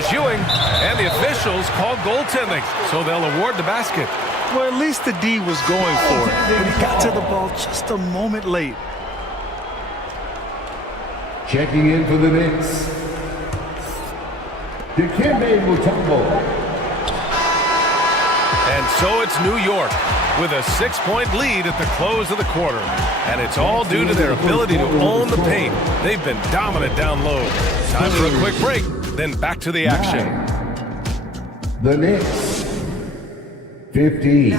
Here's Ewing, and the officials called goaltending, so they'll award the basket. Well, at least the D was going for it, but he got to the ball just a moment late. Checking in for the Knicks, Dikembe Mutombo. And so it's New York with a 6-point lead at the close of the quarter. And it's all due to their ability to own the paint. They've been dominant down low. Time for a quick break, then back to the action. The Knicks, 15.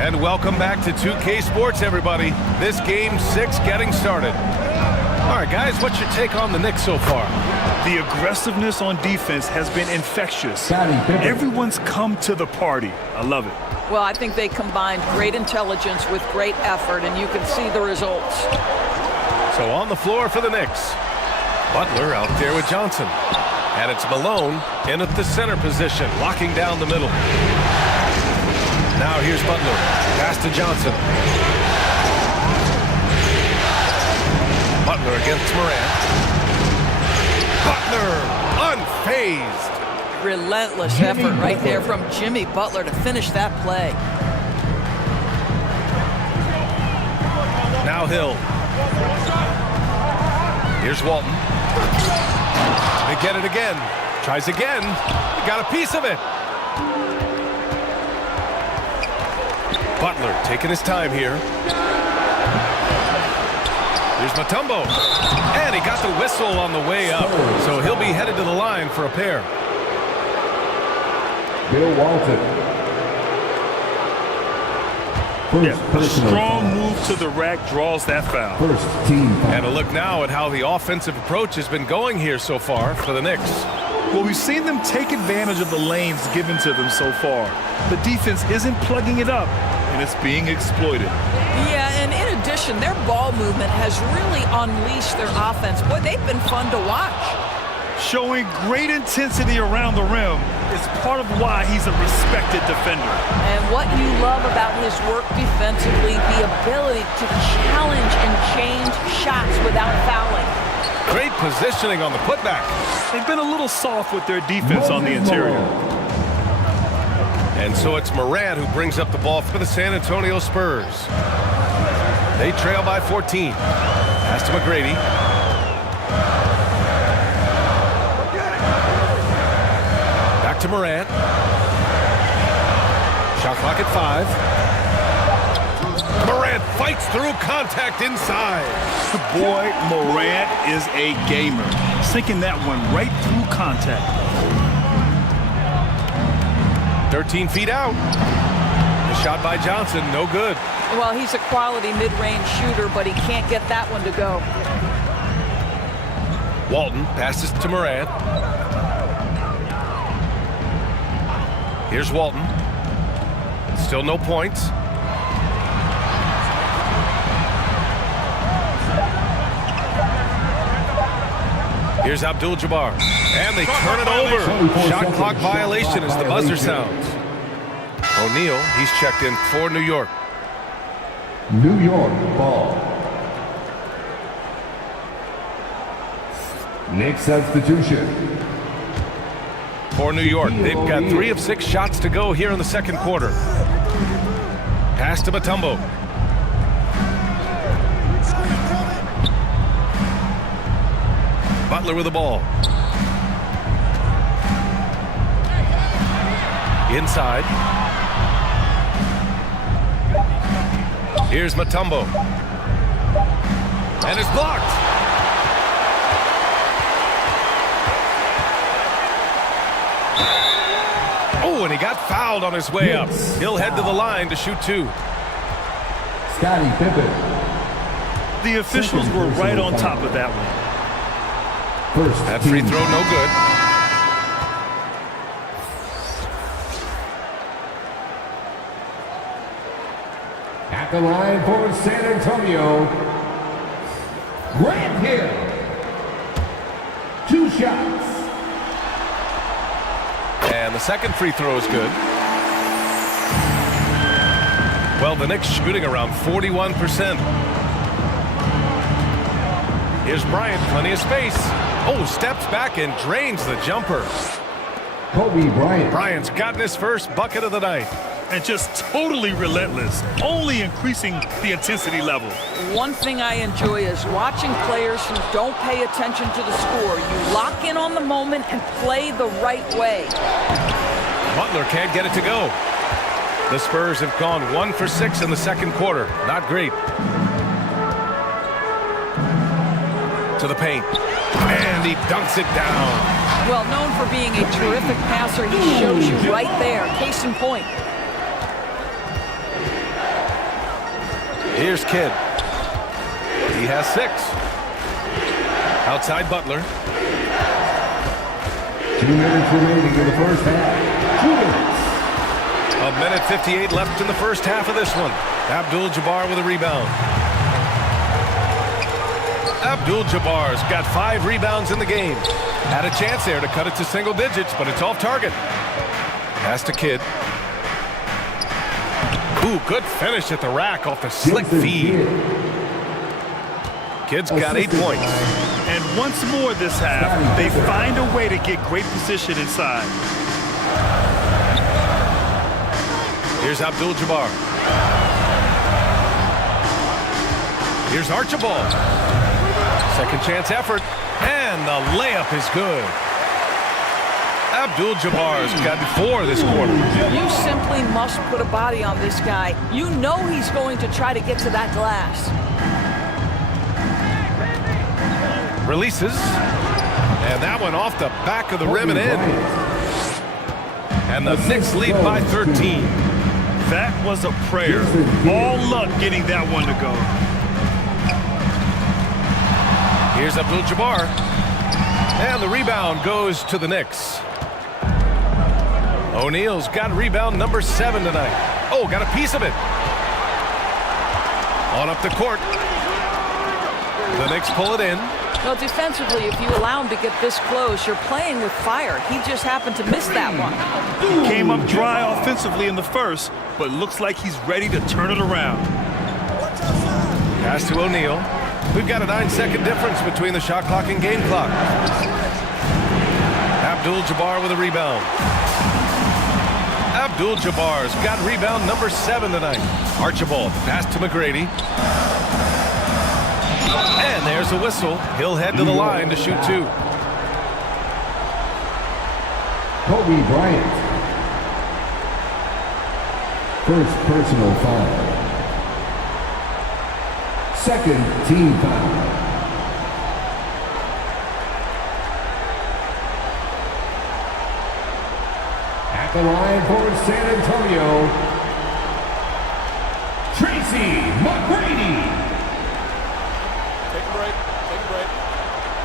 And welcome back to 2K Sports, everybody. This game 6 getting started. All right, guys, what's your take on the Knicks so far? The aggressiveness on defense has been infectious. Everyone's come to the party. I love it. Well, I think they combined great intelligence with great effort, and you can see the results. So on the floor for the Knicks, Butler out there with Johnson. And it's Malone in at the center position, locking down the middle. Now here's Butler. Pass to Johnson. Butler against Morant. Butler unfazed. Relentless effort right there from Jimmy Butler to finish that play. Now Hill. Here's Walton. They get it again. Tries again. He got a piece of it. Butler taking his time here. Here's Mutombo. And he got the whistle on the way up. So he'll be headed to the line for a pair. Bill Walton. A strong move to the rack draws that foul. First team foul. And a look now at how the offensive approach has been going here so far for the Knicks. Well, we've seen them take advantage of the lanes given to them so far. The defense isn't plugging it up, and it's being exploited. Yeah, and in addition, their ball movement has really unleashed their offense. Boy, they've been fun to watch. Showing great intensity around the rim is part of why he's a respected defender. And what you love about his work defensively, the ability to challenge and change shots without fouling. Great positioning on the putback. They've been a little soft with their defense on the interior. And so it's Morant who brings up the ball for the San Antonio Spurs. They trail by 14. Pass to McGrady. Back to Morant. Shot clock at 5. Morant fights through contact inside. Boy, Morant is a gamer. Sinking that one right through contact. 13 feet out. The shot by Johnson, no good. Well, he's a quality mid-range shooter, but he can't get that one to go. Walton passes to Morant. Here's Walton. Still no points. Here's Abdul-Jabbar. And they turn it over. Shot clock violation as the buzzer sounds. O'Neal, he's checked in for New York. New York ball. Knicks substitution. For New York, they've got 3 of 6 shots to go here in the second quarter. Pass to Mutombo. Butler with the ball. Inside. Here's Mutombo. And it's blocked. Oh, and he got fouled on his way up. He'll head to the line to shoot 2. Scottie Pippen. The officials were right on top of that one. That free throw no good. At the line for San Antonio, Grant Hill. 2 shots. And And the second free throw is good. Well, the Knicks shooting around 41%. Here's Bryant, plenty of space. Oh, steps back and drains the jumper. Kobe Bryant. Bryant's gotten his first bucket of the night. And just totally relentless, only increasing the intensity level. One thing I enjoy is watching players who don't pay attention to the score. You lock in on the moment and play the right way. Butler can't get it to go. The Spurs have gone 1 for 6 in the second quarter. Not great. To the paint. And he dunks it down. Well, known for being a terrific passer, he shows you right there. Case in point. Here's Kidd. He has 6. Outside Butler. 2 minutes remaining in the first half. 2 minutes. A minute 58 left in the first half of this one. Abdul-Jabbar with a rebound. Abdul-Jabbar's got 5 rebounds in the game. Had a chance there to cut it to single digits, but it's off target. Pass to Kidd. Ooh, good finish at the rack off the slick feed. Kidd's got 8 points. And once more this half, they find a way to get great position inside. Here's Abdul-Jabbar. Here's Archibald. Second chance effort. And the layup is good. Abdul-Jabbar's got 4 this quarter. You simply must put a body on this guy. You know he's going to try to get to that glass. Releases. And that one off the back of the rim and in. And the Knicks lead by 13. That was a prayer. All luck getting that one to go. Here's Abdul-Jabbar. And the rebound goes to the Knicks. O'Neal's got rebound number 7 tonight. Oh, got a piece of it. On up the court. The Knicks pull it in. Well, defensively, if you allow him to get this close, you're playing with fire. He just happened to miss that one. Came up dry offensively in the first, but looks like he's ready to turn it around. Pass to O'Neal. We've got a 9-second difference between the shot clock and game clock. Abdul-Jabbar with a rebound. Abdul-Jabbar's got rebound number 7 tonight. Archibald, pass to McGrady. And there's a whistle. He'll head to the line to shoot 2. Kobe Bryant. First personal foul. Second team foul. At the line for San Antonio, Tracy McGrady. Take a break.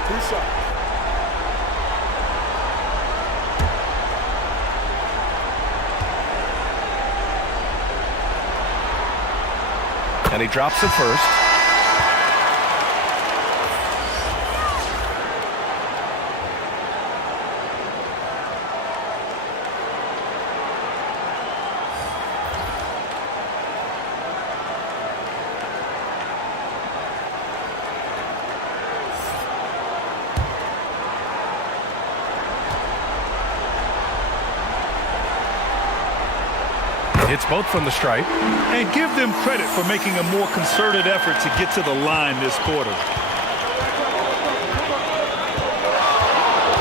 2 shots. And he drops it first. Hits both from the stripe. And give them credit for making a more concerted effort to get to the line this quarter.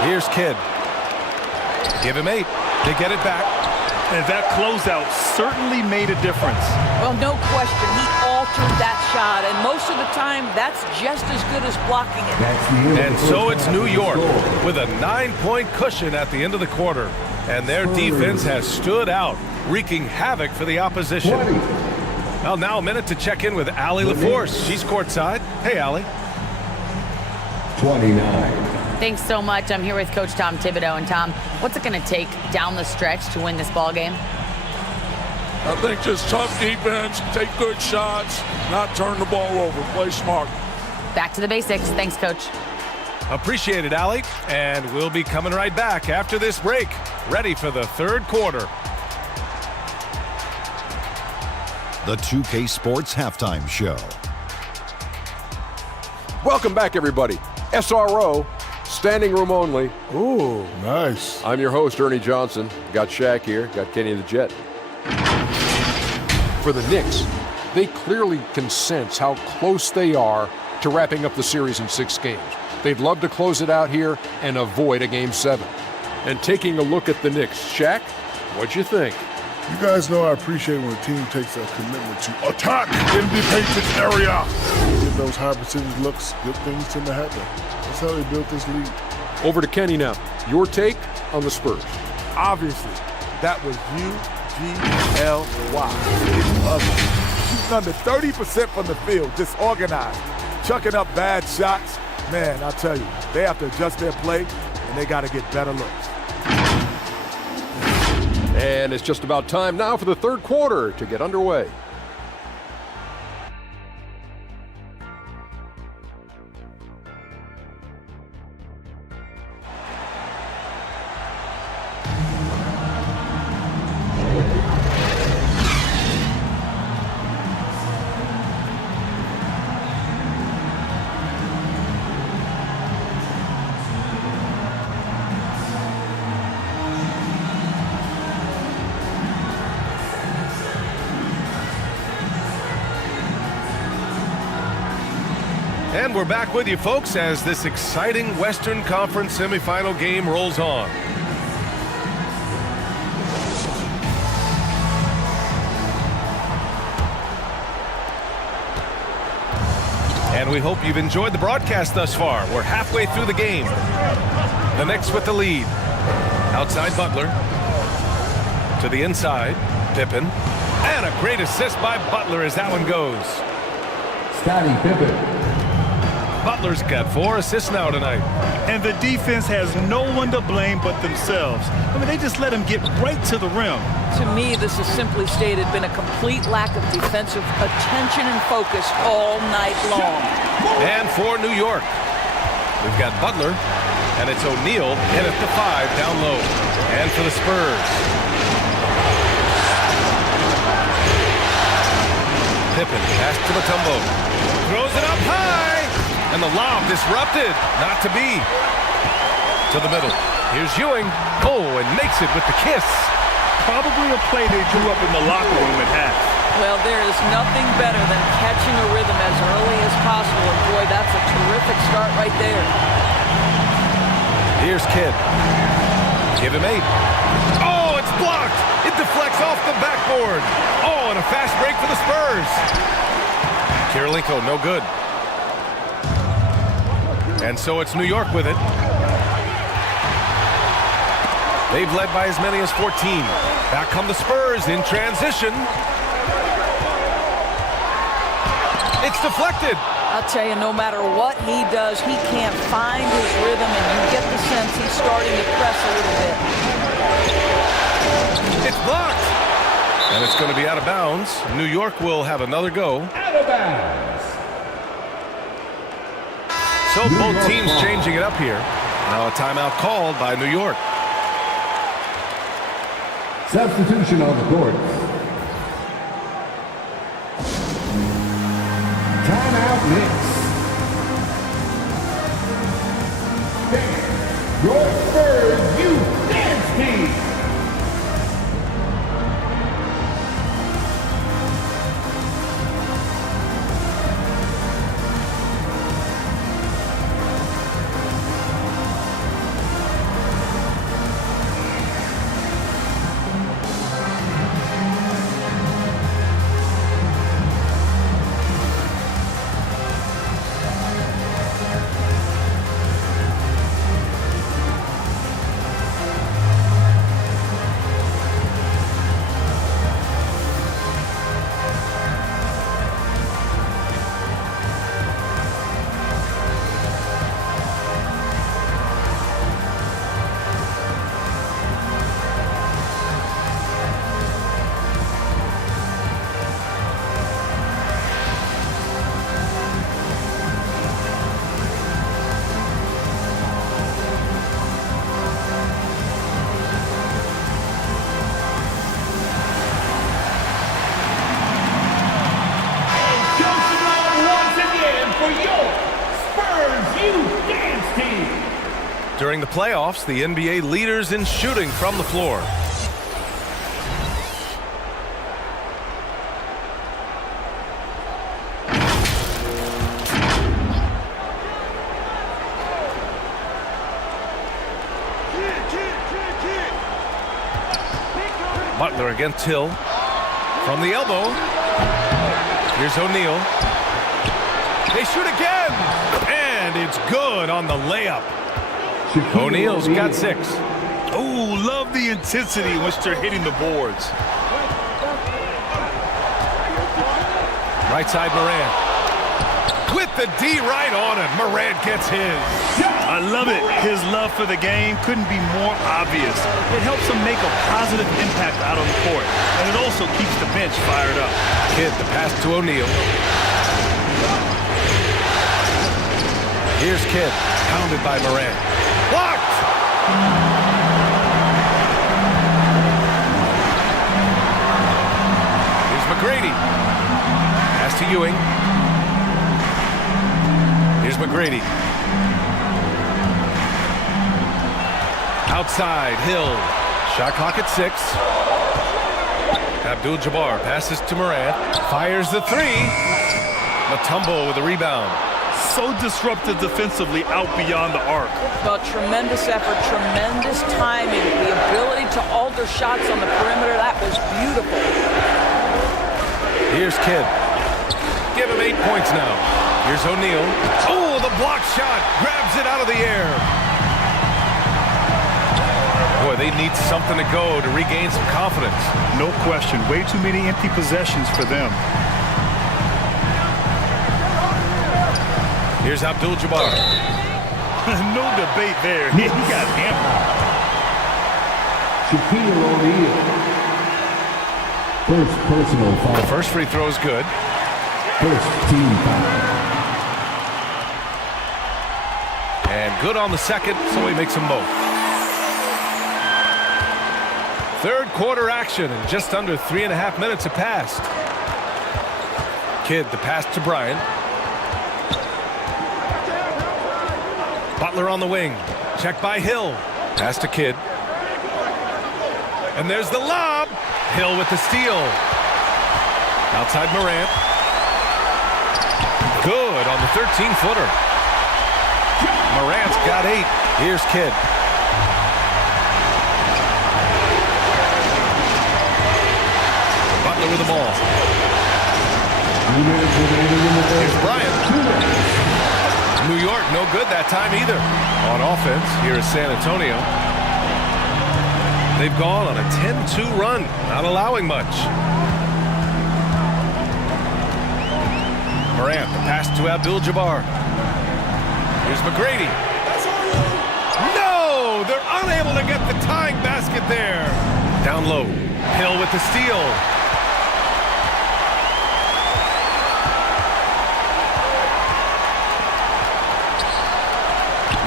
Here's Kidd. Give him 8. They get it back. And that closeout certainly made a difference. Well, no question. He altered that shot, and most of the time, that's just as good as blocking it. And so it's New York with a 9-point cushion at the end of the quarter. And their defense has stood out, wreaking havoc for the opposition. Well, now a minute to check in with Allie LaForce. She's courtside. Hey, Allie. 29. Thanks so much. I'm here with Coach Tom Thibodeau. And Tom, what's it going to take down the stretch to win this ball game? I think just tough defense, take good shots, not turn the ball over, play smart. Back to the basics. Thanks, Coach. Appreciate it, Allie. And we'll be coming right back after this break. Ready for the third quarter. The 2K Sports Halftime Show. Welcome back, everybody. SRO, standing room only. Ooh, nice. I'm your host, Ernie Johnson. Got Shaq here, got Kenny the Jet. For the Knicks, they clearly can sense how close they are to wrapping up the series in 6 games. They'd love to close it out here and avoid a Game 7. And taking a look at the Knicks, Shaq, what'd you think? You guys know I appreciate when a team takes a commitment to attack in the painted area. Get those high percentage looks, good things tend to happen. That's how they built this league. Over to Kenny now. Your take on the Spurs. Obviously, that was U-G-L-Y. It's ugly. Shooting under 30% from the field, disorganized. Chucking up bad shots. Man, I'll tell you, they have to adjust their play, and they got to get better looks. And it's just about time now for the third quarter to get underway. And we're back with you, folks, as this exciting Western Conference semifinal game rolls on. And we hope you've enjoyed the broadcast thus far. We're halfway through the game. The Knicks with the lead. Outside Butler. To the inside, Pippen. And a great assist by Butler as that one goes. Scottie Pippen. Butler's got 4 assists now tonight. And the defense has no one to blame but themselves. I mean, they just let him get right to the rim. To me, this has simply stated been a complete lack of defensive attention and focus all night long. And for New York, we've got Butler, and it's O'Neal in at the 5 down low. And for the Spurs, Pippen pass to Mutombo. Throws it up high. And the lob disrupted. Not to be. To the middle. Here's Ewing. Oh, and makes it with the kiss. Probably a play they drew up in the locker room at half. Well, there is nothing better than catching a rhythm as early as possible. And boy, that's a terrific start right there. Here's Kidd. Give him 8. Oh, it's blocked. It deflects off the backboard. Oh, and a fast break for the Spurs. Kirilenko, no good. And so it's New York with it. They've led by as many as 14. Back come the Spurs in transition. It's deflected. I'll tell you, no matter what he does, he can't find his rhythm, and you get the sense he's starting to press a little bit. It's blocked. And it's going to be out of bounds. New York will have another go. Out of bounds. So both teams changing it up here. Now a timeout called by New York. Substitution on the court. Timeout Knicks. Your Spurs, you dance team. During the playoffs, the NBA leaders in shooting from the floor. Butler against Hill. From the elbow. Here's O'Neal. They shoot again! And it's good on the layup. O'Neal's got 6. Oh, love the intensity in which they're hitting the boards. Right side, Morant. With the D right on it. Morant gets his. I love it. His love for the game couldn't be more obvious. It helps him make a positive impact out on the court, and it also keeps the bench fired up. Kidd, the pass to O'Neal. Here's Kidd, pounded by Morant. Blocked! Here's McGrady. Pass to Ewing. Here's McGrady. Outside, Hill. Shot clock at 6. Abdul-Jabbar passes to Morant. Fires the 3. Mutombo with a rebound. So disruptive defensively out beyond the arc. Well, tremendous effort, tremendous timing. The ability to alter shots on the perimeter, that was beautiful. Here's Kidd. Give him 8 points now. Here's O'Neal. Oh, the block shot. Grabs it out of the air. Boy, they need something to go to regain some confidence. No question. Way too many empty possessions for them. Here's Abdul-Jabbar. No debate there. He got hammered. Shaquille O'Neal. First personal foul. The first free throw is good. First team foul. And good on the second, so he makes them both. Third quarter action, and just under 3.5 minutes have passed. Kidd, the pass to Bryant. Butler on the wing. Check by Hill. Pass to Kidd. And there's the lob. Hill with the steal. Outside Morant. Good on the 13-footer. Morant's got 8. Here's Kidd. Butler with the ball. Here's Bryant. New York, no good that time either. On offense, here is San Antonio. They've gone on a 10-2 run, not allowing much. Morant, the pass to Abdul-Jabbar. Here's McGrady. No! They're unable to get the tying basket there. Down low. Hill with the steal.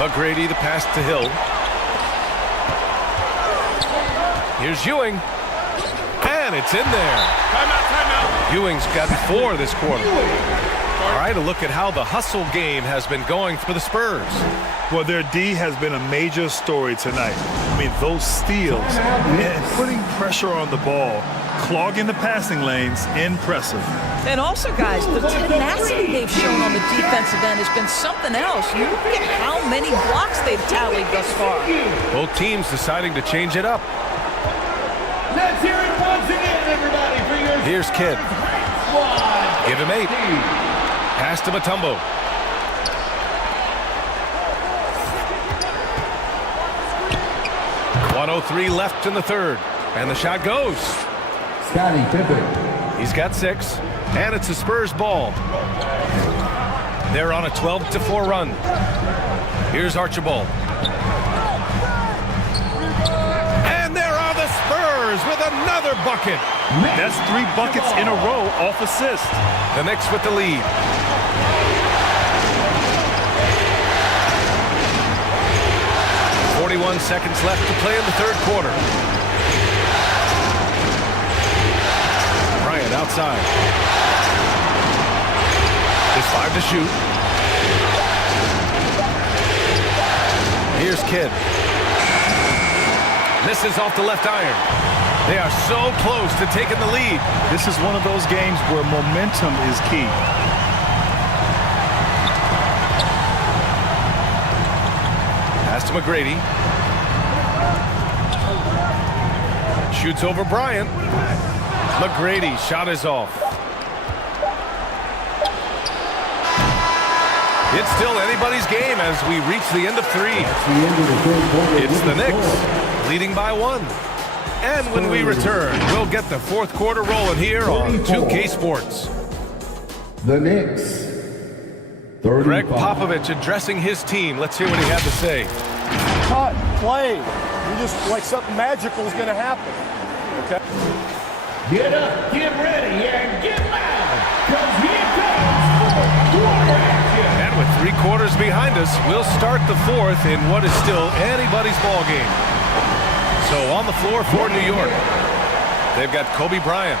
McGrady, the pass to Hill. Here's Ewing. And it's in there. Timeout. Ewing's got 4 this quarter. All right, a look at how the hustle game has been going for the Spurs. Well, their D has been a major story tonight. I mean, those steals and putting pressure on the ball, clogging the passing lanes, impressive. And also, guys, the tenacity they've shown on the defensive end has been something else. You look at how many blocks they've tallied thus far. Both teams deciding to change it up. Let's hear it once again, everybody, for your Here's Kidd. Give him 8. Pass to Mutombo. .103 left in the third. And the shot goes. Scottie Pippen. He's got 6. And it's a Spurs ball. They're on a 12-4 run. Here's Archibald. And there are the Spurs with another bucket. That's 3 buckets in a row off assist. The Knicks with the lead. .41 seconds left to play in the third quarter. Bryant outside. Just 5 to shoot. Here's Here's Kidd. Misses off the left iron. They are so close to taking the lead. This is one of those games where momentum is key. Pass to McGrady. Shoots over Bryant. McGrady shot is off. It's still anybody's game as we reach the end of 3. It's the Knicks leading by 1. And when we return, we'll get the fourth quarter rolling here on 2K Sports. The Knicks. 35. Greg Popovich addressing his team. Let's hear what he had to say. Cut, play. You just like something magical is going to happen. Okay. Get up, get ready, and get loud. Because here comes quarter action. And with 3 quarters behind us, we'll start the fourth in what is still anybody's ball game. So on the floor for New York, they've got Kobe Bryant.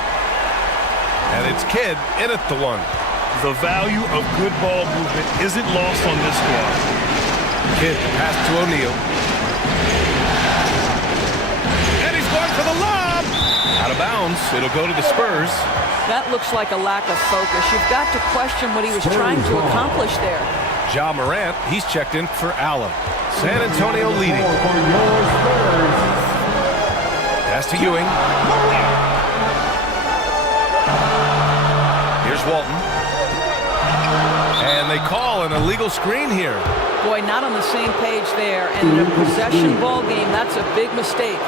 And it's Kidd in at the 1. The value of good ball movement isn't lost on this squad. Kidd pass to O'Neal. And he's going for the lob. Out of bounds. It'll go to the Spurs. That looks like a lack of focus. You've got to question what he was trying to accomplish there. Ja Morant, he's checked in for Allen. San Antonio leading. Pass to Ewing. Here's Walton. And they call an illegal screen here. Boy, not on the same page there. And in a possession ball game, that's a big mistake.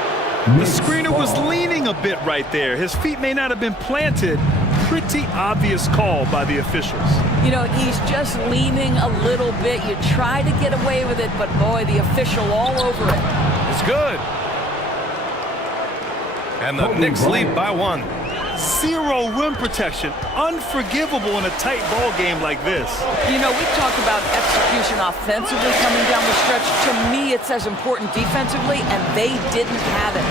The screener was leaning a bit right there. His feet may not have been planted. Pretty obvious call by the officials. You know, he's just leaning a little bit. You try to get away with it, but boy, the official all over it. It's good. And the Knicks lead by 1. 0 rim protection. Unforgivable in a tight ball game like this. You know, we talked about execution offensively coming down the stretch. To me, it's as important defensively, and they didn't have it.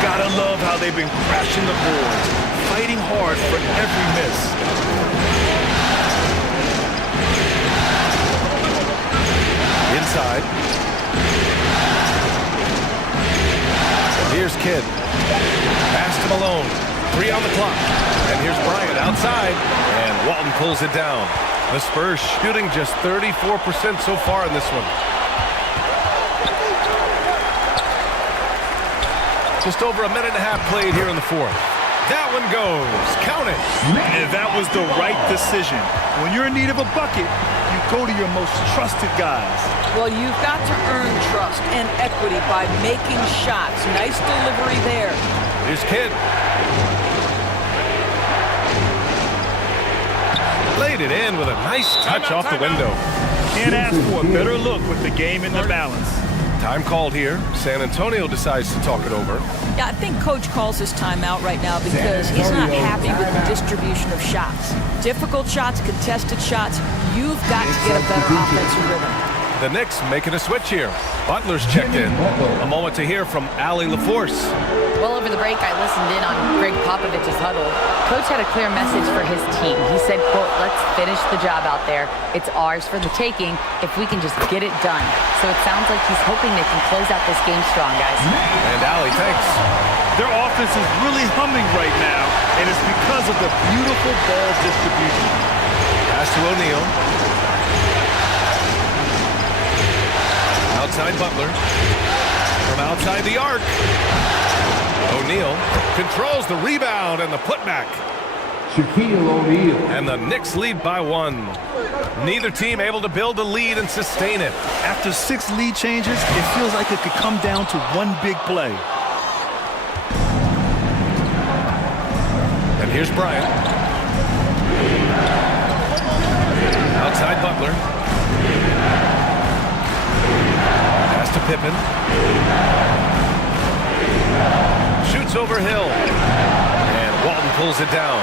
Gotta love how they've been crashing the boards, fighting hard for every miss. Inside. Here's Kidd. Pass to Malone. 3 on the clock. And here's Bryant outside. And Walton pulls it down. The Spurs shooting just 34% so far in this one. Just over a minute and a half played here in the fourth. That one goes. Count it. And that was the right decision. When you're in need of a bucket, you go to your most trusted guys. Well, you've got to earn trust and equity by making shots. Nice delivery there. Here's Kidd. Laid it in with a nice touch off the window. Can't ask for a better look with the game in the balance. Time called here. San Antonio decides to talk it over. Yeah, I think Coach calls his timeout right now because he's not happy with the distribution of shots. Difficult shots, contested shots. You've got to get a better offensive rhythm. The Knicks making a switch here. Butler's checked in. A moment to hear from Allie LaForce. Well, over the break, I listened in on Greg Popovich's huddle. Coach had a clear message for his team. He said, quote, "Let's finish the job out there. It's ours for the taking if we can just get it done." So it sounds like he's hoping they can close out this game strong, guys. And Allie, thanks. Their offense is really humming right now, and it's because of the beautiful ball distribution. Pass to O'Neal. Outside Butler. From outside the arc. O'Neal controls the rebound and the putback. Shaquille O'Neal. And the Knicks lead by 1. Neither team able to build a lead and sustain it. After 6 lead changes, it feels like it could come down to one big play. And here's Bryant. Outside Butler. Pass to Pippen. Shoots over Hill. And Walton pulls it down.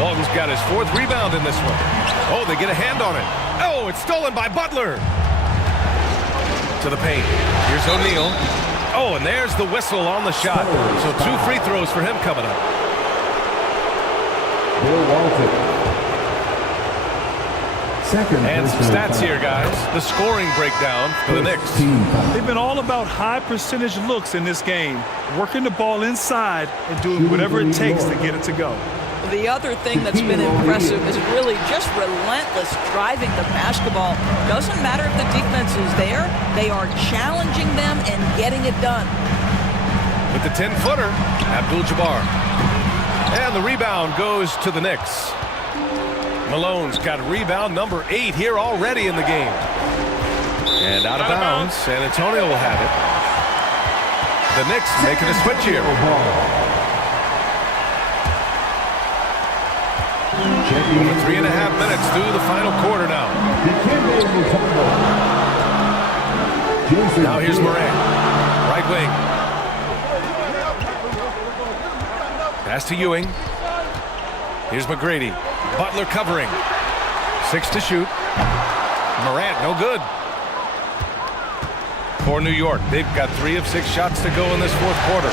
Walton's got his 4th rebound in this one. Oh, they get a hand on it. Oh, it's stolen by Butler. To the paint. Here's O'Neal. Oh, and there's the whistle on the shot. So 2 free throws for him coming up. Bill Walton. And some stats here, guys. The scoring breakdown for the Knicks. They've been all about high percentage looks in this game, working the ball inside and doing whatever it takes to get it to go. The other thing that's been impressive is really just relentless driving the basketball. Doesn't matter if the defense is there, they are challenging them and getting it done. With the 10-footer, Abdul-Jabbar. And the rebound goes to the Knicks. Malone's got rebound number 8 here already in the game. And out of bounds, San Antonio will have it. The Knicks making a switch here. Over 3.5 minutes through the final quarter now. Now here's Morant, right wing. Pass to Ewing. Here's McGrady. Butler covering. 6 to shoot. Morant, no good. For New York, they've got 3 of 6 shots to go in this fourth quarter.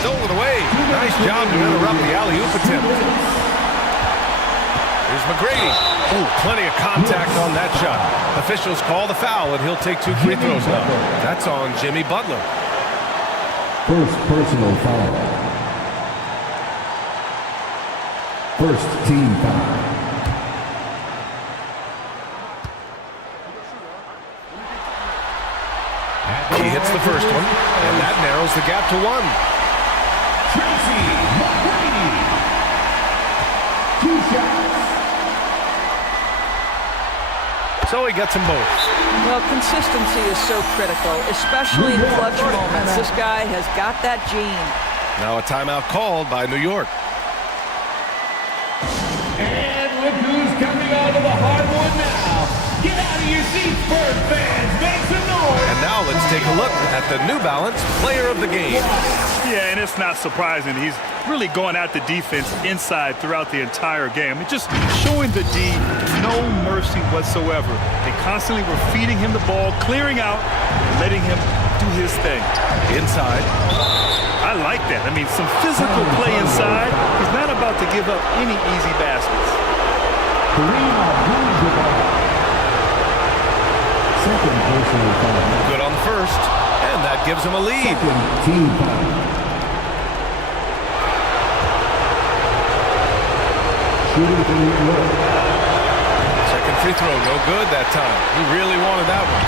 Stole it away. Nice job to interrupt the alley-oop attempt. Here's McGrady. Oh, plenty of contact on that shot. Officials call the foul, and he'll take 2 free throws now. That's on Jimmy Butler. First personal foul. First team foul. He hits the first one, and that narrows the gap to 1. Tracy McGrady. 2 shots. So he gets them both. Well, consistency is so critical, especially in clutch moments. This guy has got that gene. Now a timeout called by New York. And look who's coming out of the hardwood now. Get out of your seats, Spurs fans. Make some noise. And now let's take a look at the New Balance Player of the Game. Yeah, and it's not surprising. He's really going at the defense inside throughout the entire game. Just showing the D no mercy whatsoever. They constantly were feeding him the ball, clearing out, letting him do his thing. Inside. I like that. I mean, some physical play inside. He's not about to give up any easy baskets. Second personal foul. Good on the first, and that gives him a lead. Team foul. Shooting for New York. Second free throw, no good that time. He really wanted that one.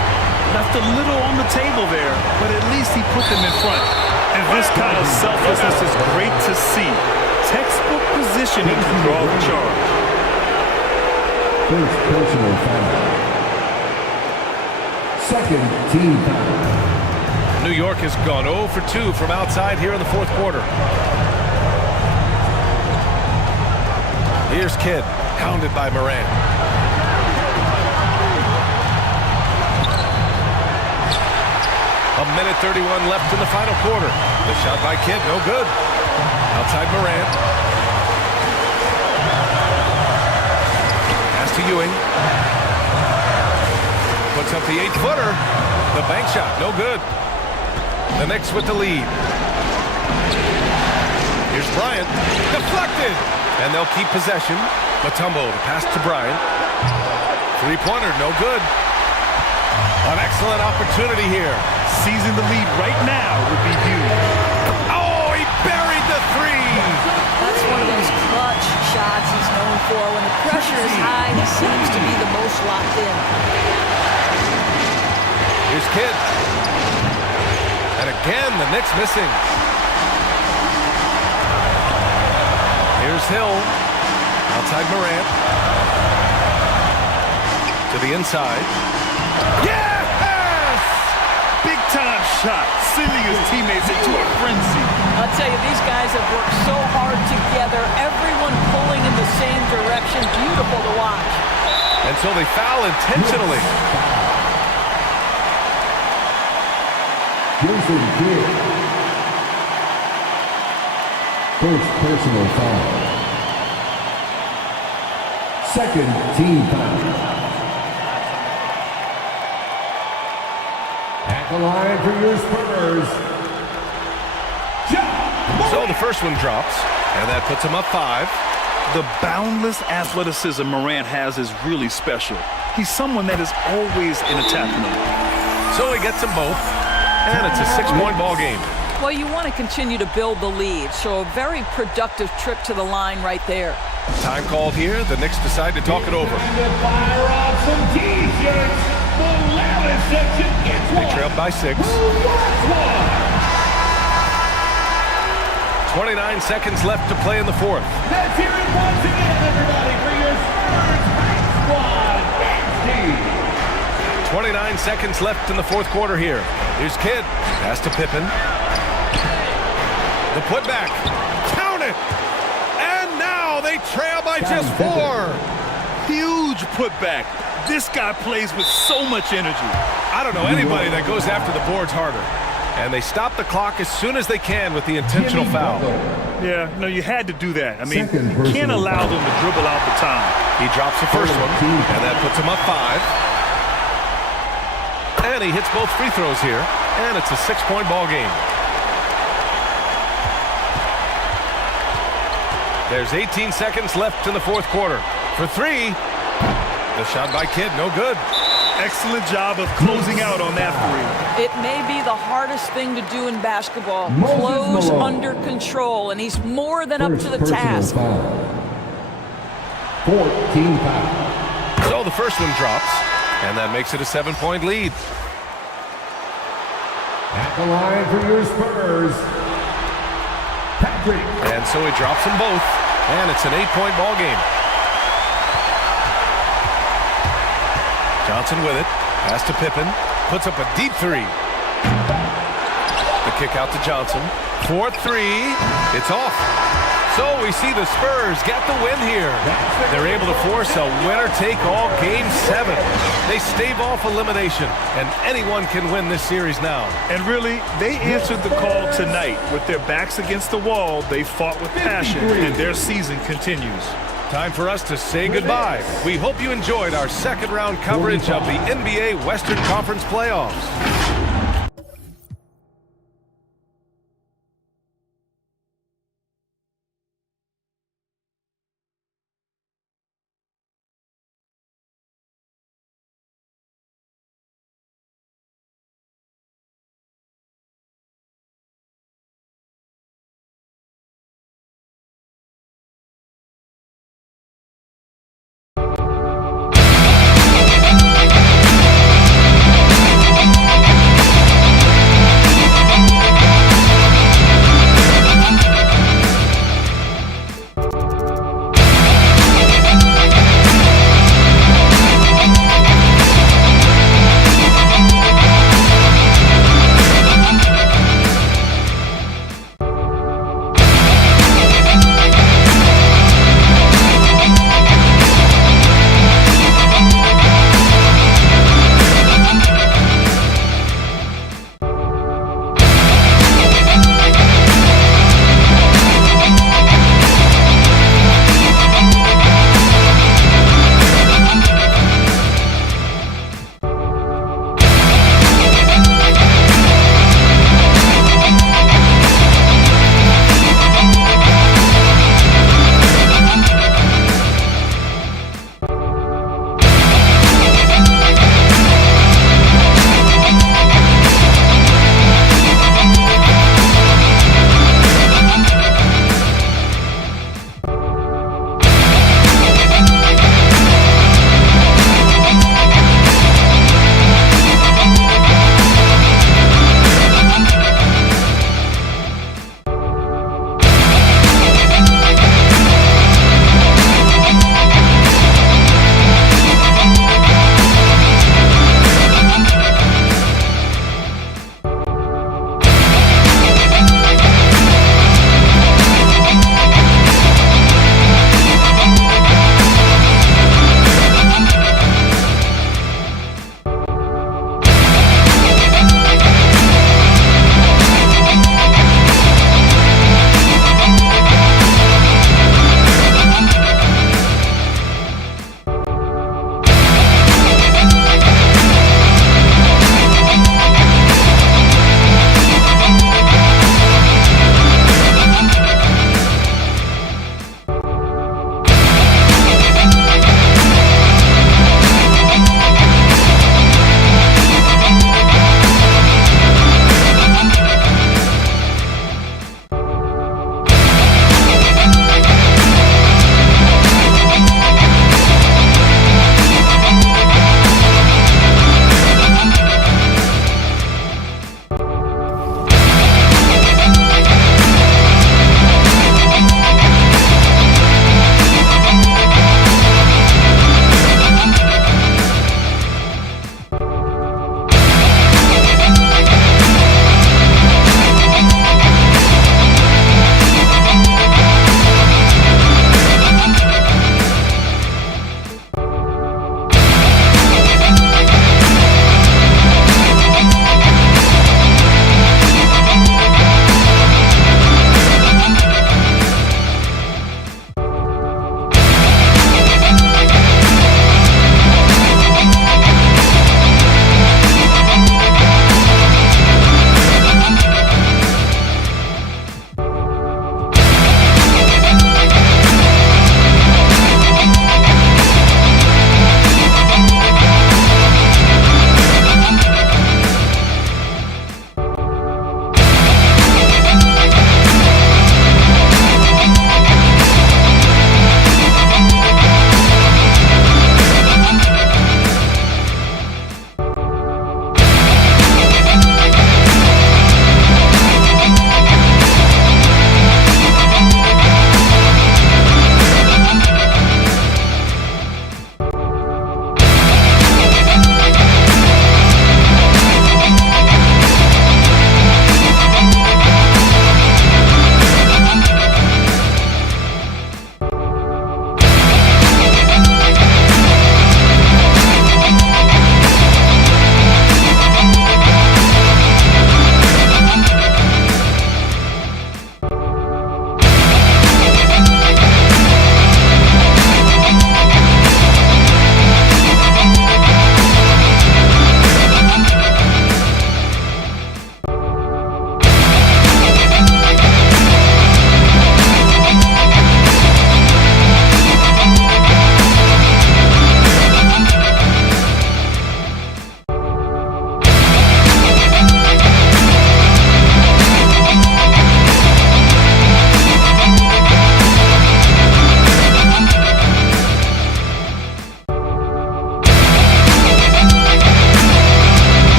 Left a little on the table there, but at least he put them in front. And this kind of selflessness is great to see. Textbook positioning to draw the charge. First personal foul. Second team foul. New York has gone 0 for 2 from outside here in the fourth quarter. Here's Kidd, hounded by Morant. A minute 31 left in the final quarter. The shot by Kidd, no good. Outside Morant. Pass to Ewing. Puts up the 8-footer. The bank shot, no good. The Knicks with the lead. Here's Bryant. Deflected. And they'll keep possession. Mutombo to pass to Bryant. 3-pointer, no good. An excellent opportunity here. Seizing the lead right now would be huge. Oh, he buried the 3. That's one of those clutch shots he's known for. When the pressure is high, he seems to be the most locked in. Here's Kidd. And again, the Knicks missing. Here's Hill. Outside Morant. To the inside. Yes! Big-time shot, sending his teammates into a frenzy. I'll tell you, these guys have worked so hard together. Everyone pulling in the same direction. Beautiful to watch. And so they foul intentionally. Jason Kidd. First personal foul. Second team foul. At the line for your Spurs. So the first one drops, and that puts him up 5. The boundless athleticism Morant has is really special. he's someone that is always in attacking mode. So he gets them both, and it's a 6-point ball game. Well, you want to continue to build the lead, so a very productive trip to the line right there. Time called here. The Knicks decide to talk it over. Fire off some T-shirts. The loudest section gets one. They trailed by 6. 29 seconds left to play in the fourth. Let's hear it once again, everybody, for your Spurs Hype Squad. Next 29 seconds left in the fourth quarter here. Here's Kidd. Pass to Pippen. The putback. Count it! And now they trail by just 4. Huge putback. This guy plays with so much energy. I don't know anybody that goes after the boards harder. And they stop the clock as soon as they can with the intentional foul. Yeah, no, you had to do that. I mean, you can't allow them to dribble out the time. He drops the first one, and that puts him up 5. And he hits both free throws here, and it's a 6-point ball game. There's 18 seconds left in the fourth quarter. For 3, the shot by Kidd, no good. Excellent job of closing out on that 3. It may be the hardest thing to do in basketball. Close under control, and he's more than up to the task. 14 foul. So the first one drops, and that makes it a 7-point lead. At the line for your Spurs, Patrick. And so he drops them both, and it's an 8-point ball game. Johnson with it. Pass to Pippen. Puts up a deep 3. The kick out to Johnson. 4-3. It's off. So we see the Spurs get the win here. They're able to force a winner-take-all Game 7. They stave off elimination, and anyone can win this series now. And really, they answered the call tonight. With their backs against the wall, they fought with passion, and their season continues. Time for us to say goodbye. We hope you enjoyed our second-round coverage of the NBA Western Conference Playoffs.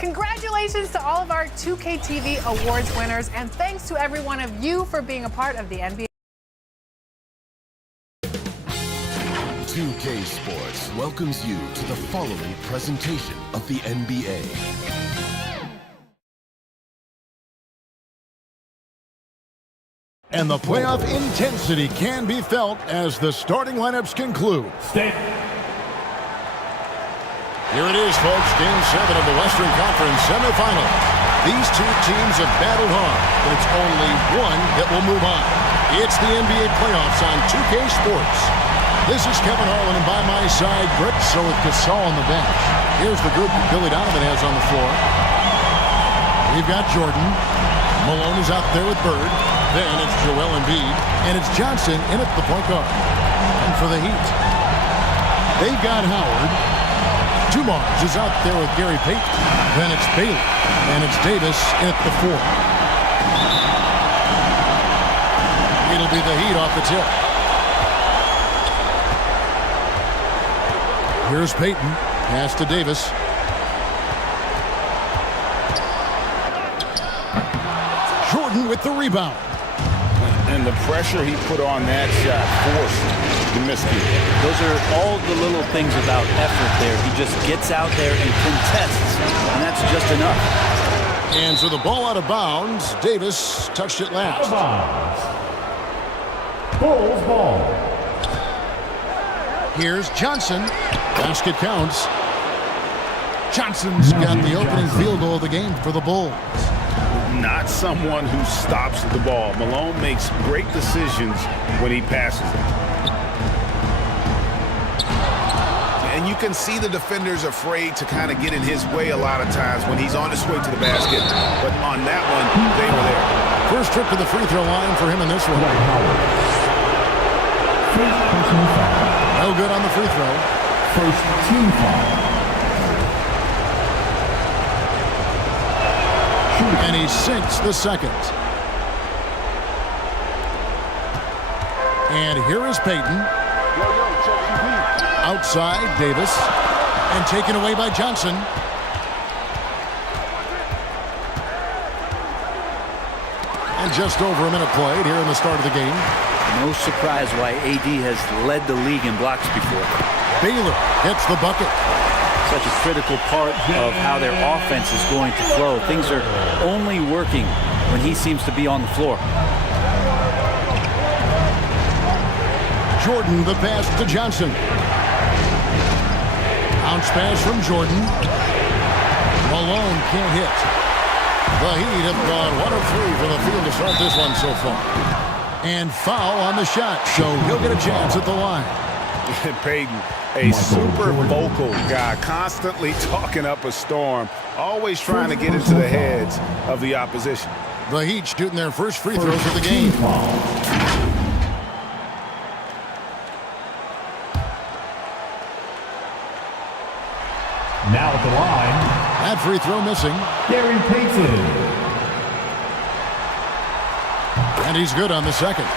Congratulations to all of our 2K TV awards winners, and thanks to every one of you for being a part of the NBA. 2K Sports welcomes you to the following presentation of the NBA. And the playoff intensity can be felt as the starting lineups conclude. Here it is, folks. Game 7 of the Western Conference semifinal. These two teams have battled hard, but it's only one that will move on. It's the NBA playoffs on 2K Sports. This is Kevin Harlan, and by my side, Britt. So with Gasol on the bench. Here's the group that Billy Donovan has on the floor. We've got Jordan. Malone is out there with Bird. Then it's Joel Embiid, and it's Johnson in at the point guard. And for the Heat, they've got Howard. Dumars is out there with Gary Payton. Then it's Bailey, and it's Davis at the 4. It'll be the Heat off the tip. Here's Payton, pass to Davis. Jordan with the rebound. And the pressure he put on that shot forced the miscue. Those are all the little things about effort there. He just gets out there and contests, and that's just enough. And so the ball out of bounds. Davis touched it last. Bulls ball. Here's Johnson. Basket counts. Johnson's got the opening field goal of the game for the Bulls. Not someone who stops the ball. Malone makes great decisions when he passes it. And you can see the defenders afraid to kind of get in his way a lot of times when he's on his way to the basket. But on that one, they were there. First trip to the free throw line for him in this one. No good on the free throw. First team foul. And he sinks the second. And here is Payton. Outside, Davis. And taken away by Johnson. And just over a minute played here in the start of the game. No surprise why AD has led the league in blocks before. Baylor hits the bucket. Such a critical part of how their offense is going to flow. Things are only working when he seems to be on the floor. Jordan, the pass to Johnson. Bounce pass from Jordan. Malone can't hit. The Heat have gone 1 of 3 from the field to start this one so far. And foul on the shot, so he'll get a chance at the line. Payton, a super vocal guy, constantly talking up a storm, always trying to get into the heads of the opposition. The Heat shooting their first free throws of the game. Now at the line. That free throw missing. Gary Payton. And he's good on the second.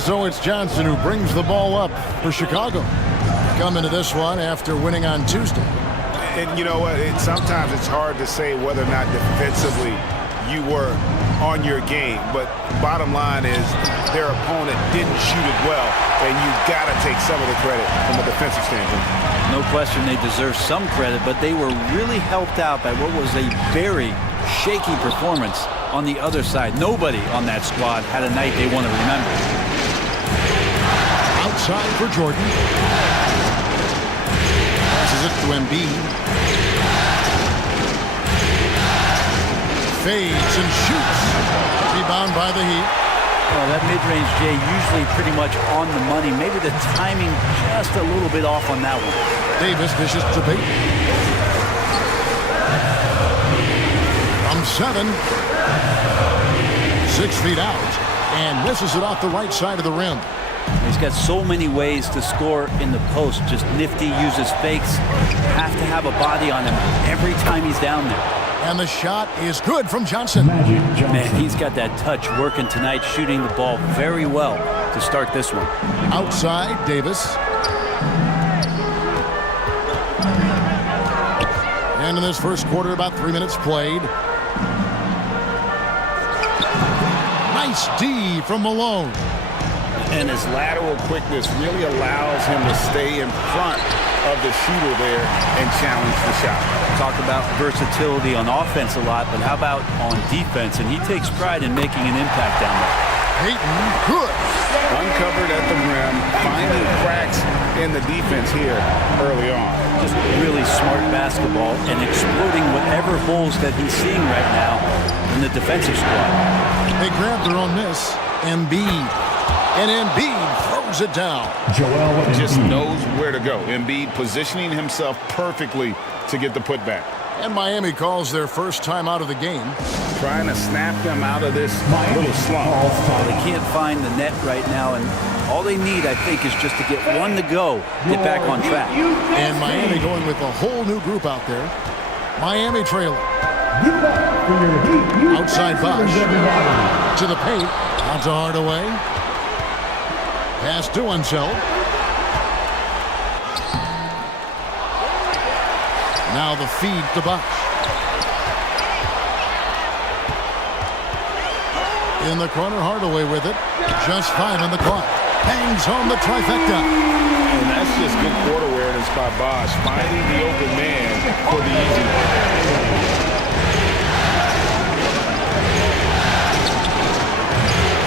So it's Johnson who brings the ball up for Chicago. Coming to this one after winning on Tuesday. And you know what? Sometimes it's hard to say whether or not defensively you were on your game. But bottom line is their opponent didn't shoot it well. And you've got to take some of the credit from a defensive standpoint. No question they deserve some credit, but they were really helped out by what was a very shaky performance on the other side. Nobody on that squad had a night they want to remember. Outside for Jordan. Passes it to Embiid. Fades and shoots. Rebound by the Heat. Well, that mid-range, Jay, usually pretty much on the money. Maybe the timing just a little bit off on that one. Davis dishes to Payton. From 7. 6 feet out. And misses it off the right side of the rim. He's got so many ways to score in the post. Just nifty, uses fakes. Have to have a body on him every time he's down there. And the shot is good from Johnson. Man, he's got that touch working tonight, shooting the ball very well to start this one. Outside, Davis. And in this first quarter, about 3 minutes played. Nice D from Malone. And his lateral quickness really allows him to stay in front of the shooter there and challenge the shot. Talk about versatility on offense a lot, but how about on defense? And he takes pride in making an impact down there. Payton, good. Uncovered at the rim, finding cracks in the defense here early on. Just really smart basketball and exploiting whatever holes that he's seeing right now in the defensive squad. They grab their own miss. Embiid. And Embiid throws it down. Just knows where to go. Embiid positioning himself perfectly to get the putback. And Miami calls their first time out of the game. Trying to snap them out of this little slump. Well, they can't find the net right now, and all they need, I think, is just to get one to go, get back on track. And Miami going with a whole new group out there. Miami trailing. Outside Bosh. To the paint. Out to Hardaway. Pass to Unseld. Now the feed to Bosh. In the corner, Hardaway with it. Just 5 on the clock. Bangs home the trifecta. And that's just good court awareness by Bosh, finding the open man for the easy one.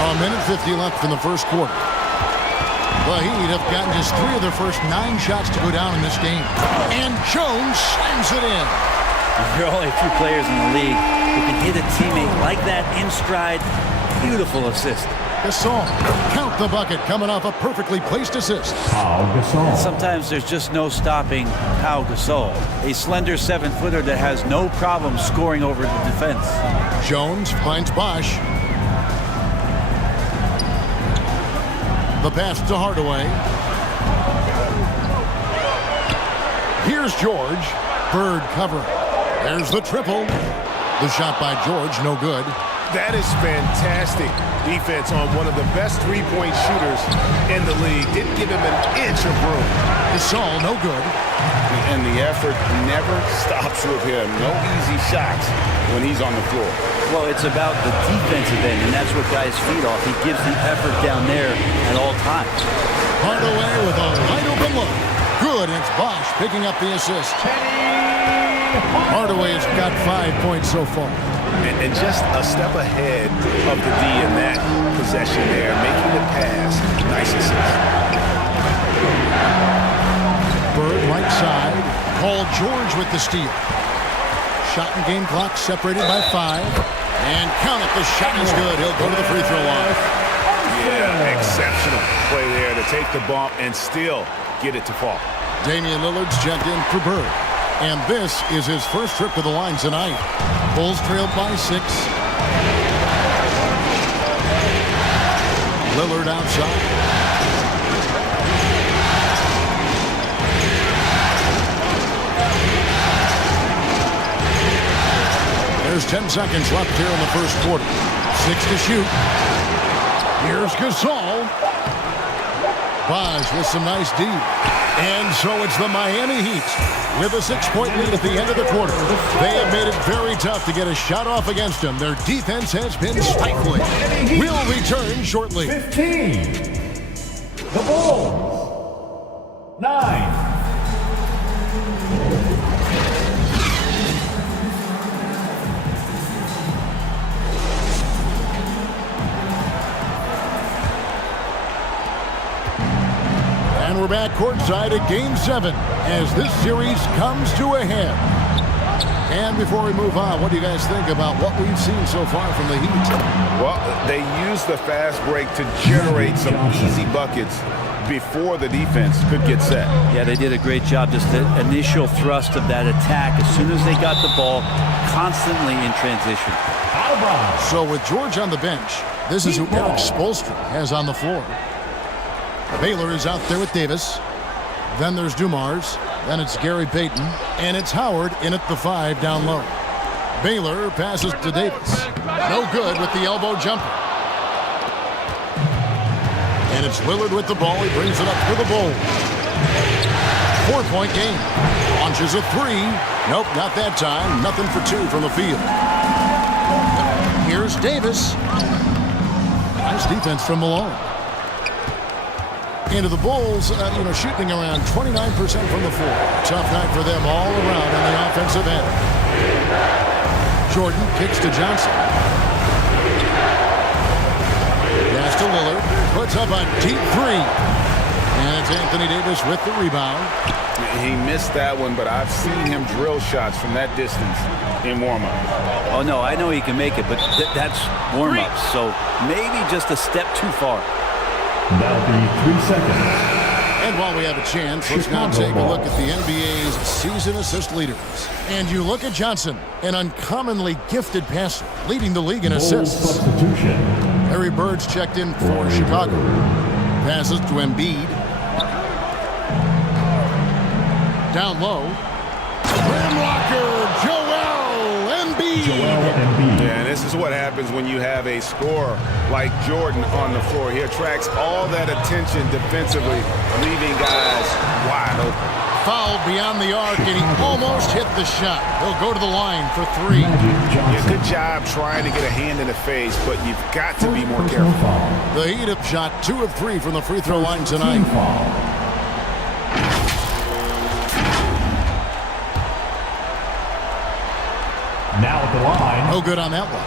A minute 50 left in the first quarter. The Heat have gotten just 3 of their first 9 shots to go down in this game. And Jones slams it in. There are only a few players in the league who can hit a teammate like that in stride. Beautiful assist. Gasol, count the bucket, coming off a perfectly placed assist. And sometimes there's just no stopping Pau Gasol, a slender 7-footer that has no problem scoring over the defense. Jones finds Bosh. The pass to Hardaway. Here's George. Bird covering. There's the triple. The shot by George, no good. That is fantastic defense on one of the best three-point shooters in the league. Didn't give him an inch of room. Gasol, no good. And the effort never stops with him. No easy shots when he's on the floor. Well, it's about the defensive end, and that's what guys feed off. He gives the effort down there at all times. Hardaway with a wide open look. Good, it's Bosh picking up the assist. Hardaway has got 5 points so far. And just a step ahead of the D in that possession there, making the pass. Nice assist. Bird right side. Paul George with the steal. Shot and game clock separated by 5. And count it, the shot is good. He'll go to the free throw line. Yeah, exceptional play there to take the bump and still get it to fall. Damian Lillard's checked in for Bird. And this is his first trip to the line tonight. Bulls trailed by 6. Lillard outside. There's 10 seconds left here in the first quarter. 6 to shoot. Here's Gasol. Bosh with some nice D. And so it's the Miami Heat with a 6-point lead at the end of the quarter. They have made it very tough to get a shot off against them. Their defense has been stifling. We'll return shortly. 15. The Bulls. 9. And we're back courtside at Game 7 as this series comes to a head. And before we move on, what do you guys think about what we've seen so far from the Heat? Well, they used the fast break to generate some easy buckets before the defense could get set. Yeah, they did a great job. Just the initial thrust of that attack, as soon as they got the ball, constantly in transition. So with George on the bench, this is who Eric Spoelstra has on the floor. Baylor is out there with Davis. Then there's Dumars. Then it's Gary Payton. And it's Howard in at the 5 down low. Baylor passes to Davis. No good with the elbow jumper. And it's Lillard with the ball. He brings it up for the Bulls. 4-point game. On Launches a three. Nope, not that time. Nothing for two from the field. Here's Davis. Nice defense from Malone. Into the Bulls, shooting around 29% from the floor. Tough night for them all around on the offensive end. Jordan kicks to Johnson. Pass to Lillard. Puts up a deep three. And it's Anthony Davis with the rebound. He missed that one, but I've seen him drill shots from that distance in warm-up. Oh, no, I know he can make it, but that's warm-up. So maybe just a step too far. That'll be 3 seconds. And while we have a chance, let's now take a look at the NBA's season assist leaders. And you look at Johnson, an uncommonly gifted passer, leading the league in assists. Harry Bird's checked in for Chicago. Passes to Embiid. Down low. Rim rocker, Joel Embiid. Yeah, and this is what happens when you have a scorer like Jordan on the floor. He attracts all that attention defensively, leaving guys wide open. Fouled beyond the arc, and he almost hit the shot. He'll go to the line for three. Yeah, good job trying to get a hand in the face, but you've got to be more careful. The Heat have shot 2 of 3 from the free throw line tonight. Now at the line. No good on that one.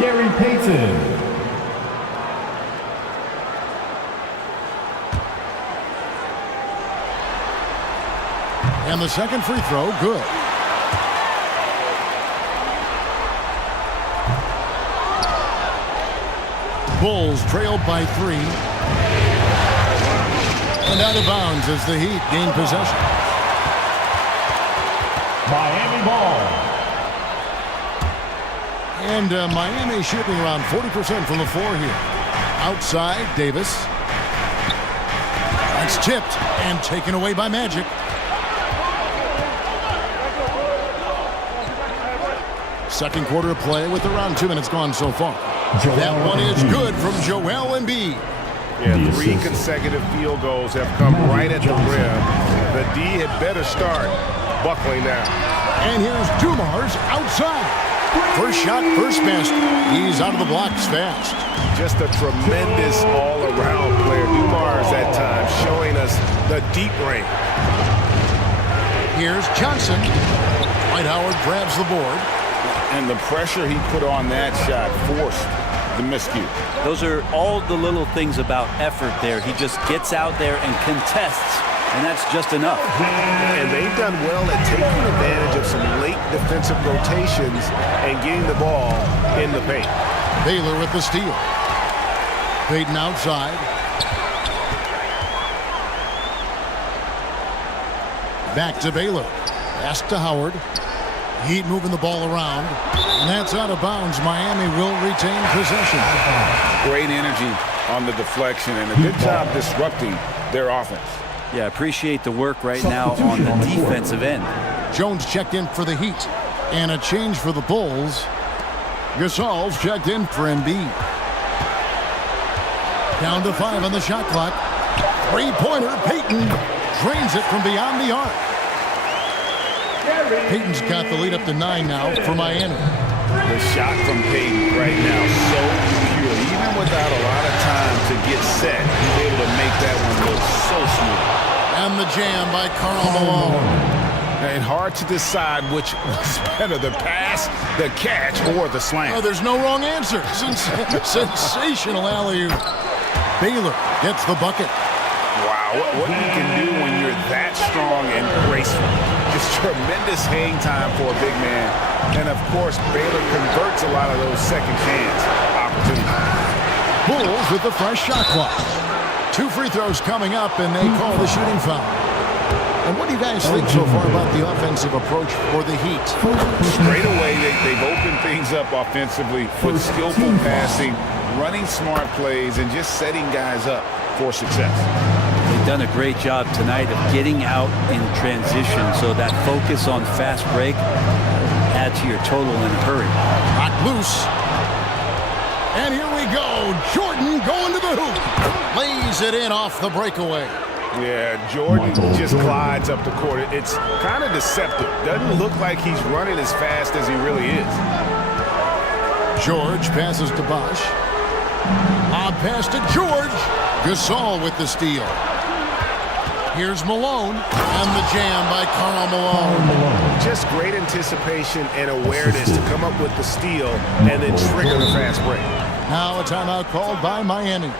Gary Payton. And the second free throw, good. Bulls trailed by 3. And out of bounds as the Heat gain possession. Miami ball. And Miami shooting around 40% from the floor here. Outside, Davis. That's tipped and taken away by Magic. Second quarter of play with around 2 minutes gone so far. That one is good from Joel Embiid. Yeah, 3 consecutive field goals have come right at the rim. The D had better start buckling down. And here's Dumars outside. First shot, first basket. He's out of the blocks fast. Just a tremendous all-around player. Dumars at times showing us the deep range. Here's Johnson. Dwight Howard grabs the board. And the pressure he put on that shot forced the miscue. Those are all the little things about effort there. He just gets out there and contests, and that's just enough. And they've done well at taking advantage of some late defensive rotations and getting the ball in the paint. Baylor with the steal. Payton outside. Back to Baylor. Pass to Howard. Heat moving the ball around. And that's out of bounds. Miami will retain possession. Great energy on the deflection and a good job disrupting their offense. Yeah, appreciate the work right now on the defensive end. Jones checked in for the Heat. And a change for the Bulls. Gasol's checked in for Embiid. Down to 5 on the shot clock. Three-pointer, Payton drains it from beyond the arc. Payton's got the lead up to 9 now for Miami. The shot from Payton right now so pure. Even without a lot of time to get set, he's able to make that one look so smooth. And the jam by Karl Malone. And hard to decide which was better, the pass, the catch, or the slam. Oh, there's no wrong answer. Sensational alley-oop. Baylor gets the bucket. Wow, what you can do when you're that strong and graceful. Just tremendous hang time for a big man. And, of course, Baylor converts a lot of those second chance opportunities. Bulls with the fresh shot clock. 2 free throws coming up, and they call the shooting foul. And what do you guys think so far about the offensive approach for the Heat? Straight away, they've opened things up offensively with skillful passing, running smart plays, and just setting guys up for success. They've done a great job tonight of getting out in transition, so that focus on fast break add to your total in a hurry. Knock loose. And here we go. Jordan going to the hoop. Lays it in off the breakaway. Yeah, Jordan just glides up the court. It's kind of deceptive. Doesn't look like he's running as fast as he really is. George passes to Bosch. Lob pass to George. Gasol with the steal. Here's Malone, and the jam by Karl Malone. Just great anticipation and awareness to come up with the steal and then trigger the fast break. Now a timeout called by Miami.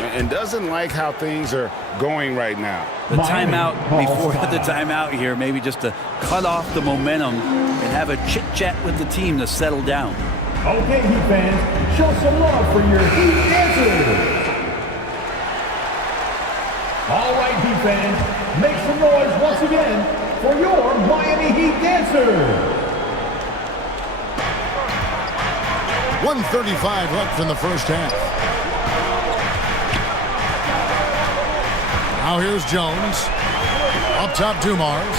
And doesn't like how things are going right now. The timeout before the timeout here, maybe just to cut off the momentum and have a chit-chat with the team to settle down. Okay, Heat fans, show some love for your Heat dancers. All right, Heat fans, make some noise once again for your Miami Heat dancers. 1:35 left in the first half. Now here's Jones. Up top, Dumars.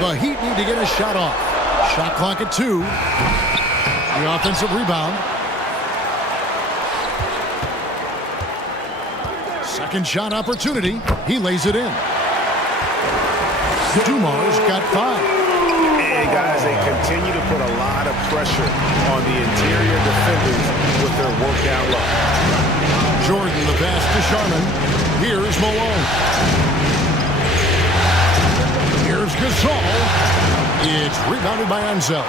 The Heat need to get a shot off. Shot clock at 2. The offensive rebound. Second shot opportunity. He lays it in. Dumars got 5. And guys, they continue to put a lot of pressure on the interior defenders with their workout look. Jordan the pass to Sharman. Here's Malone. Here's Gasol. It's rebounded by Ansel.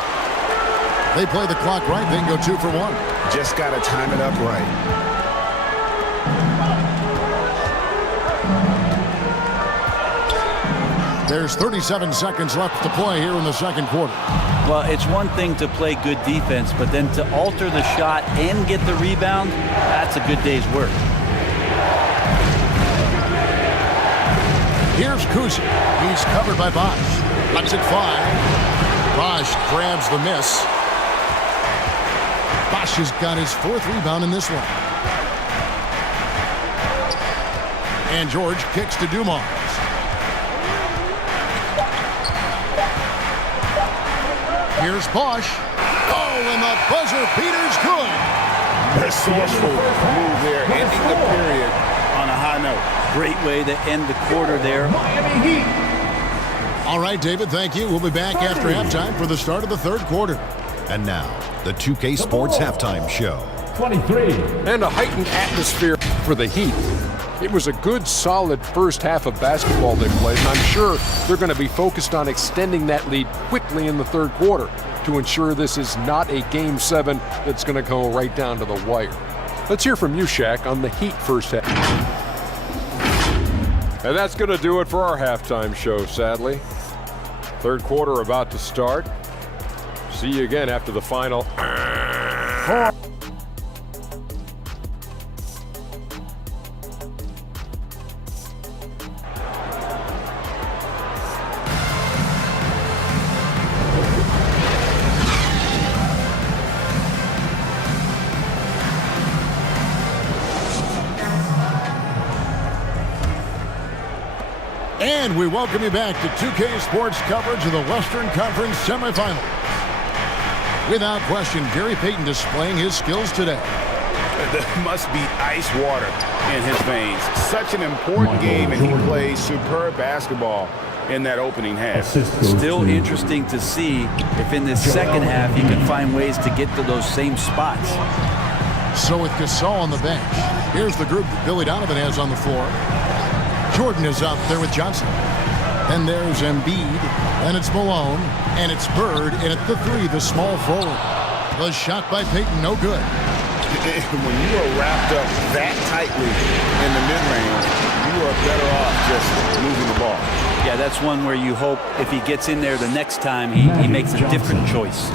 They play the clock right, they can go 2 for 1. Just got to time it up right. There's 37 seconds left to play here in the second quarter. Well, it's one thing to play good defense, but then to alter the shot and get the rebound, that's a good day's work. Here's Kuzic. He's covered by Bosch. Lets it fly. Bosch grabs the miss. Bosch has got his 4th rebound in this one. And George kicks to Dumars. Here's Bosch. Oh, and the buzzer beater's good. Resourceful move there, ending the period on a high note. Great way to end the quarter there. Miami Heat. All right, David, thank you. We'll be back after halftime for the start of the third quarter. And now, the 2K Sports Halftime Show. 23. And a heightened atmosphere for the Heat. It was a good, solid first half of basketball they played, and I'm sure they're going to be focused on extending that lead quickly in the third quarter to ensure this is not a Game 7 that's going to go right down to the wire. Let's hear from you, Shaq, on the Heat first half. And that's going to do it for our halftime show, sadly. Third quarter about to start. See you again after the final. And we welcome you back to 2K Sports coverage of the Western Conference semifinals. Without question, Gary Payton displaying his skills today. There must be ice water in his veins. Such an important game, and he plays superb basketball in that opening half. Still interesting to see if in this second half he can find ways to get to those same spots. So with Gasol on the bench, here's the group that Billy Donovan has on the floor. Jordan is up there with Johnson. And there's Embiid, and it's Malone, and it's Bird, and at the 3, the small forward. The shot by Payton, no good. When you are wrapped up that tightly in the mid-range, you are better off just moving the ball. Yeah, that's one where you hope if he gets in there the next time, he makes a different choice.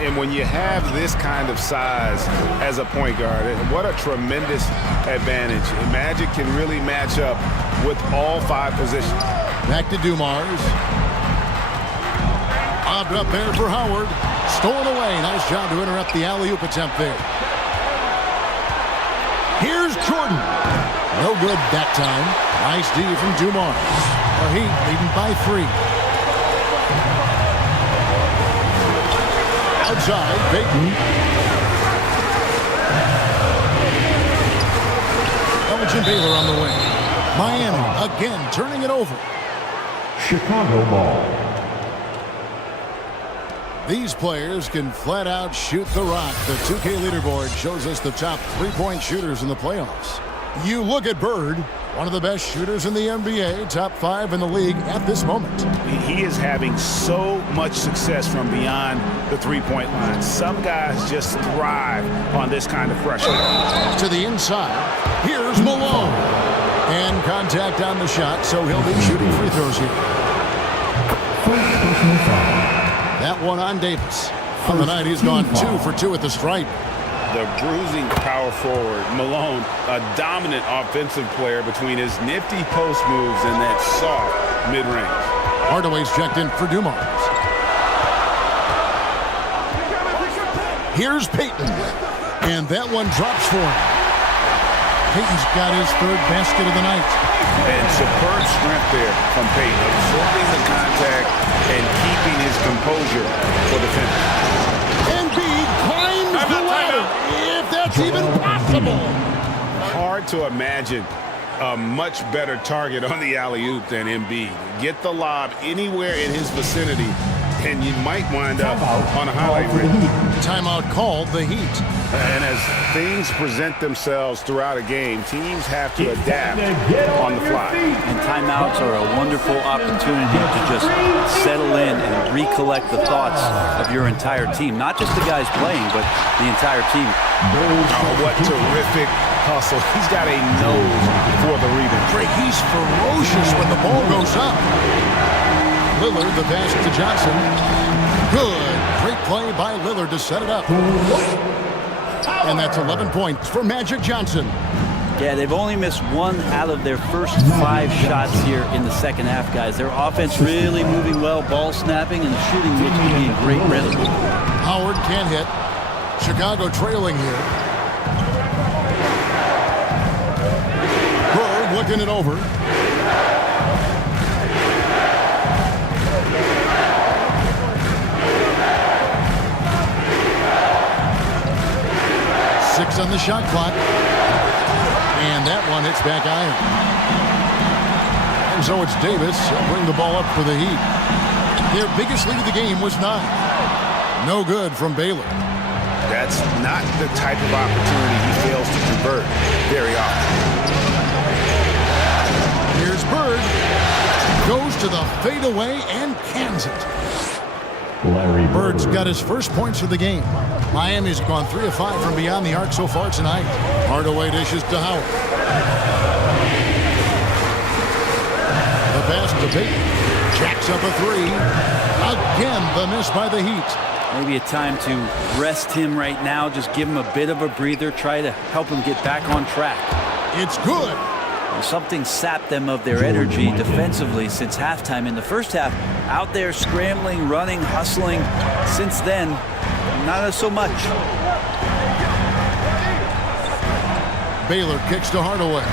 And when you have this kind of size as a point guard, what a tremendous advantage. Magic can really match up with all 5 positions. Back to Dumars. Bobbed up there for Howard. Stolen away. Nice job to interrupt the alley-oop attempt there. Here's Jordan. No good that time. Nice D from Dumars. The Heat leading by 3. Outside, Payton. intelligent Baylor on the wing. Miami again turning it over. Chicago ball. These players can flat out shoot the rock. The 2K leaderboard shows us the top three-point shooters in the playoffs. You look at Bird, one of the best shooters in the NBA, top 5 in the league at this moment. He is having so much success from beyond the three-point line. Some guys just thrive on this kind of pressure. To the inside, here's Malone. And contact on the shot, so he'll be shooting free throws here. That one on Davis. On the night, he's gone 2 for 2 at the stripe. The bruising power forward, Malone, a dominant offensive player between his nifty post moves and that soft mid-range. Hardaway's checked in for Dumars. Here's Payton. And that one drops for him. Payton's got his 3rd basket of the night. And superb strength there from Payton, absorbing the contact and keeping his composure for the finish. Embiid climbs the ladder, if that's even possible. Hard to imagine a much better target on the alley-oop than Embiid. Get the lob anywhere in his vicinity, and you might wind up on a highlight reel. Timeout called the Heat. And as things present themselves throughout a game, teams have to adapt on the fly. And timeouts are a wonderful opportunity to just settle in and recollect the thoughts of your entire team. Not just the guys playing, but the entire team. Oh, what terrific hustle. He's got a nose for the rebound. Drake, he's ferocious when the ball goes up. Lillard, the pass to Johnson. Good. Great play by Lillard to set it up. And that's 11 points for Magic Johnson. Yeah, they've only missed 1 out of their first 5 shots here in the second half, guys. Their offense really moving well, ball snapping, and the shooting looks to be in great rhythm. Howard can't hit. Chicago trailing here. Bird looking it over. Six on the shot clock. And that one hits back iron. And so it's Davis. He'll bring the ball up for the Heat. Their biggest lead of the game was 9. No good from Baylor. That's not the type of opportunity he fails to convert very often. Here's Bird. Goes to the fadeaway and cans it. Bird's got his first points of the game. Miami's gone 3 of 5 from beyond the arc so far tonight. Hardaway dishes to Howard. The pass to Payton. Jacks up a 3. Again, the miss by the Heat. Maybe a time to rest him right now. Just give him a bit of a breather. Try to help him get back on track. It's good. Something sapped them of their energy defensively since halftime. In the first half, out there scrambling, running, hustling. Since then, not so much. Baylor kicks to Hardaway.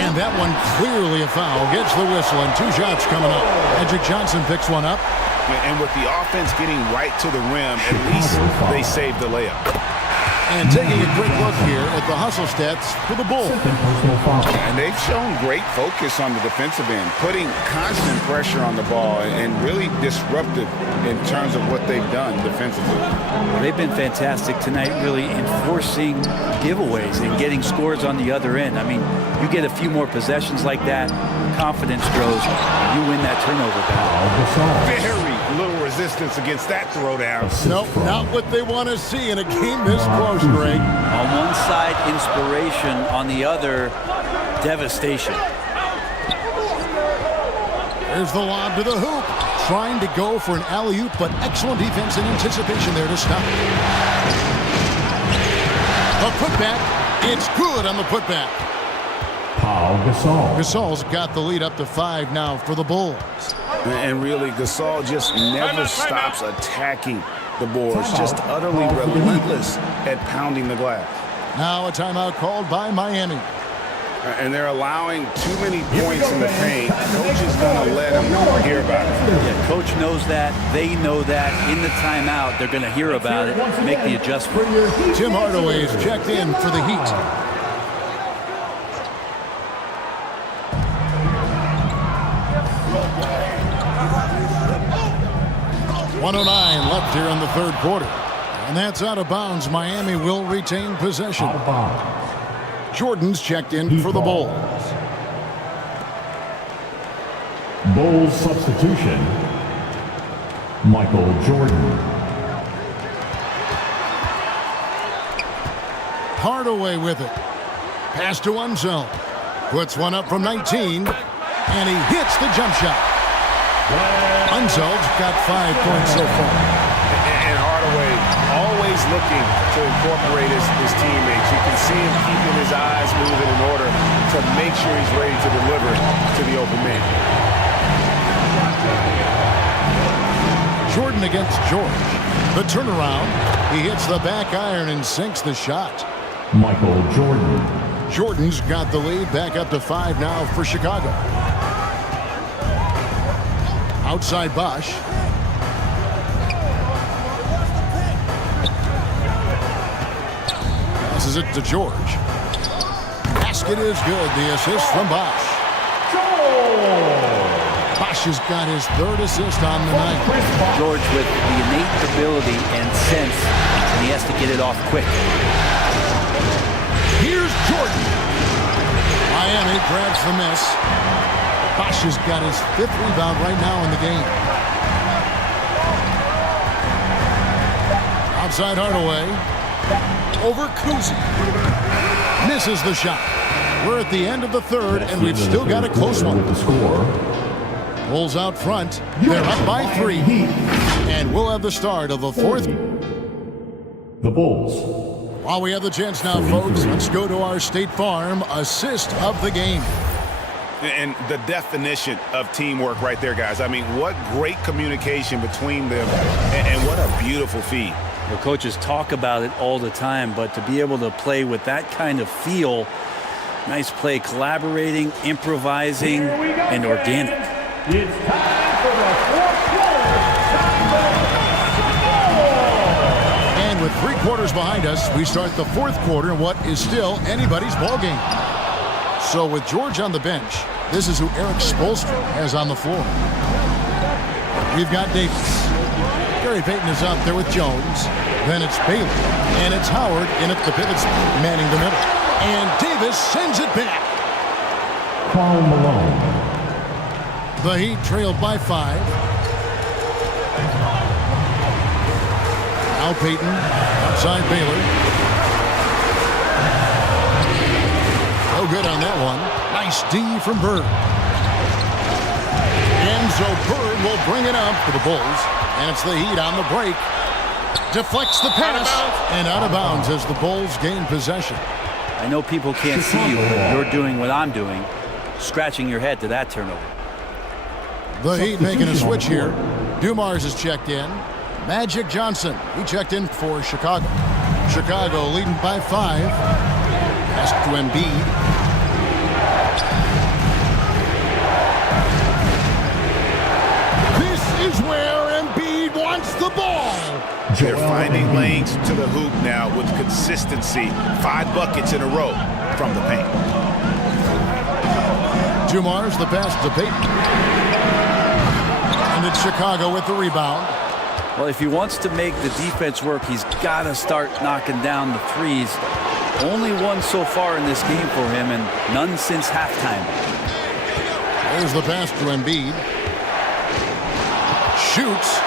And that one clearly a foul. Gets the whistle and 2 shots coming up. Magic Johnson picks one up. And with the offense getting right to the rim, at least they saved the layup. And taking a quick look here at the hustle stats for the Bulls. And they've shown great focus on the defensive end, putting constant pressure on the ball and really disruptive in terms of what they've done defensively. They've been fantastic tonight, really enforcing giveaways and getting scores on the other end. I mean, you get a few more possessions like that, confidence grows, you win that turnover battle. Very little resistance against that throwdown. Nope, not what they want to see in a game this close, Greg. On one side, inspiration. On the other, devastation. There's the lob to the hoop. Trying to go for an alley-oop, but excellent defense and anticipation there to stop. The putback. It's good on the putback. Paul Gasol. Gasol's got the lead up to 5 now for the Bulls. And really, Gasol just never stops attacking the boards, just utterly relentless at pounding the glass. Now a timeout called by Miami. And they're allowing too many points in the paint. Coach is going to let them hear about it. Yeah, coach knows that. They know that. In the timeout, they're going to hear about it, make the adjustment. Tim Hardaway is checked in for the Heat. .109 left here in the third quarter. And that's out of bounds. Miami will retain possession. Jordan's checked in for the Bulls. Bulls substitution, Michael Jordan. Hardaway with it. Pass to Unzel. Puts one up from 19. And he hits the jump shot. Unzel's got 5 points so far. And Hardaway always looking to incorporate his teammates. You can see him keeping his eyes moving in order to make sure he's ready to deliver to the open man. Jordan against George. The turnaround. He hits the back iron and sinks the shot. Michael Jordan. Jordan's got the lead back up to 5 now for Chicago. Outside Bosch. Passes it to George. Basket is good. The assist from Bosch. Bosch has got his third assist on the night. George with the innate ability and sense, and he has to get it off quick. Here's Jordan. Miami grabs the miss. Bosch has got his 5th rebound right now in the game. Outside Hardaway. Over Kuzi. Misses the shot. We're at the end of the third, and we've still got a close one. Bulls out front. They're up by 3. And we'll have the start of the fourth. The Bulls. While we have the chance now, folks, let's go to our State Farm assist of the game. And the definition of teamwork right there, guys. I mean, what great communication between them, and what a beautiful feed. Well, coaches talk about it all the time, but to be able to play with that kind of feel, nice play, collaborating, improvising, and organic. It's time for the fourth quarter. And with 3 quarters behind us, we start the fourth quarter in what is still anybody's ball game. So with George on the bench, this is who Eric Spoelstra has on the floor. We've got Davis. Gary Payton is out there with Jones. Then it's Bailey. And it's Howard in at the pivot spot, manning the middle. And Davis sends it back. Karl Malone. The Heat trailed by 5. Now Payton outside Baylor. No good on that one. Nice D from Bird. And so Bird will bring it up for the Bulls. And it's the Heat on the break. Deflects the pass. And out of bounds as the Bulls gain possession. I know people can't see you, but you're doing what I'm doing. Scratching your head to that turnover. The Heat making a switch here. Dumars is checked in. Magic Johnson, he checked in for Chicago. Chicago leading by 5. Pass to Embiid. This is where Embiid wants the ball. They're finding lanes to the hoop now with consistency. 5 buckets in a row from the paint. Dumars, the pass to Payton. And it's Chicago with the rebound. Well, if he wants to make the defense work, he's got to start knocking down the threes. Only one so far in this game for him, and none since halftime. There's the pass to Embiid. Shoots.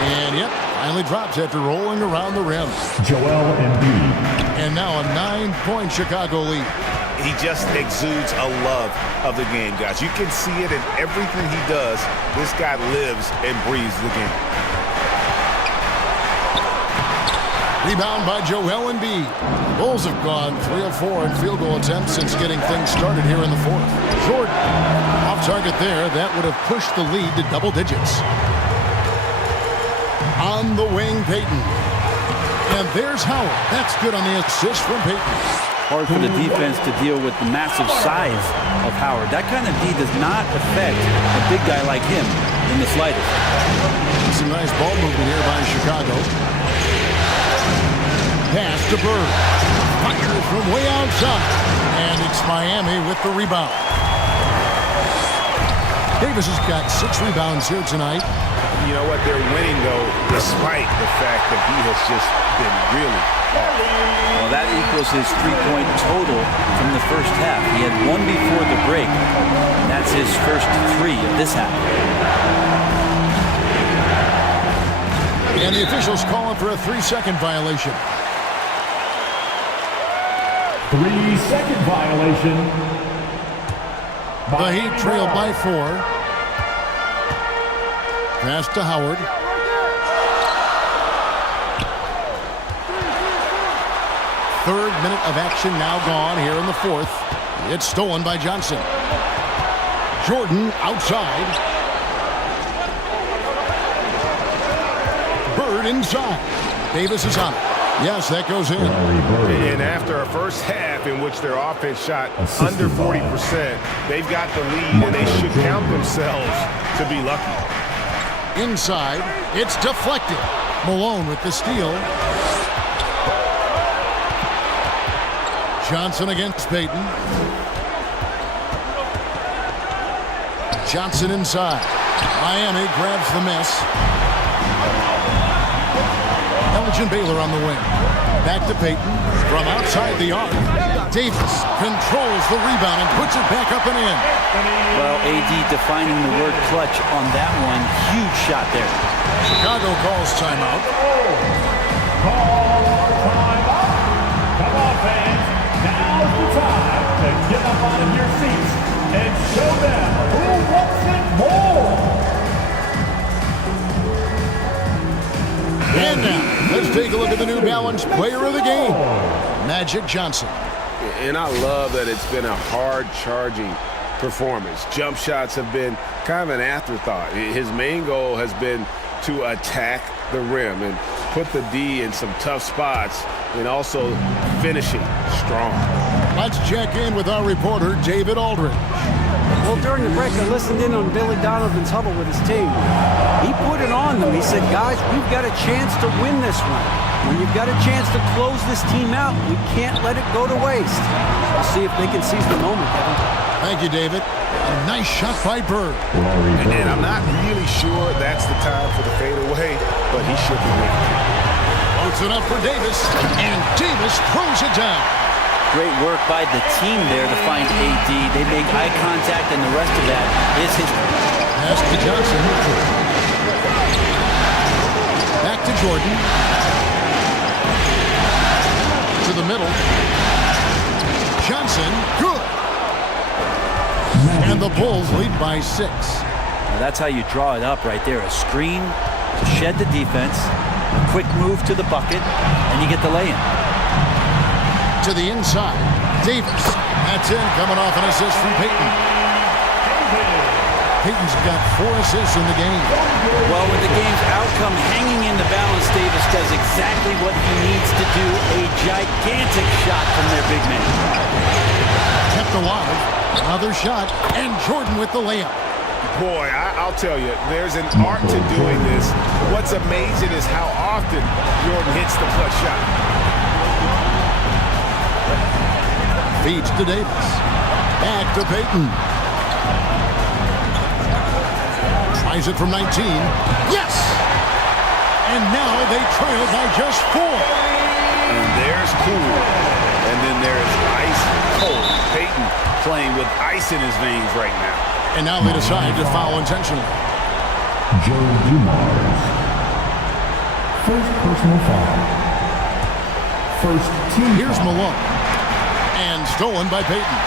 And, yep, finally drops after rolling around the rim. Joel Embiid. And now a 9-point Chicago lead. He just exudes a love of the game, guys. You can see it in everything he does. This guy lives and breathes the game. Rebound by Joel Embiid. Bulls have gone 3 of 4 in field goal attempts since getting things started here in the fourth. Jordan off target there. That would have pushed the lead to double digits. On the wing, Payton. And there's Howard. That's good on the assist from Payton. Hard for the defense to deal with the massive size of Howard. That kind of D does not affect a big guy like him in the slightest. Some nice ball movement here by Chicago. Pass to Bird. Fires from way outside. And it's Miami with the rebound. Davis has got 6 rebounds here tonight. You know what? They're winning, though, despite the fact that he has just been really off. Well, that equals his 3-point total from the first half. He had 1 before the break, and that's his first 3 of this half. And the officials calling for a 3-second violation. 3-second violation. The Heat trail by 4. Pass to Howard. Third minute of action now gone here in the fourth. It's stolen by Johnson. Jordan outside. Bird inside. Davis is on it. Yes, that goes in. And after a first half in which their offense shot under 40%, they've got the lead, and they should count themselves to be lucky. Inside, it's deflected. Malone with the steal. Johnson against Payton. Johnson inside. Miami grabs the miss. Elgin Baylor on the wing. Back to Payton. From outside the arc. Davis controls the rebound and puts it back up and in. Well, AD defining the word clutch on that one. Huge shot there. Chicago calls timeout. Call timeout. Come on, fans. Now's the time to get up out of your seats and show them who wants it more. And now, let's take a look at the New Balance player of the game, Magic Johnson. And I love that it's been a hard-charging performance. Jump shots have been kind of an afterthought. His main goal has been to attack the rim and put the D in some tough spots and also finishing strong. Let's check in with our reporter, David Aldridge. Well, during the break, I listened in on Billy Donovan's huddle with his team. He put it on them. He said, guys, we've got a chance to win this one. When you've got a chance to close this team out, we can't let it go to waste. We'll see if they can seize the moment, Kevin. Thank you, David. A nice shot by Bird. And I'm not really sure that's the time for the fadeaway, but he should be making it. Close enough for Davis, and Davis throws it down. Great work by the team there to find AD. They make eye contact, and the rest of that is history. Pass to Johnson. Back to Jordan. To the middle. Johnson, good. And the Bulls lead by 6. Now that's how you draw it up right there. A screen to shed the defense, a quick move to the bucket, and you get the lay-in. To the inside, Davis. That's in, coming off an assist from Payton. Payton's got 4 assists in the game. Well, with the game's outcome hanging in the balance, Davis does exactly what he needs to do. A gigantic shot from their big man. Kept alive. Another shot, and Jordan with the layup. Boy, I'll tell you, there's an art to doing this. What's amazing is how often Jordan hits the clutch shot. Feeds to Davis. Back to Payton. Tries it from 19. Yes! And now they trail by just 4. And there's cool. And then there's ice cold. Payton playing with ice in his veins right now. And now they decide to foul intentionally. Joe Dumars. First personal foul. First team. Here's Malone. And stolen by Payton.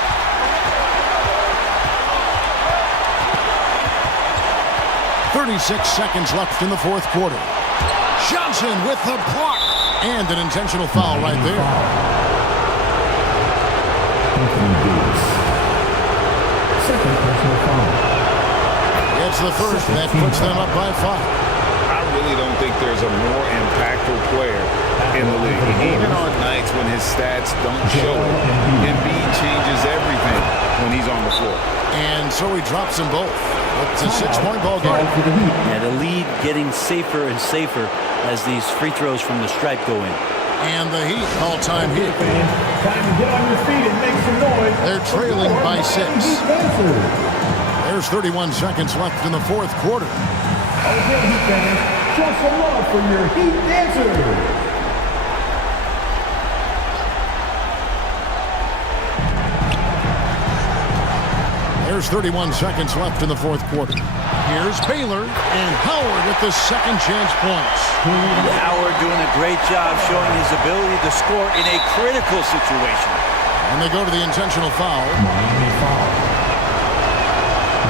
.36 seconds left in the fourth quarter. Johnson with the block. And an intentional foul right there. Second personal foul. It's the first that puts them up by 5. I really don't think there's a more impactful player in the league. Even on nights when his stats don't show it, Embiid changes everything when he's on the floor. And so he drops them both. It's a 6-point ball game. Yeah, the lead getting safer and safer as these free throws from the stripe go in. And the Heat call time here. Time to get on your feet and make some noise. They're trailing by 6. There's 31 seconds left in the fourth quarter. Okay, Heat fans, show some love for your Heat dancers. There's 31 seconds left in the fourth quarter. Here's Baylor and Howard with the second chance points. Howard doing a great job showing his ability to score in a critical situation. And they go to the intentional foul.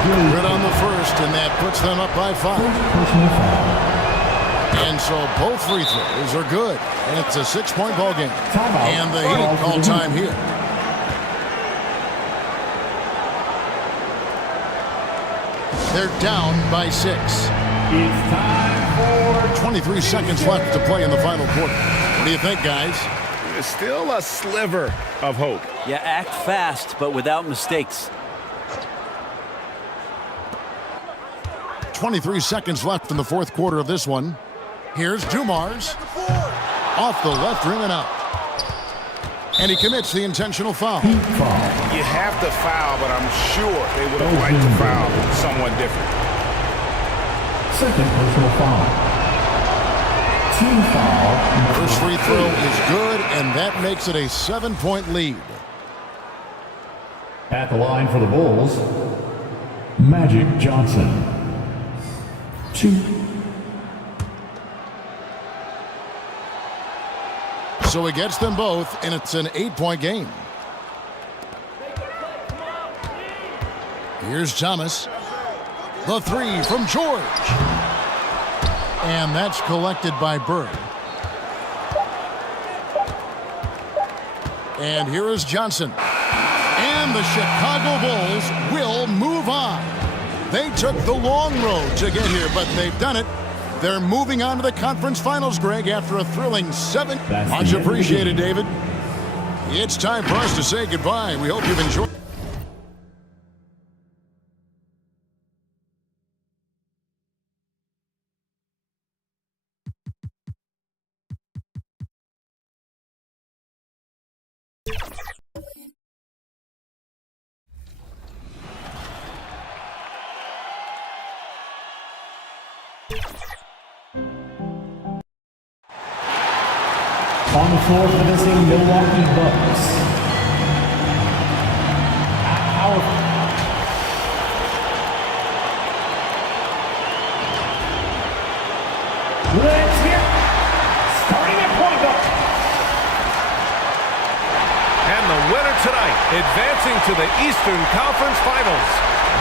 Good on the first, and that puts them up by 5. And so both free throws are good. And it's a 6-point ball game. And the Heat call time here. They're down by 6. It's time for 23 seconds left to play in the final quarter. What do you think, guys? There's still a sliver of hope. Yeah, act fast, but without mistakes. 23 seconds left in the fourth quarter of this one. Here's Dumars. Off the left rim and out. And he commits the intentional foul. You have to foul, but I'm sure they would have liked to foul someone different. second personal foul. Team foul. First free throw is good, and that makes it a 7-point lead. At the line for the Bulls, Magic Johnson. 2. So he gets them both, and it's an 8-point game. Here's Thomas. The 3 from George. And that's collected by Bird. And here is Johnson. And the Chicago Bulls will move on. They took the long road to get here, but they've done it. They're moving on to the conference finals, Greg, after a thrilling 7. Much appreciated, David. It's time for us to say goodbye. We hope you've enjoyed. On the floor for the missing Milwaukee Bucks. Let's hear starting at point guard. And the winner tonight, advancing to the Eastern Conference Finals.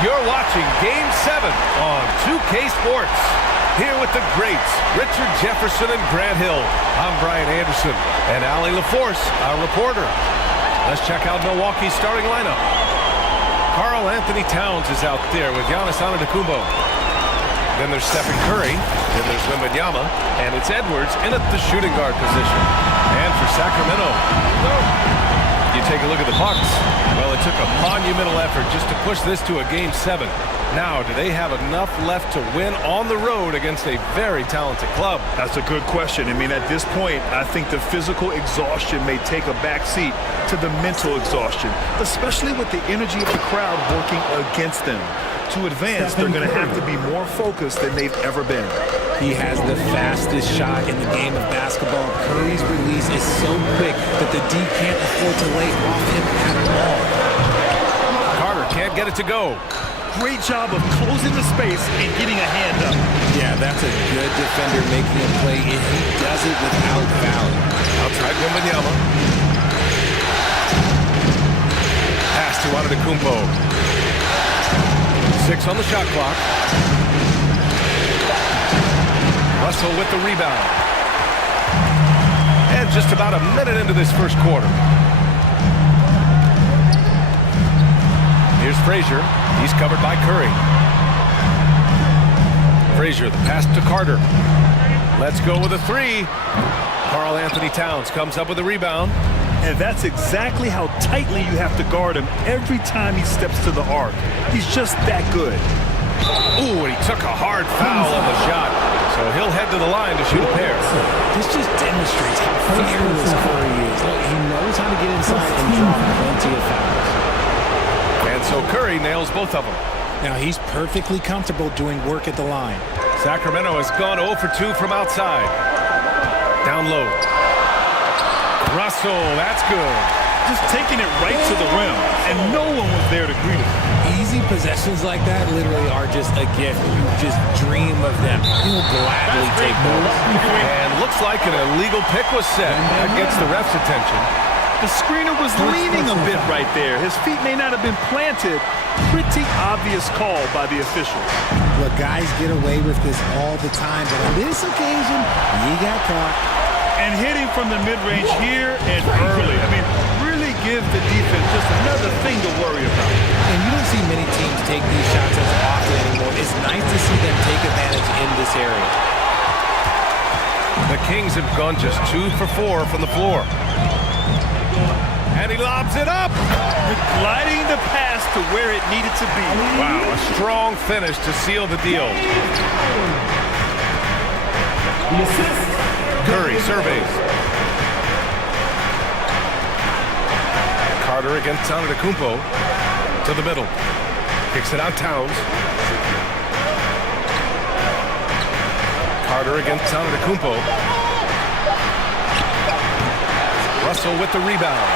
You're watching Game 7 on 2K Sports. Here with the greats, Richard Jefferson and Grant Hill. I'm Brian Anderson, and Allie LaForce, our reporter. Let's check out Milwaukee's starting lineup. Karl Anthony Towns is out there with Giannis Antetokounmpo. Then there's Stephen Curry. Then there's Wembanyama. And it's Edwards in at the shooting guard position. And for Sacramento, you take a look at the Bucks. Well, it took a monumental effort just to push this to a Game 7. Now, do they have enough left to win on the road against a very talented club? That's a good question. I mean, at this point, I think the physical exhaustion may take a backseat to the mental exhaustion, especially with the energy of the crowd working against them. To advance, they're going to have to be more focused than they've ever been. He has the fastest shot in the game of basketball. Curry's release is so quick that the D can't afford to lay off him at all. Carter can't get it to go. Great job of closing the space and getting a hand up. Yeah, that's a good defender making a play, and he does it without fouling. Outside Wembanyama. Pass to Antetokounmpo. 6 on the shot clock. Russell with the rebound. And just about a minute into this first quarter. Here's Frazier. He's covered by Curry. Frazier, the pass to Carter. Let's go with a 3. Karl Anthony Towns comes up with a rebound. And that's exactly how tightly you have to guard him every time he steps to the arc. He's just that good. Ooh, and he took a hard foul on the shot. So he'll head to the line to shoot a pair. This just demonstrates how fearless Curry is. Look, he knows how to get inside and draw plenty of fouls. And so Curry nails both of them. Now he's perfectly comfortable doing work at the line. Sacramento has gone 0 for 2 from outside. Down low. Russell, that's good. Just taking it right to the rim, and no one was there to greet him. Easy possessions like that literally are just a gift. You just dream of them. You'll gladly take those. And looks like an illegal pick was set. That gets the ref's attention. The screener was leaning a bit right there. His feet may not have been planted. Pretty obvious call by the official. Look, guys get away with this all the time, but on this occasion, he got caught. And hitting from the mid-range here and early. I mean, really give the defense just another thing to worry about. And you don't see many teams take these shots as often anymore. It's nice to see them take advantage in this area. The Kings have gone just 2 for 4 from the floor. And he lobs it up. Gliding the pass to where it needed to be. Wow, a strong finish to seal the deal. The assist. Curry surveys. Carter against Antetokounmpo to the middle. Kicks it out Towns. Carter against Antetokounmpo. Russell with the rebound.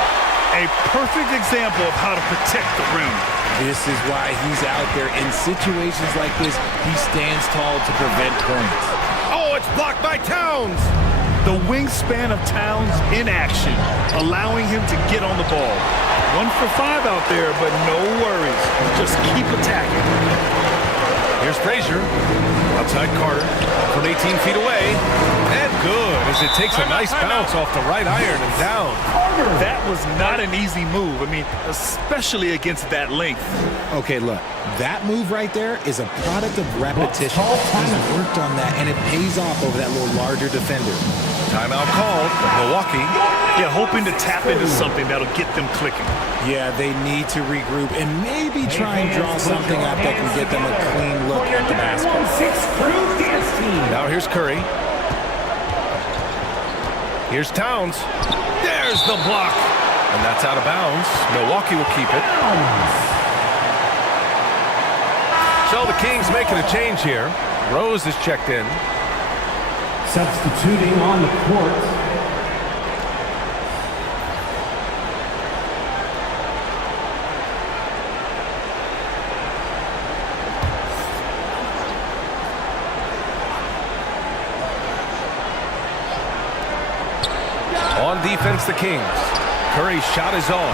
A perfect example of how to protect the rim. This is why he's out there. In situations like this, he stands tall to prevent points. Oh, it's blocked by Towns. The wingspan of Towns in action, allowing him to get on the ball. 1 for 5 out there, but no worries. Just keep attacking. Here's Frazier. Outside Carter from 18 feet away. And good as it takes a nice bounce off the right iron and down. That was not an easy move. I mean, especially against that length. Okay, look, that move right there is a product of repetition. He's worked on that, and it pays off over that little larger defender. Timeout called. Milwaukee. Yeah, hoping to tap into something that'll get them clicking. Yeah, they need to regroup and maybe try and draw something up that can get them a clean look at the basket. Now here's Curry. Here's Towns. There's the block. And that's out of bounds. Milwaukee will keep it. So the Kings making a change here. Rose is checked in. Substituting on the court. On defense, the Kings. Curry's shot is off.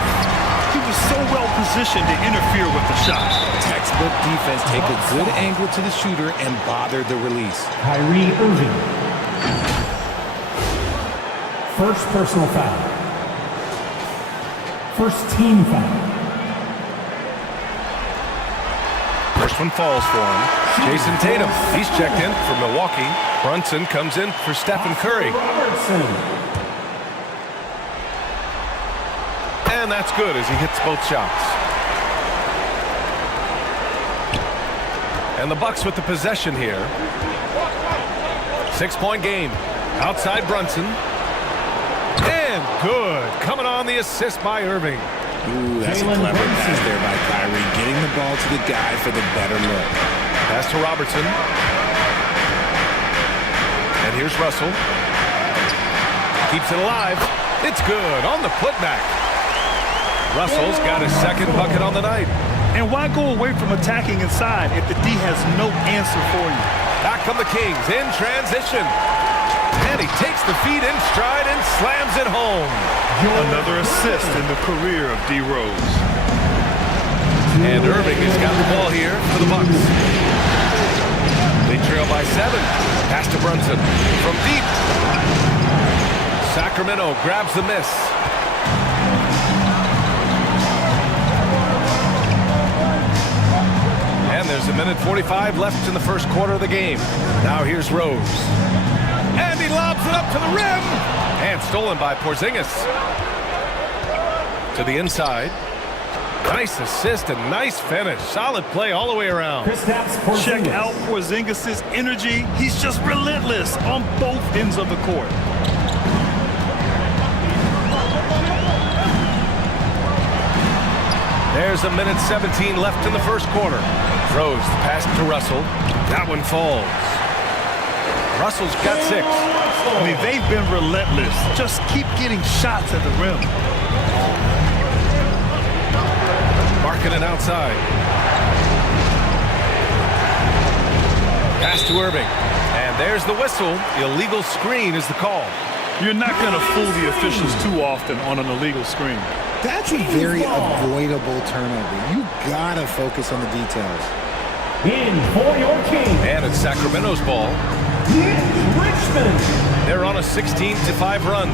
He was so well positioned to interfere with the shot. Textbook defense, take a good angle to the shooter and bother the release. Kyrie Irving. First personal foul. First team foul. First one falls for him. Jason Tatum, he's checked in for Milwaukee. Brunson comes in for Stephen Curry. And that's good as he hits both shots. And the Bucks with the possession here. 6-point game. Outside Brunson. And good. Coming on the assist by Irving. Ooh, that's a clever pass there by Kyrie. Getting the ball to the guy for the better look. Pass to Robertson. And here's Russell. Keeps it alive. It's good on the putback. Russell's got his second bucket on the night. And why go away from attacking inside if the D has no answer for you? Back come the Kings in transition. And he takes the feed in stride and slams it home. Another assist in the career of D. Rose. And Irving has got the ball here for the Bucks. They trail by 7. Pass to Brunson from deep. Sacramento grabs the miss. And there's a minute 45 left in the first quarter of the game. Now here's Rose. And he lobs it up to the rim. And stolen by Porzingis. To the inside. Nice assist and nice finish. Solid play all the way around. Check out Porzingis' energy. He's just relentless on both ends of the court. There's a minute 17 left in the first quarter. Throws the pass to Russell. That one falls. Russell's got 6. I mean, they've been relentless. Just keep getting shots at the rim. Marking it outside. Pass to Irving. And there's the whistle. Illegal screen is the call. You're not going to fool the officials too often on an illegal screen. That's a very avoidable turnover. You gotta focus on the details. In for your team. And it's Sacramento's ball. It's Richmond. They're on a 16-5 run.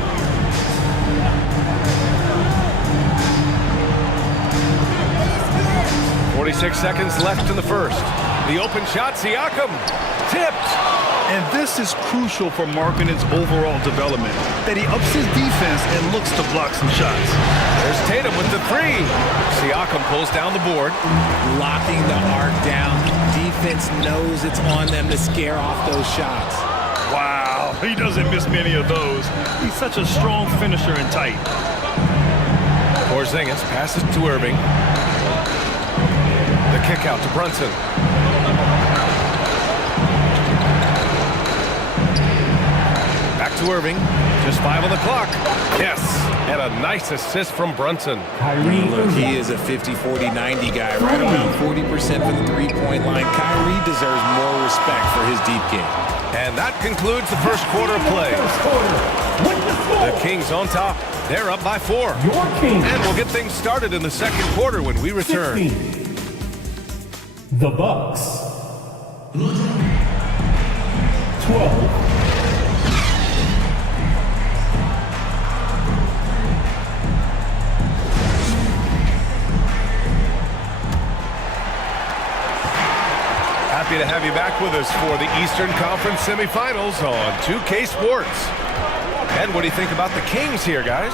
.46 seconds left in the first. The open shot, Siakam. Tipped. And this is crucial for Markkanen's overall development, that he ups his defense and looks to block some shots. There's Tatum with the 3. Siakam pulls down the board. Locking the arc down. Defense knows it's on them to scare off those shots. Wow, he doesn't miss many of those. He's such a strong finisher and tight. Porzingis passes to Irving. The kick out to Brunson. Back to Irving. Just 5 on the clock. Yes. And a nice assist from Brunson. Look, he is a 50-40-90 guy, right around 40% from the three-point line. Kyrie deserves more respect for his deep game. And that concludes the first quarter of play. The Kings on top. They're up by 4. And we'll get things started in the second quarter when we return. 16. The Bucks. 12. Happy to have you back with us for the Eastern Conference semifinals on 2K Sports. And what do you think about the Kings here, guys?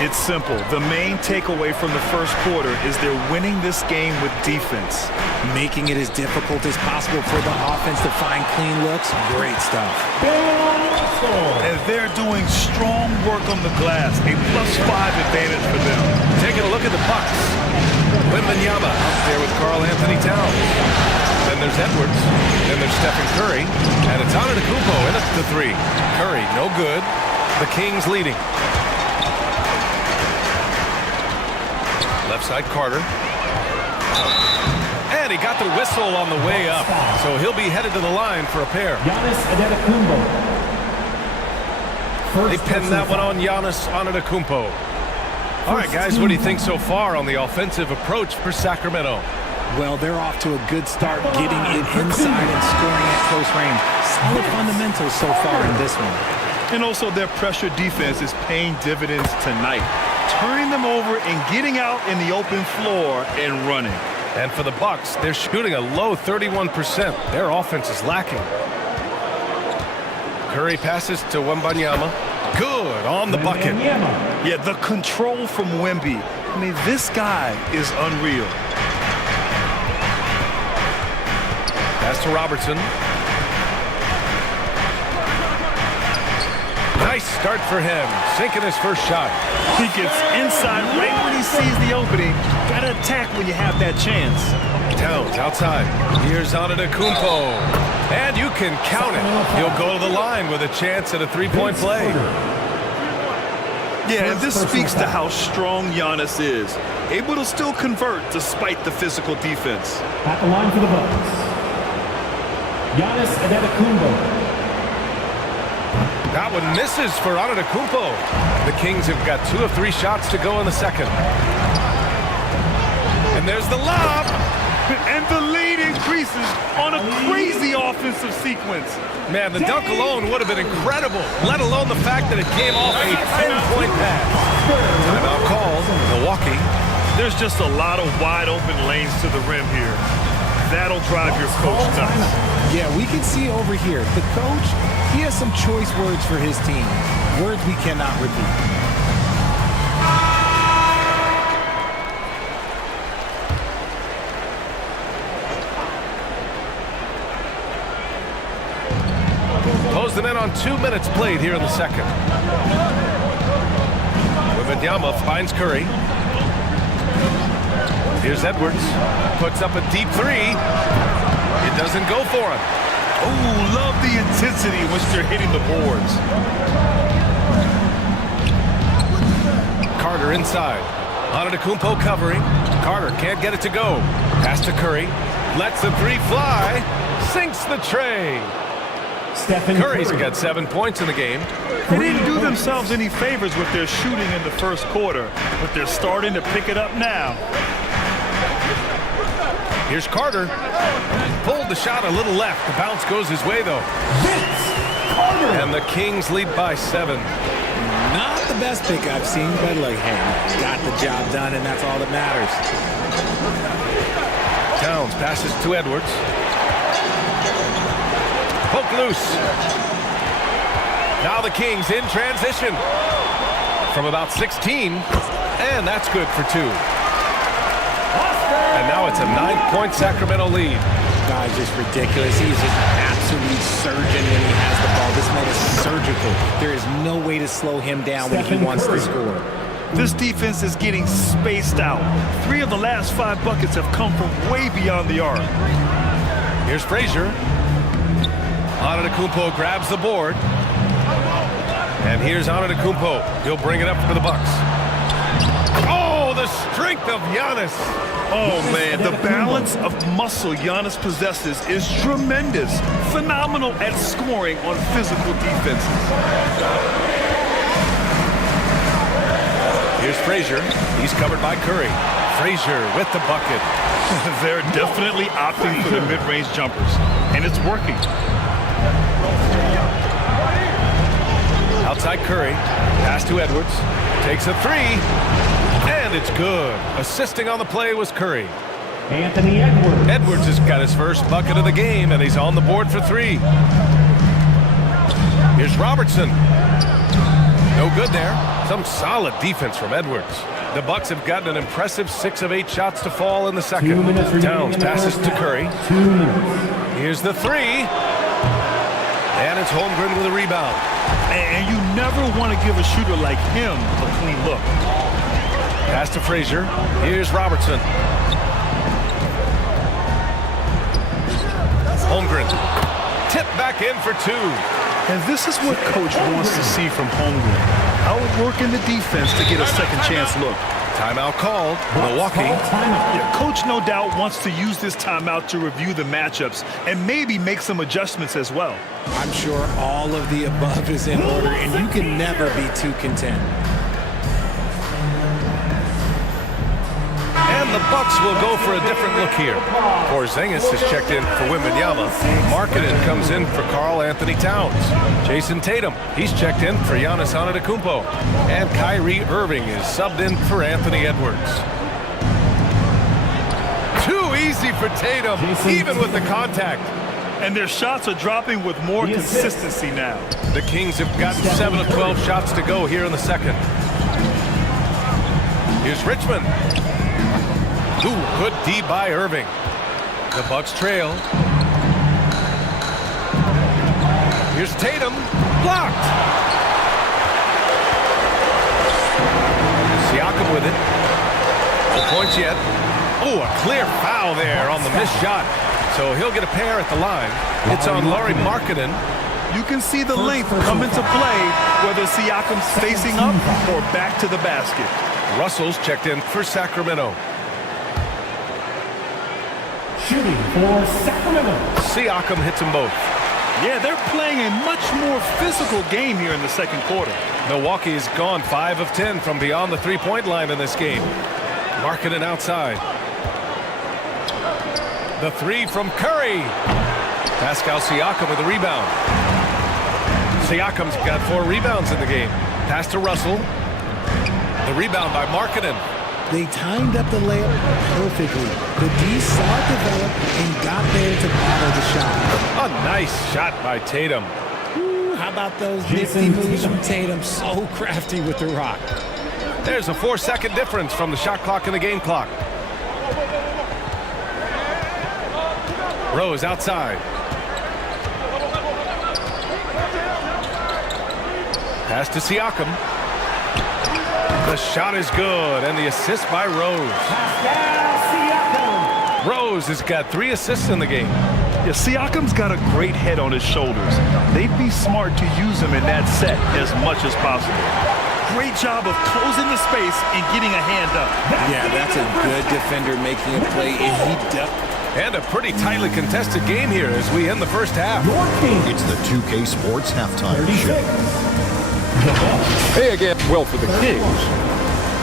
It's simple. The main takeaway from the first quarter is they're winning this game with defense. Making it as difficult as possible for the offense to find clean looks. Great stuff. And they're doing strong work on the glass. A +5 advantage for them. Taking a look at the Bucks. Wembanyama out there with Karl Anthony Towns. Then there's Edwards. Then there's Stephen Curry. And it's Antetokounmpo in at the 3. Curry, no good. The Kings leading. Left side, Carter. And he got the whistle on the way up. So he'll be headed to the line for a pair. Giannis Antetokounmpo. They pinned that one on Giannis Antetokounmpo. All right, guys, what do you think so far on the offensive approach for Sacramento? Well, they're off to a good start getting it inside and scoring at close range. Solid fundamentals so far in this one. And also their pressure defense is paying dividends tonight. Turning them over and getting out in the open floor and running. And for the Bucks, they're shooting a low 31%. Their offense is lacking. Curry passes to Wembanyama. Good on the bucket. Yeah, the control from Wemby. I mean, this guy is unreal. Pass to Robertson. Nice start for him. Sinking his first shot. He gets inside right when he sees the opening. Got to attack when you have that chance. Towns outside. Here's Antetokounmpo. And you can count it. He'll go to the line with a chance at a three-point play. Yeah, and this speaks to how strong Giannis is. Able to still convert despite the physical defense. At the line for the Bucks. Giannis Antetokounmpo. That one misses for Antetokounmpo. The Kings have got 2 of 3 shots to go in the second. And there's the lob. And the lead increases on a crazy offensive sequence. Man, the dunk alone would have been incredible, let alone the fact that it came off a 10-point pass. Timeout called, Milwaukee. There's just a lot of wide open lanes to the rim here. That'll drive your coach nuts. Yeah, we can see over here, the coach, he has some choice words for his team. Words we cannot repeat. Closing in on 2 minutes played here in the second. Wembanyama finds Curry. Here's Edwards. Puts up a deep three. It doesn't go for him. Oh, love the intensity in which they're hitting the boards. Carter inside. Antetokounmpo covering. Carter can't get it to go. Pass to Curry. Lets the three fly. Sinks the tray. Curry's got 7 points in the game. They didn't do themselves any favors with their shooting in the first quarter, but they're starting to pick it up now. Here's Carter. Pulled the shot a little left. The bounce goes his way, though. And the Kings lead by 7. Not the best pick I've seen, but look, hey, got the job done, and that's all that matters. Towns passes to Edwards. Poke loose. Now the Kings in transition from about 16, and that's good for 2. And now it's a 9-point Sacramento lead. Guy's just ridiculous. He's just an absolute surgeon when he has the ball. This man is surgical. There is no way to slow him down when he wants to score. This defense is getting spaced out. 3 of the last 5 buckets have come from way beyond the arc. Here's Frazier. Antetokounmpo grabs the board. And here's Antetokounmpo. He'll bring it up for the Bucks. Oh, the strength of Giannis. Oh, man, the balance of muscle Giannis possesses is tremendous. Phenomenal at scoring on physical defenses. Here's Frazier. He's covered by Curry. Frazier with the bucket. They're definitely opting for the mid-range jumpers, and it's working. Outside Curry. Pass to Edwards. Takes a three. And it's good. Assisting on the play was Curry. Anthony Edwards. Edwards has got his first bucket of the game, and he's on the board for 3. Here's Robertson. No good there. Some solid defense from Edwards. The Bucks have gotten an impressive 6 of 8 shots to fall in the second. Towns passes to Curry. Here's the three. And it's Holmgren with a rebound. And you never want to give a shooter like him a clean look. Pass to Frazier. Here's Robertson. Holmgren. Tip back in for 2. And this is what Coach wants to see from Holmgren. Outworking the defense to get a second chance look. Timeout called. Milwaukee. Yeah, Coach no doubt wants to use this timeout to review the matchups and maybe make some adjustments as well. I'm sure all of the above is in order, and you can never be too content. And the Bucks will go for a different look here. Porzingis has checked in for Wembanyama. Markkanen comes in for Karl Anthony Towns. Jason Tatum, he's checked in for Giannis Antetokounmpo. And Kyrie Irving is subbed in for Anthony Edwards. Too easy for Tatum, even with the contact. And their shots are dropping with more consistency now. The Kings have gotten 7 of 12 shots to go here in the second. Here's Richmond. Ooh, good D by Irving. The Bucks trail. Here's Tatum. Blocked. Siakam with it. No points yet. Oh, a clear foul there on the missed shot. So he'll get a pair at the line. It's on Lauri Markkanen. You can see the length come into play, whether Siakam's facing up or back to the basket. Russell's checked in for Sacramento. Shooting for Sacramento. Siakam hits them both. Yeah, they're playing a much more physical game here in the second quarter. Milwaukee's gone 5 of 10 from beyond the three-point line in this game. Markkanen outside. The three from Curry. Pascal Siakam with a rebound. Siakam's got 4 rebounds in the game. Pass to Russell. The rebound by Markkanen. They timed up the layup perfectly. The D saw it develop and got there to bottle the shot. A nice shot by Tatum. Ooh, how about those nifty moves from Tatum? So crafty with the rock. There's a 4-second difference from the shot clock and the game clock. Rose outside. Pass to Siakam. The shot is good, and the assist by Rose. Rose has got 3 assists in the game. Yeah, Siakam's got a great head on his shoulders. They'd be smart to use him in that set as much as possible. Great job of closing the space and getting a hand up. Yeah, that's a good defender making a play, and he does. And a pretty tightly contested game here as we end the first half. It's the 2K Sports Halftime Show. Hey again, well, for the Kings,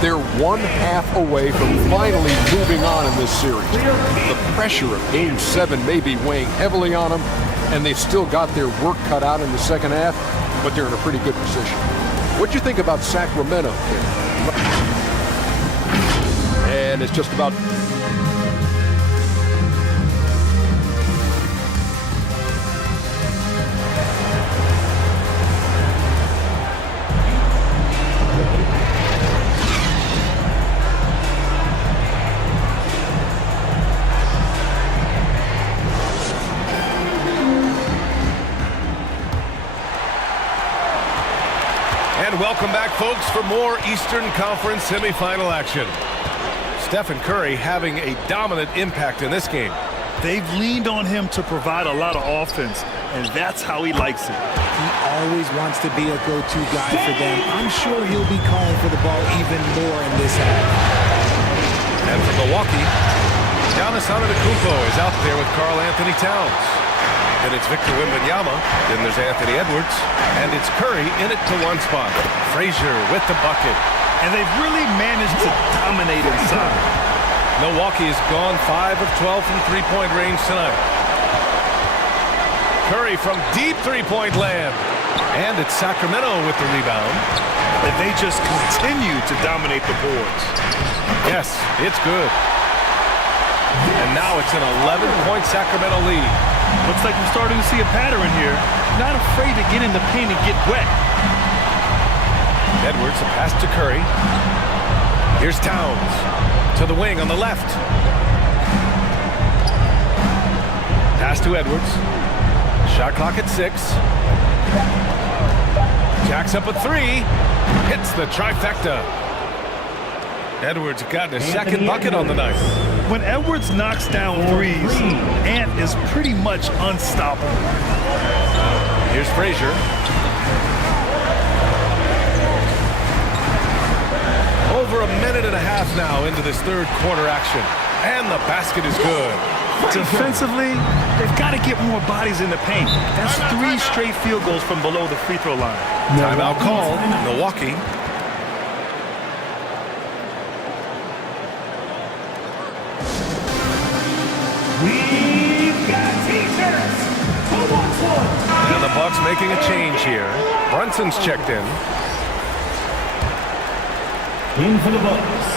they're 1/2 away from finally moving on in this series. The pressure of Game 7 may be weighing heavily on them, and they've still got their work cut out in the second half, but they're in a pretty good position. What'd you think about Sacramento here? And it's just about... Welcome back, folks, for more Eastern Conference semifinal action. Stephen Curry having a dominant impact in this game. They've leaned on him to provide a lot of offense, and that's how he likes it. He always wants to be a go-to guy for them. I'm sure he'll be calling for the ball even more in this half. And from Milwaukee, Giannis Antetokounmpo is out there with Karl Anthony Towns. Then it's Victor Wembanyama, then there's Anthony Edwards, and it's Curry in it to one spot. Frazier with the bucket. And they've really managed to dominate inside. Milwaukee has gone 5 of 12 from three-point range tonight. Curry from deep three-point land. And it's Sacramento with the rebound. And they just continue to dominate the boards. Yes, it's good. And now it's an 11-point Sacramento lead. Looks like we're starting to see a pattern here. Not afraid to get in the paint and get wet. Edwards, a pass to Curry. Here's Towns to the wing on the left. Pass to Edwards. Shot clock at 6. Jacks up a 3. Hits the trifecta. Edwards got his second bucket on the night. When Edwards knocks down threes, Ant is pretty much unstoppable. Here's Frazier. Over a minute and a half now into this third quarter action. And the basket is good. Defensively, they've got to get more bodies in the paint. That's 3 straight field goals from below the free throw line. Timeout called, Milwaukee. We've got T-shirts. Who wants one? And the Bucks making a change here. Brunson's checked in. In for the Bucks,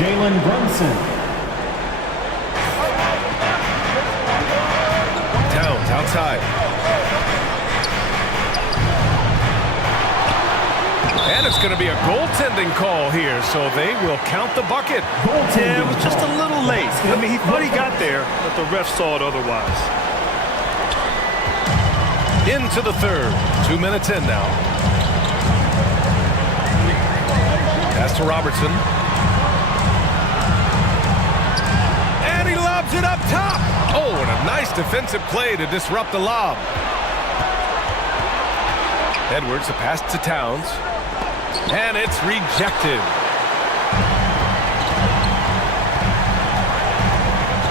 Jalen Brunson. Towns outside. And it's going to be a goaltending call here, so they will count the bucket. Yeah, it was just a little late. I mean, he thought he got there, but the ref saw it otherwise. Into the third. 2 minutes in now. Pass to Robertson. And he lobs it up top. Oh, and a nice defensive play to disrupt the lob. Edwards, a pass to Towns. And it's rejected.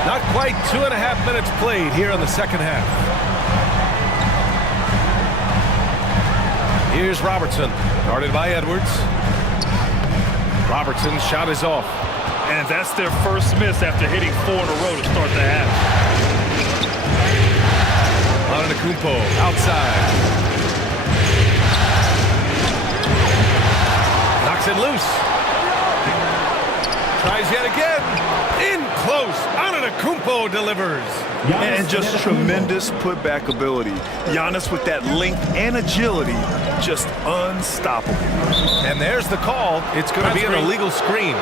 Not quite 2.5 minutes played here in the second half. Here's Robertson, guarded by Edwards. Robertson's shot is off. And that's their first miss after hitting 4 in a row to start the half. Antetokounmpo outside. Knocks it loose. Tries yet again. In close. Antetokounmpo delivers. And just tremendous putback ability. Giannis with that length and agility, just unstoppable. And there's the call. It's going to be an illegal screen.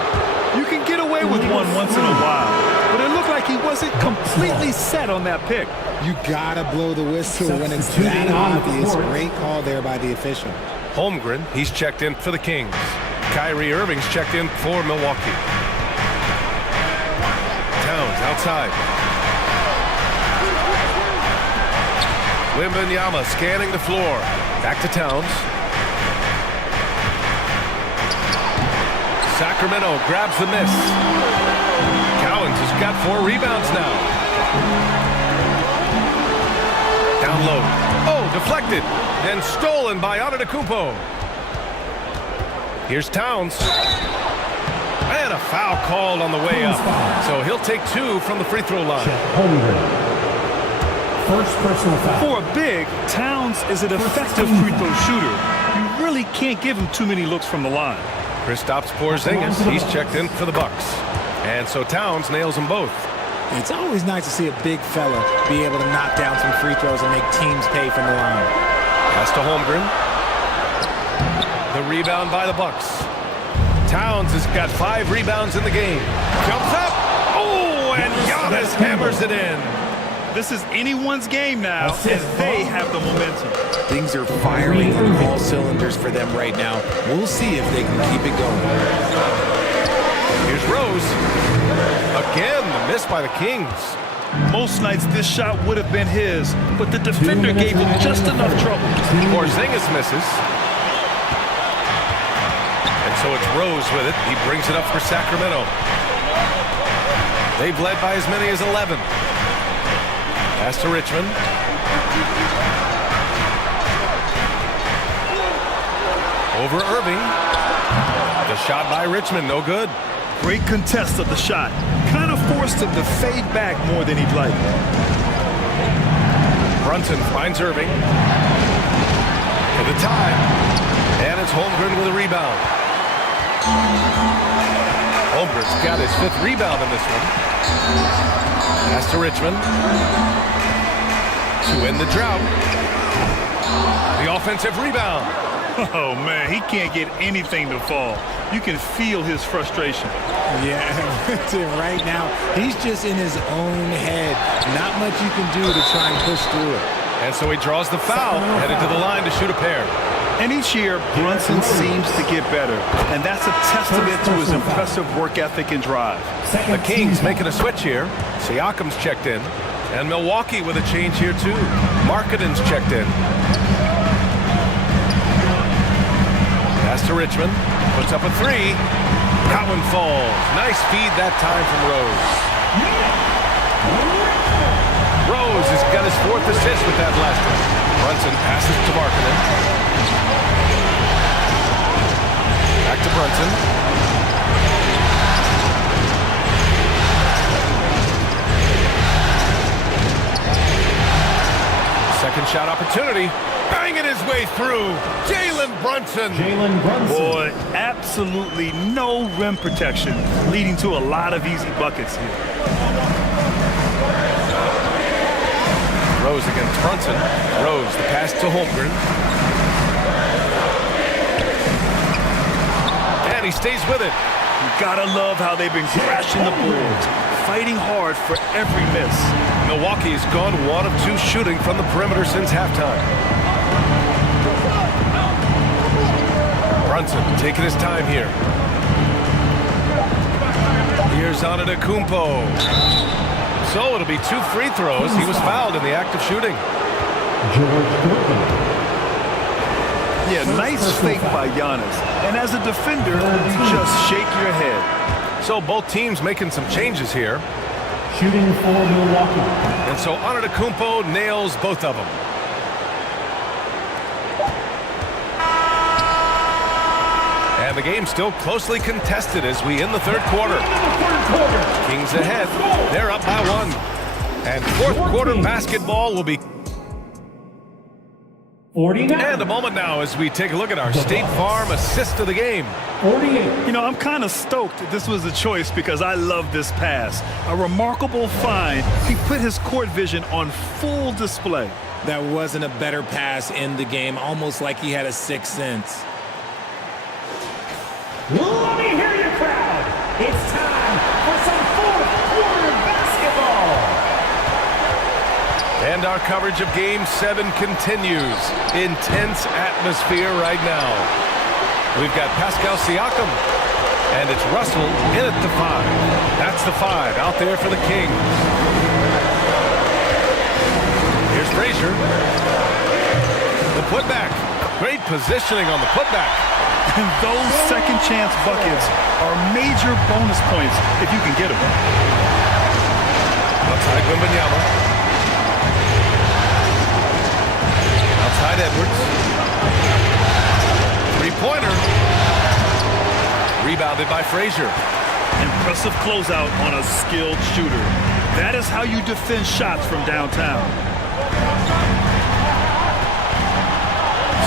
You can get away with one once in a while, but it looked like he wasn't completely set on that pick. You gotta blow the whistle when it's that obvious. Great call there by the official. Holmgren, he's checked in for the Kings. Kyrie Irving's checked in for Milwaukee. outside. Wembanyama scanning the floor. Back to Towns. Sacramento grabs the miss. Cowens has got 4 rebounds now. Down low. Oh, deflected. Then stolen by Antetokounmpo. Here's Towns. And a foul called on the way up. So he'll take 2 from the free throw line. First personal foul. For a big, Towns is an effective free throw shooter. You really can't give him too many looks from the line. Kristaps Porzingis, he's checked in for the Bucks. And so Towns nails them both. It's always nice to see a big fella be able to knock down some free throws and make teams pay from the line. Pass to Holmgren. The rebound by the Bucks. Towns has got 5 rebounds in the game. Jumps up. Oh, and Giannis hammers it in. This is anyone's game now, and they have the momentum. Things are firing on all cylinders for them right now. We'll see if they can keep it going. Here's Rose. Again, the miss by the Kings. Most nights this shot would have been his, but the defender gave him just enough trouble. Porzingis misses. And so it's Rose with it. He brings it up for Sacramento. They've led by as many as 11. Pass to Richmond. Over Irving. The shot by Richmond, no good. Great contest of the shot. Kind of forced him to fade back more than he'd like. Brunson finds Irving. For the tie. And it's Holmgren with a rebound. Holmgren's got his 5th rebound in this one. Pass to Richmond. To end the drought. The offensive rebound. Oh, man, he can't get anything to fall. You can feel his frustration. Yeah, right now, he's just in his own head. Not much you can do to try and push through it. And so he draws the foul, headed to the line to shoot a pair. And each year, Brunson seems to get better. And that's a testament to his impressive work ethic and drive. The Kings making a switch here. Siakam's checked in. And Milwaukee with a change here, too. Markkanen's checked in. Pass to Richmond. Puts up a 3. That one falls. Nice feed that time from Rose. Rose has got his 4th assist with that last one. Brunson passes to Markkanen. Back to Brunson. Second shot opportunity. Banging his way through. Jalen Brunson. Boy, absolutely no rim protection, leading to a lot of easy buckets here. Rose against Brunson. Rose, the pass to Holmgren. And he stays with it. You gotta love how they've been crashing the boards, fighting hard for every miss. Milwaukee has gone 1 of 2 shooting from the perimeter since halftime. Brunson taking his time here. Here's Antetokounmpo. So it'll be 2 free throws. He was fouled in the act of shooting. Yeah, nice fake by Giannis. And as a defender, you just shake your head. So both teams making some changes here. Shooting for Milwaukee. And so Antetokounmpo nails both of them. And the game's still closely contested as we end the 3rd quarter. Kings ahead. They're up by 1. And 4th quarter basketball will be 49. And a moment now as we take a look at our State Farm assist of the game. 48. You know, I'm kind of stoked that this was a choice because I love this pass. A remarkable find. He put his court vision on full display. That wasn't a better pass in the game, almost like he had a 6th sense. Let me hear you, crowd. It's time for some 4th quarter basketball. And our coverage of Game 7 continues. Intense atmosphere right now. We've got Pascal Siakam And it's Russell in at the 5. That's the 5 out there for the Kings. Here's Frazier. The putback. Great positioning on the putback. And those second chance buckets are major bonus points if you can get them. Outside Wembanyama. Outside Edwards. Three-pointer. Rebounded by Frazier. Impressive closeout on a skilled shooter. That is how you defend shots from downtown.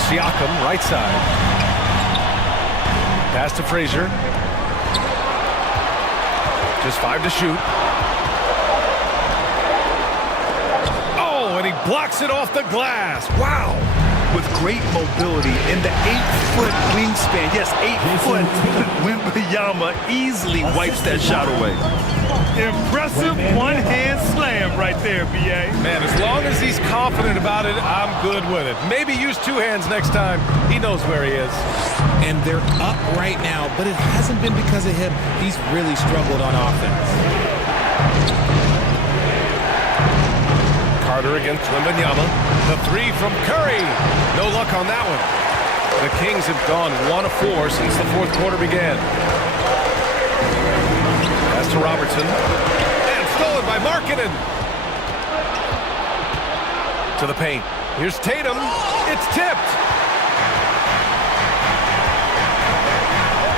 Siakam, right side. Pass to Frazier. Just 5 to shoot. Oh, and he blocks it off the glass. Wow. With great mobility in the 8-foot wingspan. Yes, 8 foot. Wembanyama easily wipes that shot away. Impressive one-hand slam right there, B.A. Man, as long as he's confident about it, I'm good with it. Maybe use 2 hands next time. He knows where he is. And they're up right now, but it hasn't been because of him. He's really struggled on offense. Carter against Wembanyama. The 3 from Curry. No luck on that one. The Kings have gone 1 of 4 since the fourth quarter began. Pass to Robertson. And stolen by Markkanen. To the paint. Here's Tatum. It's tipped.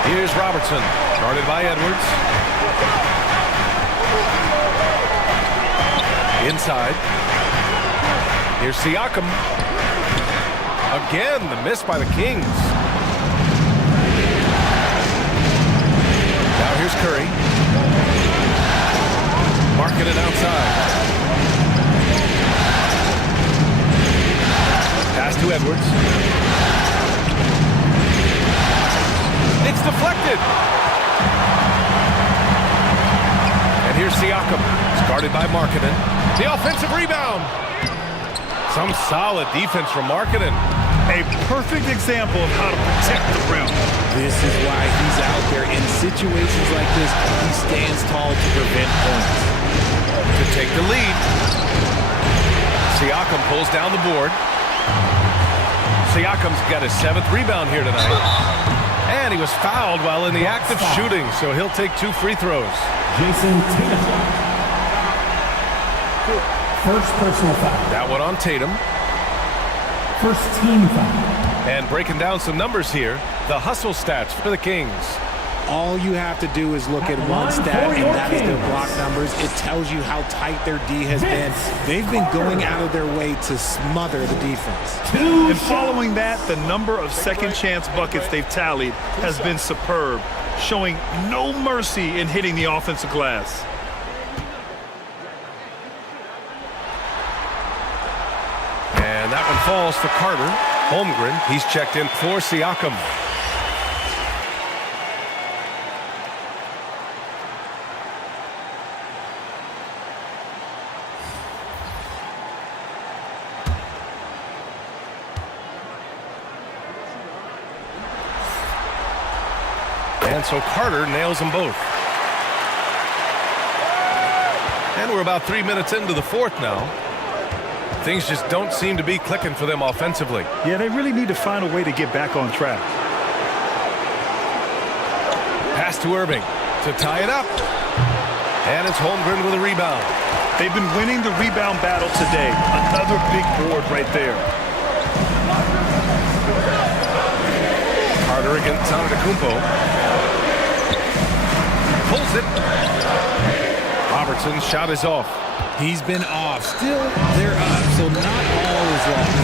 Here's Robertson. Guarded by Edwards. Inside. Here's Siakam. Again, the miss by the Kings. Now here's Curry. Markkanen outside. Pass to Edwards. It's deflected. And here's Siakam. It's guarded by Markkanen. The offensive rebound. Some solid defense from Markkanen. A perfect example of how to protect the rim. This is why he's out there. In situations like this, he stands tall to prevent points. To take the lead. Siakam pulls down the board. Siakam's got his 7th rebound here tonight. And he was fouled while in the act of shooting, so he'll take 2 free throws. Jason Tatum. First personal foul. That one on Tatum. First team foul. And breaking down some numbers here, the hustle stats for the Kings. All you have to do is look at one stat, and that is their block numbers. It tells you how tight their D has been. They've been going out of their way to smother the defense. And following that, the number of second chance buckets they've tallied has been superb, showing no mercy in hitting the offensive glass. And that one falls for Carter. Holmgren, he's checked in for Siakam. And so Carter nails them both. And we're about 3 minutes into the fourth now. Things just don't seem to be clicking for them offensively. Yeah, they really need to find a way to get back on track. Pass to Irving to tie it up. And it's Holmgren with a rebound. They've been winning the rebound battle today. Another big board right there. Carter against Antetokounmpo. Pulls it. Robertson's shot is off. He's been off. Still, they're up, so not all is lost.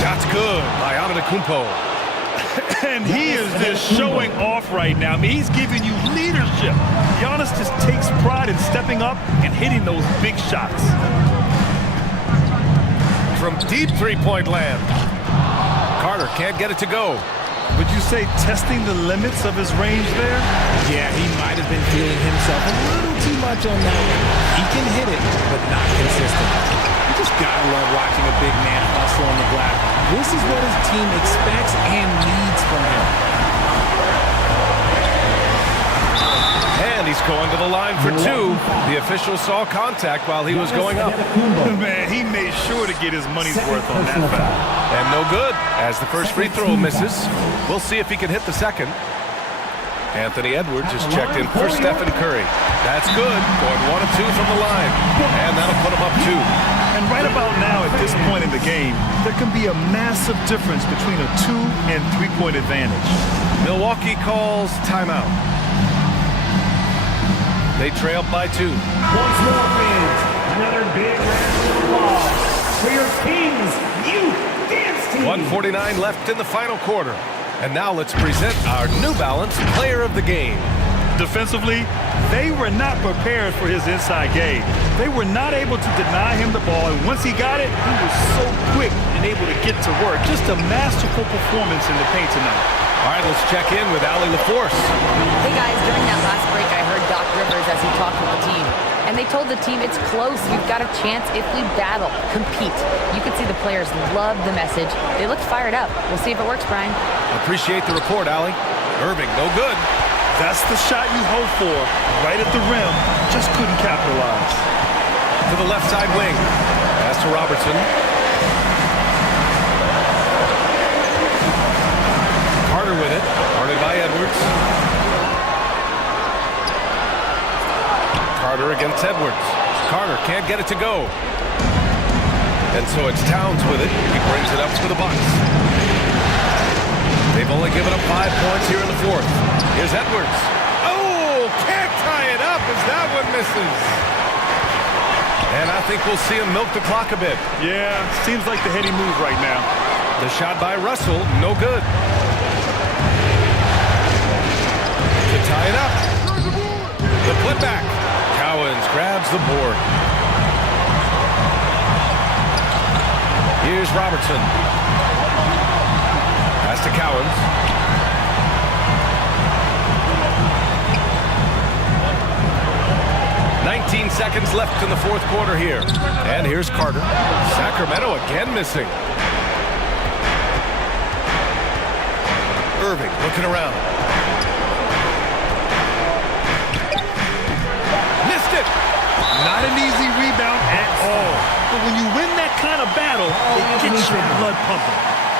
Shot's good by Antetokounmpo. And he is just showing off right now. I mean, he's giving you leadership. Giannis just takes pride in stepping up and hitting those big shots. From deep three-point land. Carter can't get it to go. Would you say testing the limits of his range there? Yeah, he might have been feeling himself a little too much on that one. He can hit it, but not consistent. He just just gotta love watching a big man hustle on the glass. This is what his team expects and needs from him. And he's going to the line for two. The official saw contact while he was going up. Man, he made sure to get his money's worth on that foul. And no good, as the first free throw misses. We'll see if he can hit the second. Anthony Edwards is checked in for Stephen Curry. That's good, going 1 of 2 from the line. And that'll put him up 2. And right about now, at this point in the game, there can be a massive difference between a 2- and 3-point advantage. Milwaukee calls timeout. They trail by 2. Once more, fans, another big round of applause for your Kings Youth Dance Team. 1:49 left in the final quarter. And now let's present our New Balance Player of the Game. Defensively, they were not prepared for his inside game. They were not able to deny him the ball, and once he got it, he was so quick and able to get to work. Just a masterful performance in the paint tonight. All right, let's check in with Allie LaForce. Hey guys, during that last break, I heard Doc Rivers as he talked with the team. And they told the team it's close. We've got a chance if we battle, compete. You could see the players love the message. They looked fired up. We'll see if it works, Brian. Appreciate the report, Allie. Irving, no good. That's the shot you hope for. Right at the rim. Just couldn't capitalize. To the left side wing. Pass to Robertson. Carter with it. Guarded by Edwards. Carter against Edwards. Carter can't get it to go. And so it's Towns with it. He brings it up for the Bucks. They've only given up 5 points here in the fourth. Here's Edwards. Oh, can't tie it up as that one misses. And I think we'll see him milk the clock a bit. Yeah, seems like the heady move right now. The shot by Russell, no good. To tie it up. The putback. Cowens grabs the board. Here's Robertson. Pass to Cowens. "19 seconds left in the fourth quarter here. And here's Carter. Sacramento again missing. Irving looking around. Missed it. Not an easy rebound at all. But when you win that kind of battle, it gets your blood pumping.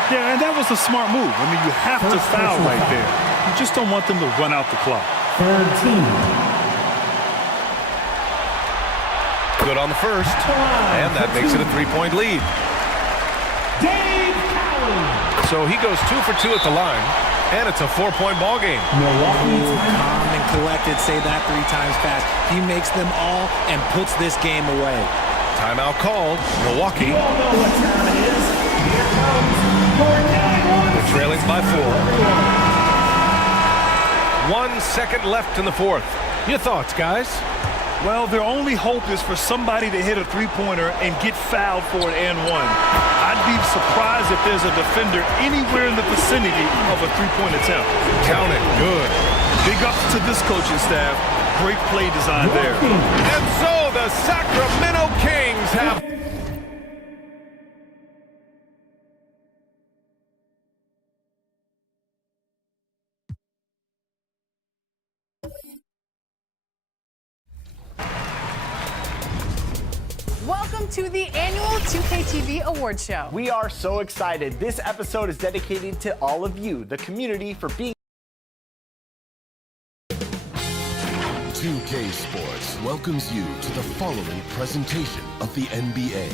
Yeah, and that was a smart move. I mean, you have to foul right there. You just don't want them to run out the clock. 13. Good on the first. And that makes it a 3-point lead. Dave Cowens. So he goes 2 for 2 at the line. And it's a 4-point ball game. Milwaukee, calm and collected, say that 3 times fast. He makes them all and puts this game away. Timeout called. Milwaukee. You all know what time it is. Here comes your They're trailing by 4. 1 second left in the fourth. Your thoughts, guys? Well, their only hope is for somebody to hit a three-pointer and get fouled for an and one. I'd be surprised if there's a defender anywhere in the vicinity of a three-point attempt. Count it. Good. Big ups to this coaching staff. Great play design there. And so the Sacramento Kings have... Welcome to the annual 2KTV Award Show. We are so excited. This episode is dedicated to all of you, the community, for being 2K Sports welcomes you to the following presentation of the NBA.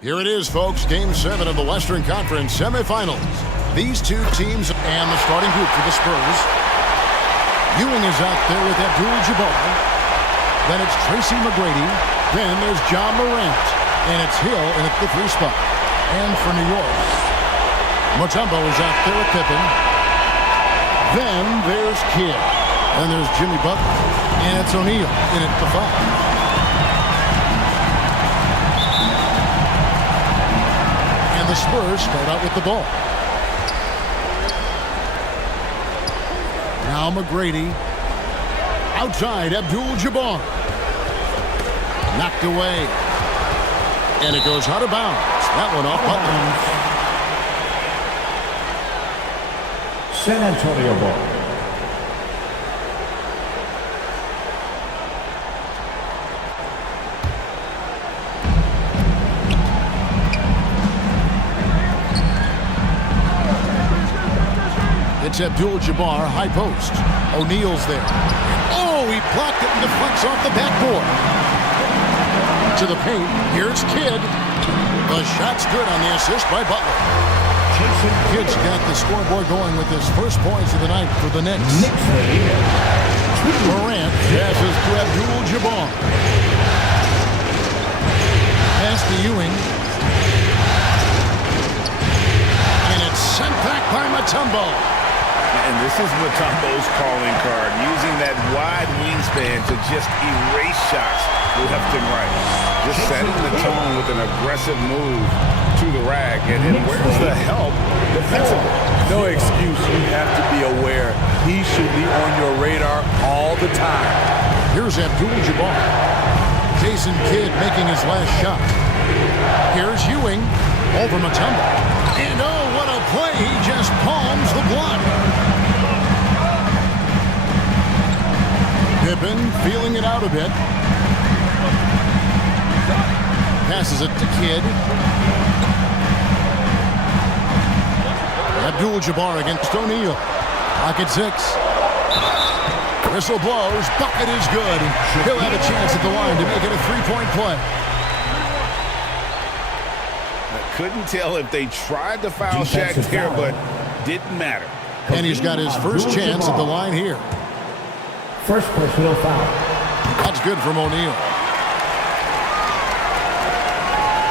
Here it is, folks. Game 7 of the Western Conference semifinals. These two teams and the starting group for the Spurs. Ewing is out there with Abdul-Jabbar. Then it's Tracy McGrady. Then there's John Morant. And it's Hill in at the 3 spot. And for New York, Mutombo is out there with Pippen. Then there's Kidd. Then there's Jimmy Butler. And it's O'Neal in at the 5. And the Spurs start out with the ball. Now McGrady. Outside, Abdul-Jabbar. Knocked away. And it goes out of bounds. That one off Butler. San Antonio ball. It's Abdul-Jabbar, high post. O'Neal's there. Oh, he blocked it and deflects off the backboard. To the paint, here's Kidd. The shot's good on the assist by Butler. Kidd's got the scoreboard going with his first points of the night for the Knicks. Morant passes to Abdul-Jabbar. Pass to Ewing. And it's sent back by Mutombo. And this is Mutombo's calling card, using that wide wingspan to just erase shots left and right. Just setting the tone with an aggressive move to the rack. And where's the help defensively? No excuse. You have to be aware. He should be on your radar all the time. Here's Abdul-Jabbar. Jason Kidd making his last shot. Here's Ewing over Mutombo. And oh, what a play. He just palms the block. Pippen feeling it out a bit. Passes it to Kidd. Abdul-Jabbar against O'Neal. Pocket 6. Whistle blows. Bucket is good. He'll have a chance at the line to make it a three-point play. I couldn't tell if they tried to foul Shaq there, but didn't matter. And he's got his first chance at the line here. First personal foul. That's good from O'Neal.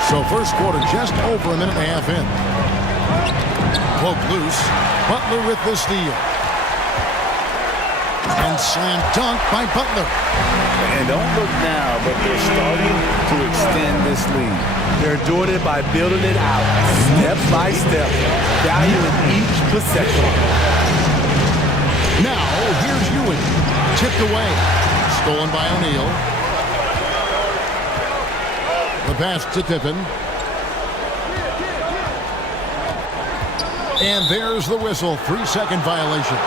So first quarter just over a minute and a half in. Poke loose. Butler with the steal. And slam dunk by Butler. And don't look now, but they're starting to extend this lead. They're doing it by building it out, step by step, valuing each possession. Now, here's Ewing. Tipped away. Stolen by O'Neal. The pass to Pippen. And there's the whistle. 3-second violation.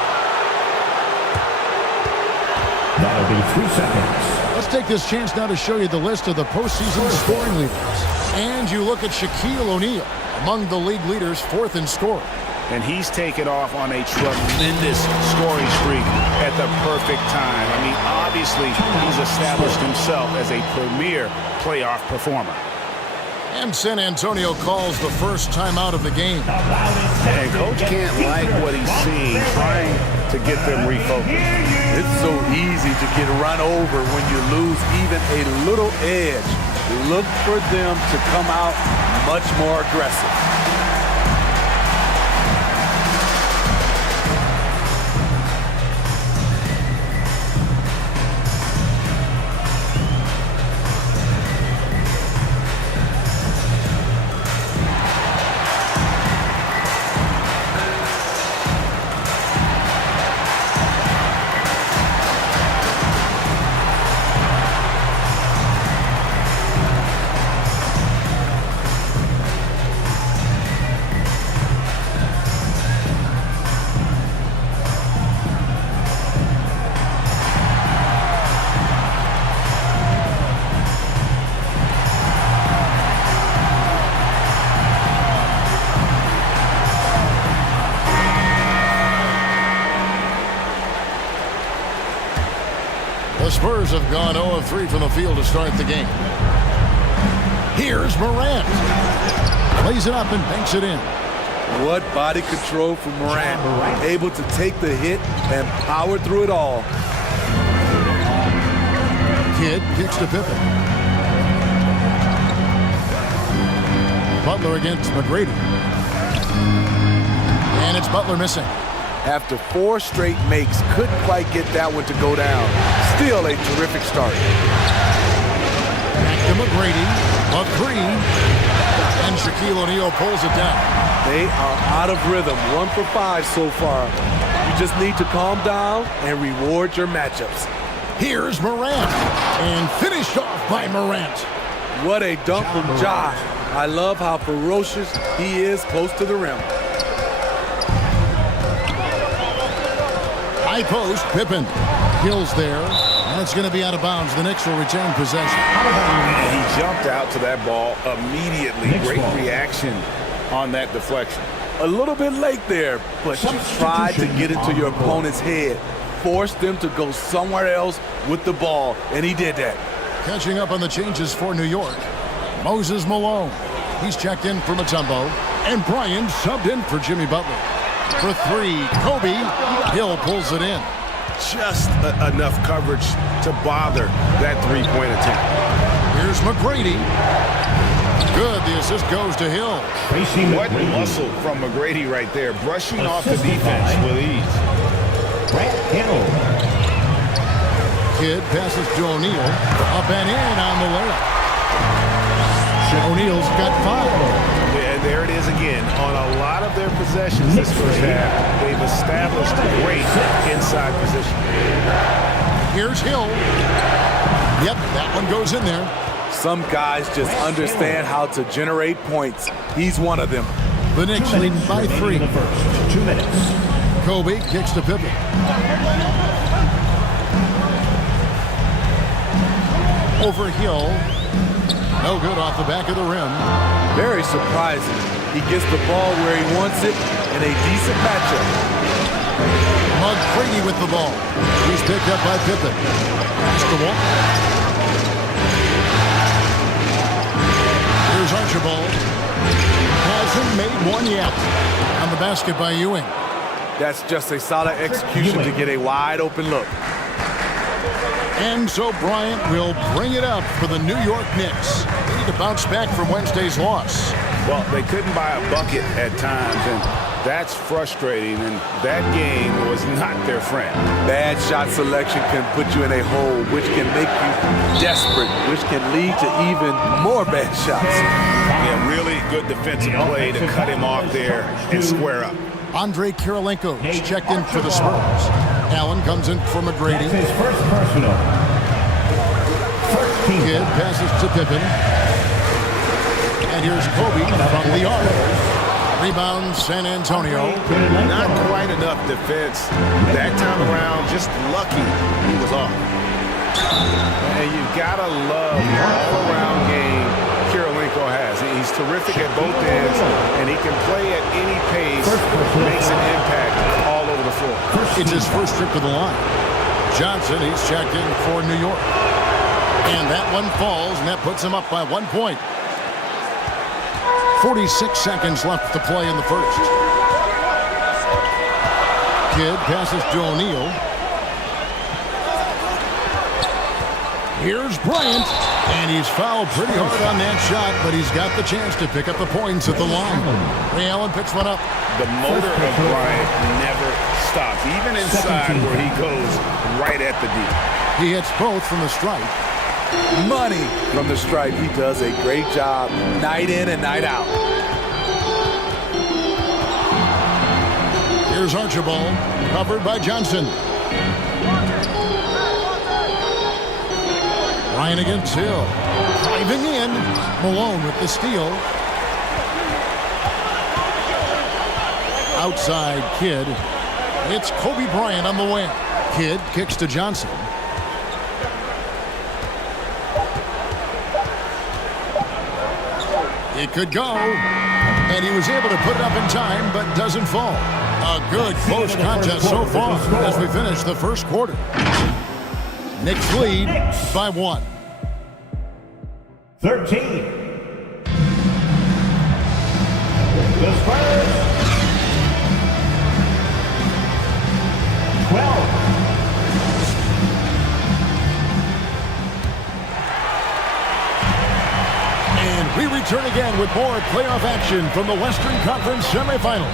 That'll be 3 seconds. Let's take this chance now to show you the list of the postseason scoring leaders. And you look at Shaquille O'Neal, among the league leaders, 4th in scoring. And he's taken off on a tremendous scoring streak at the perfect time. I mean, obviously, he's established himself as a premier playoff performer. And San Antonio calls the first timeout of the game. And Coach can't like what he's seeing, trying to get them refocused. It's so easy to get run over when you lose even a little edge. Look for them to come out much more aggressive. The Spurs have gone 0 of 3 from the field to start the game. Here's Morant. Plays it up and banks it in. What body control from Morant. Able to take the hit and power through it all. Kidd kicks to Pippen. Butler against McGrady. And it's Butler missing. After 4 straight makes, couldn't quite get that one to go down. Still a terrific start. Back to McGrady. A 3. And Shaquille O'Neal pulls it down. They are out of rhythm. 1 for 5 so far. You just need to calm down and reward your matchups. Here's Morant, and finished off by Morant. What a dunk from Josh. I love how ferocious he is close to the rim. High post, Pippen. Hill's there. That's going to be out of bounds. The Knicks will retain possession. And he jumped out to that ball immediately. Great reaction on that deflection. A little bit late there, but you tried to get into your opponent's head. Force them to go somewhere else with the ball, and he did that. Catching up on the changes for New York. Moses Malone. He's checked in for Mutombo. And Bryant subbed in for Jimmy Butler. For three, Kobe. Hill pulls it in. Just enough coverage to bother that three-point attempt. Here's McGrady. Good. The assist goes to Hill. What muscle from McGrady right there. Brushing off the defense with ease. Hill. Kidd passes to O'Neal. Up and in on the layup. O'Neal's got 5. And there it is again. On a lot of their possessions this first half, they've established great inside position. Here's Hill. Yep, that one goes in there. Some guys just understand how to generate points. He's one of them. The Knicks lead by 3. In the first 2 minutes. Kobe kicks to Pippen. Over Hill. No good off the back of the rim. Very surprising. He gets the ball where he wants it in a decent matchup. McGrady with the ball. He's picked up by Pippen. Pass to Wall. Here's Archibald. Hasn't made one yet. On the basket by Ewing. That's just a solid execution to get a wide open look. And so Bryant will bring it up for the New York Knicks. They need to bounce back from Wednesday's loss. Well, they couldn't buy a bucket at times, and that's frustrating, and that game was not their friend. Bad shot selection can put you in a hole, which can make you desperate, which can lead to even more bad shots. Yeah, really good defensive play to cut him off there and square up. Andre Kirilenko is checked in for the Spurs. Allen comes in for McGrady. That's his first personal. Kidd passes to Pippen. And here's Kobe from the arc. Rebound San Antonio. Not quite enough defense. That time around, just lucky he was off. And you've got to love the all-around game Kirilenko has. He's terrific at both ends, and he can play at any pace, makes an impact all over the floor. It's his first trip to the line. Johnson, he's checked in for New York. And that one falls, and that puts him up by 1 point. 46 seconds left to play in the first. Kidd passes to O'Neal. Here's Bryant, and he's fouled pretty hard on that shot, but he's got the chance to pick up the points at the line. Ray Allen picks one up. The motor of Bryant never stops, even inside where he goes right at the D. He hits both from the stripe. Money from the stripe. He does a great job night in and night out. Here's Archibald, covered by Johnson. Ryan against Hill. Driving in. Malone with the steal. Outside Kidd. It's Kobe Bryant on the wing. Kidd kicks to Johnson. It could go. And he was able to put it up in time, but doesn't fall. A good close contest so far as we finish the first quarter. Knicks lead by 1. 13. The Spurs. 12. And we return again with more playoff action from the Western Conference semifinal.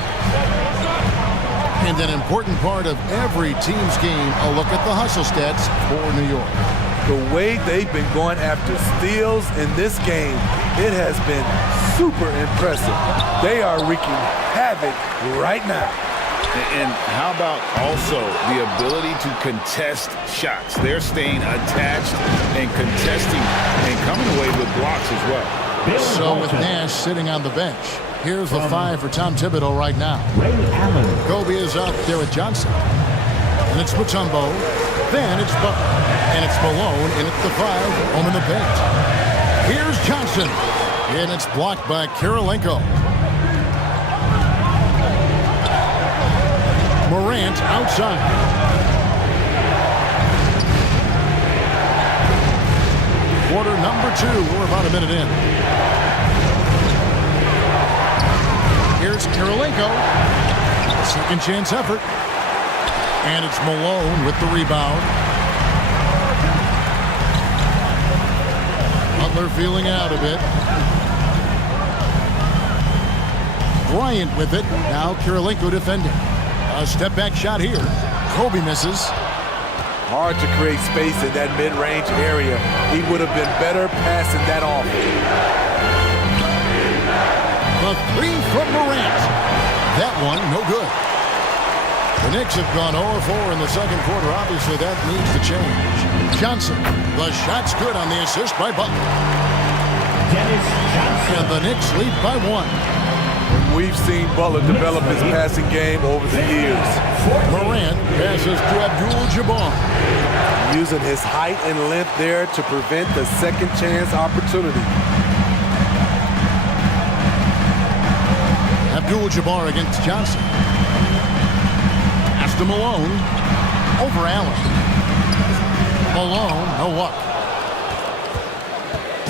And an important part of every team's game, a look at the hustle stats for New York. The way they've been going after steals in this game, it has been super impressive. They are wreaking havoc right now. And how about also the ability to contest shots? They're staying attached and contesting and coming away with blocks as well. So with Nash sitting on the bench, here's the 5 for Tom Thibodeau right now. Kobe is out there with Johnson. And it's Mutombo. Then it's Butler. And it's Malone in at the 5, home in the paint. Here's Johnson. And it's blocked by Kirilenko. Morant outside. Quarter number 2. We're about a minute in. Here's Kirilenko. Second chance effort. And it's Malone with the rebound. Butler feeling out a bit. Bryant with it. Now Kirilenko defending. A step back shot here. Kobe misses. Hard to create space in that mid-range area. He would have been better passing that off. The 3 from Morant. That one, no good. The Knicks have gone 0-4 in the second quarter. Obviously, that needs to change. Johnson. The shot's good on the assist by Butler. And the Knicks lead by 1. We've seen Butler develop his passing game over the years. Morant passes to Abdul-Jabbar. Using his height and length there to prevent the second chance opportunity. Abdul-Jabbar against Johnson. Pass to Malone. Over Allen. Malone, no luck.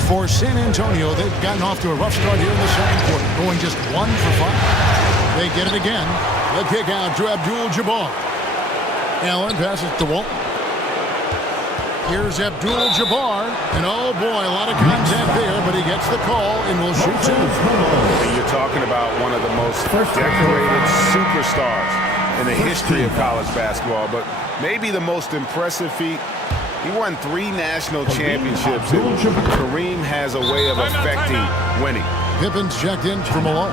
For San Antonio, they've gotten off to a rough start here in the second quarter, going just 1 for 5. They get it again. The kick out to Abdul-Jabbar. Allen passes to Walton. Here's Abdul-Jabbar, and oh boy, a lot of contact there, but he gets the call and will shoot 2. You're talking about one of the most decorated superstars in the history of college basketball, but maybe the most impressive feat. He won 3 national championships, and Kareem has a way of affecting winning. Pippen's checked in for Malone.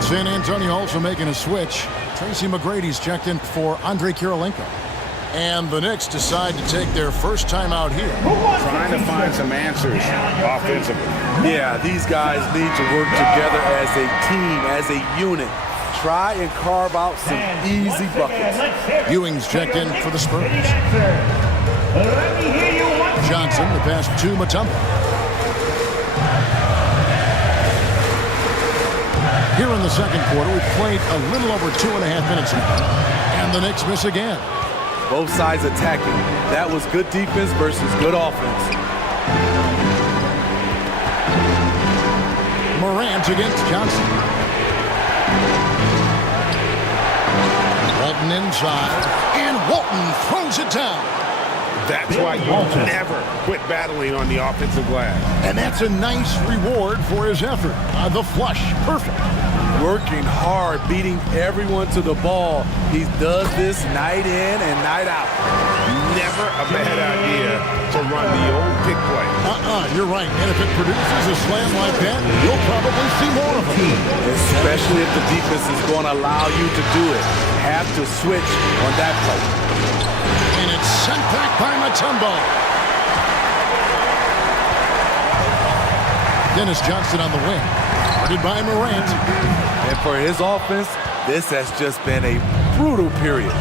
San Antonio also making a switch. Tracy McGrady's checked in for Andre Kirilenko. And the Knicks decide to take their first time out here. Trying to find some answers offensively. Yeah, these guys need to work together as a team, as a unit. Try and carve out some easy buckets. Ewing's checked in for the Spurs. Johnson, the pass to Mutombo. Here in the second quarter, we've played a little over 2.5 minutes now. And the Knicks miss again. Both sides attacking. That was good defense versus good offense. Morant against Johnson. Walton inside. And Walton throws it down. That's why you never quit battling on the offensive glass. And that's a nice reward for his effort. The flush, perfect. Working hard, beating everyone to the ball. He does this night in and night out. Never a bad idea to run the old pick play. You're right. And if it produces a slam like that, you'll probably see more of them. Especially if the defense is going to allow you to do it. Have to switch on that play. And it's sent back by Mutombo. Dennis Johnson on the wing. Guarded by Morant. And for his offense, this has just been a brutal period.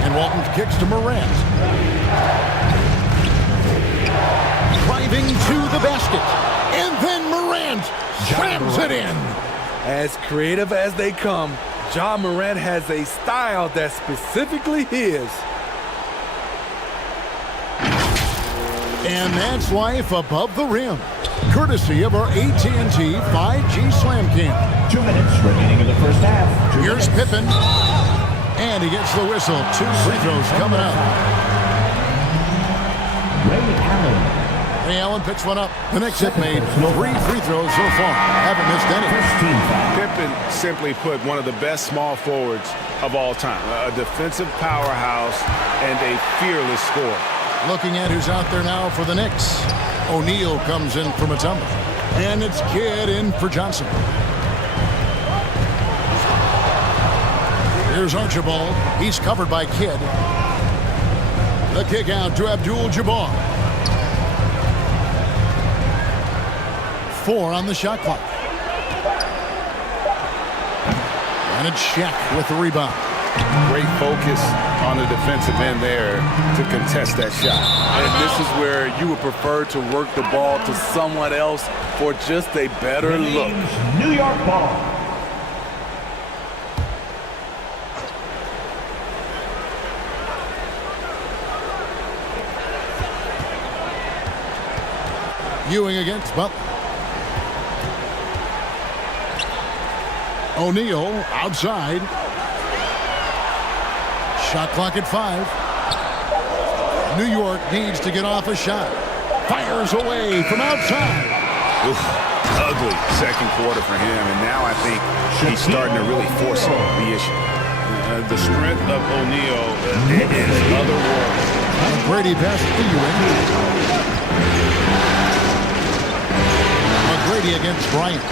And Walton kicks to Morant. Driving to the basket. And then Morant slams it in. As creative as they come, Ja Morant has a style that's specifically his. And that's life above the rim. Courtesy of our AT&T 5G Slam Cam. 2 minutes remaining in the first half. Here's Pippen. And he gets the whistle. 2 free throws coming up. Ray Allen picks one up. The Knicks have made 3 free throws so far. Haven't missed any. Pippen, simply put, one of the best small forwards of all time. A defensive powerhouse and a fearless scorer. Looking at who's out there now for the Knicks. O'Neal comes in for Mutombo. And it's Kidd in for Johnson. Here's Archibald. He's covered by Kidd. The kick out to Abdul-Jabbar. 4 on the shot clock. And it's Shaq with the rebound. Great focus on the defensive end there to contest that shot. And this is where you would prefer to work the ball to someone else for just a better look. New York ball. Ewing against Butler. O'Neal outside. Shot clock at 5. New York needs to get off a shot. Fires away from outside. Oof, ugly second quarter for him, and now I think he's starting to really force the issue. The strength of O'Neal is otherworldly. Brady passes to Ewing. McGrady against Bryant.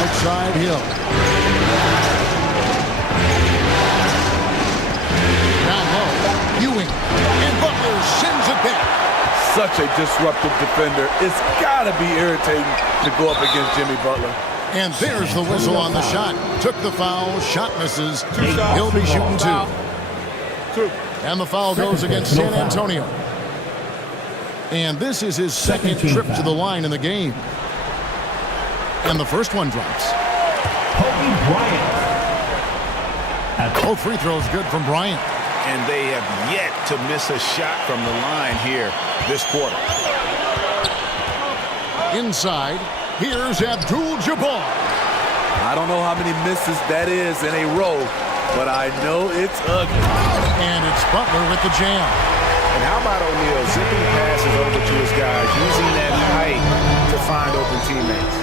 Outside Hill. Down low, Ewing. And Butler sends it back. Such a disruptive defender. It's got to be irritating to go up against Jimmy Butler. And there's the whistle on the shot. Took the foul. Shot misses. He'll be shooting 2. And the foul goes against San Antonio. And this is his second trip to the line in the game. And the first one drops. Kobe Bryant. Both free throws good from Bryant. And they have yet to miss a shot from the line here this quarter. Inside, here's Abdul-Jabbar. I don't know how many misses that is in a row, but I know it's ugly. And it's Butler with the jam. And how about O'Neal zipping passes over to his guys, using that height to find open teammates.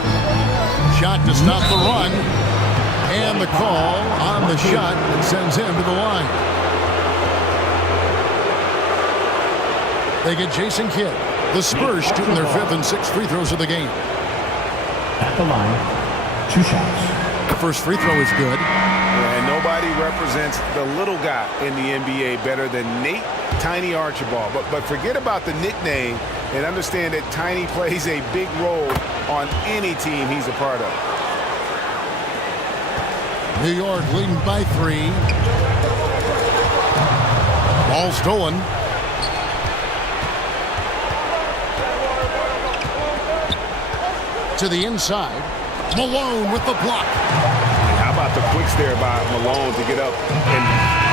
Shot to stop the run. And the call on the shot that sends him to the line. They get Jason Kidd. The Spurs shooting their 5th and 6th free throws of the game. At the line, 2 shots. The first free throw is good. And nobody represents the little guy in the NBA better than Nate Tiny Archibald. But forget about the nickname and understand that Tiny plays a big role on any team he's a part of. New York leading by 3. Ball stolen. To the inside. Malone with the block. How about the quicks there by Malone to get up and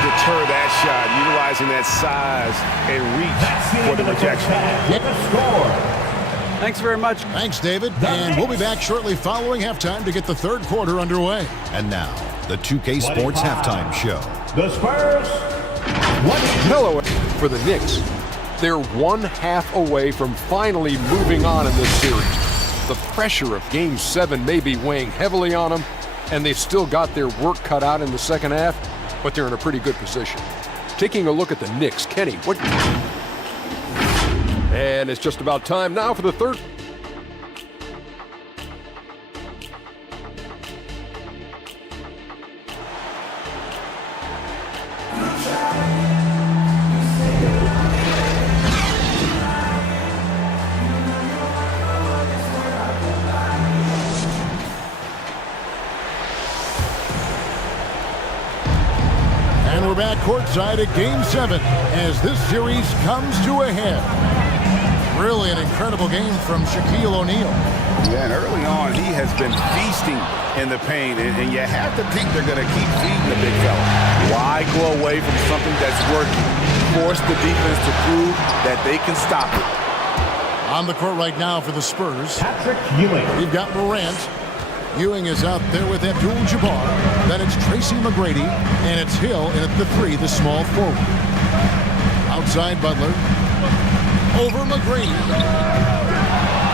deter that shot, utilizing that size and reach for the rejection. Thanks very much. Thanks, David. And we'll be back shortly following halftime to get the third quarter underway. And now, the 2K Sports Halftime Show. The Spurs. Hello for the Knicks. They're 1/2 away from finally moving on in this series. The pressure of Game 7 may be weighing heavily on them, and they've still got their work cut out in the second half, but they're in a pretty good position. Taking a look at the Knicks, Kenny, what... And it's just about time now for the third. And we're back courtside at Game 7 as this series comes to a head. Really an incredible game from Shaquille O'Neal. Yeah, and early on, he has been feasting in the paint, and you have to think they're going to keep feeding the big fella. Why go away from something that's working? Force the defense to prove that they can stop it. On the court right now for the Spurs. Patrick Ewing. We've got Morant. Ewing is out there with Abdul-Jabbar. Then it's Tracy McGrady, and it's Hill in at the 3, the small forward. Outside Butler. Over McGrady.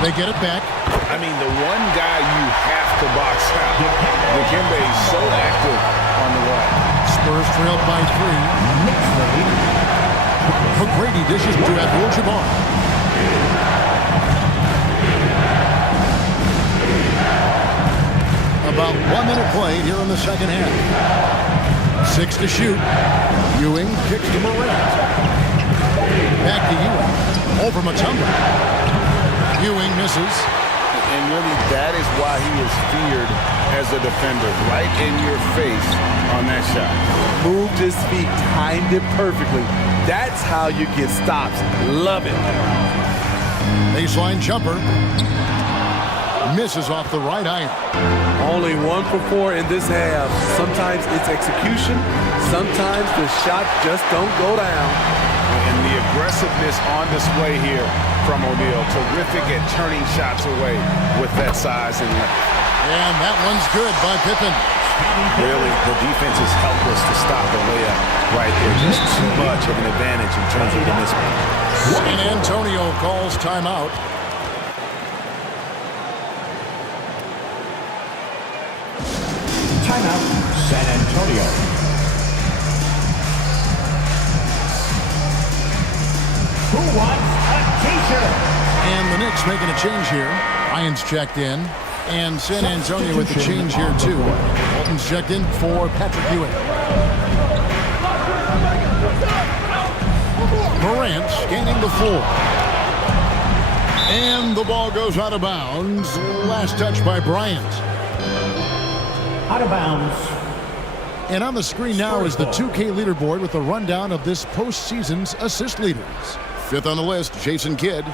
They get it back. I mean, the one guy you have to box out. Dikembe is so active on the wall. Spurs trailed by 3. McGrady dishes to Abdul-Jabbar. about 1 minute played here in the second half. 6 to shoot. Ewing kicks to Morant. Back to Ewing. Over Mutombo. Ewing misses. And really, that is why he is feared as a defender. Right in your face on that shot. Moved his feet, timed it perfectly. That's how you get stops. Love it. Baseline jumper. Misses off the right iron. Only 1 for 4 in this half. Sometimes it's execution. Sometimes the shots just don't go down. And the aggressiveness on display here from O'Neal. Terrific at turning shots away with that size and length. And that one's good by Pippen. Really, the defense is helpless to stop the layup right there. Just too much of an advantage in terms of the mismatch. San Antonio calls timeout. Timeout, San Antonio. Who wants a t-shirt? And the Knicks making a change here. Ryan's checked in. And San Antonio with the change here, too. Walton's checked in for Patrick Ewing. Morant gaining the floor. And the ball goes out of bounds. Last touch by Bryant. Out of bounds. And on the screen now is the 2K leaderboard with a rundown of this postseason's assist leaders. 5th on the list, Jason Kidd.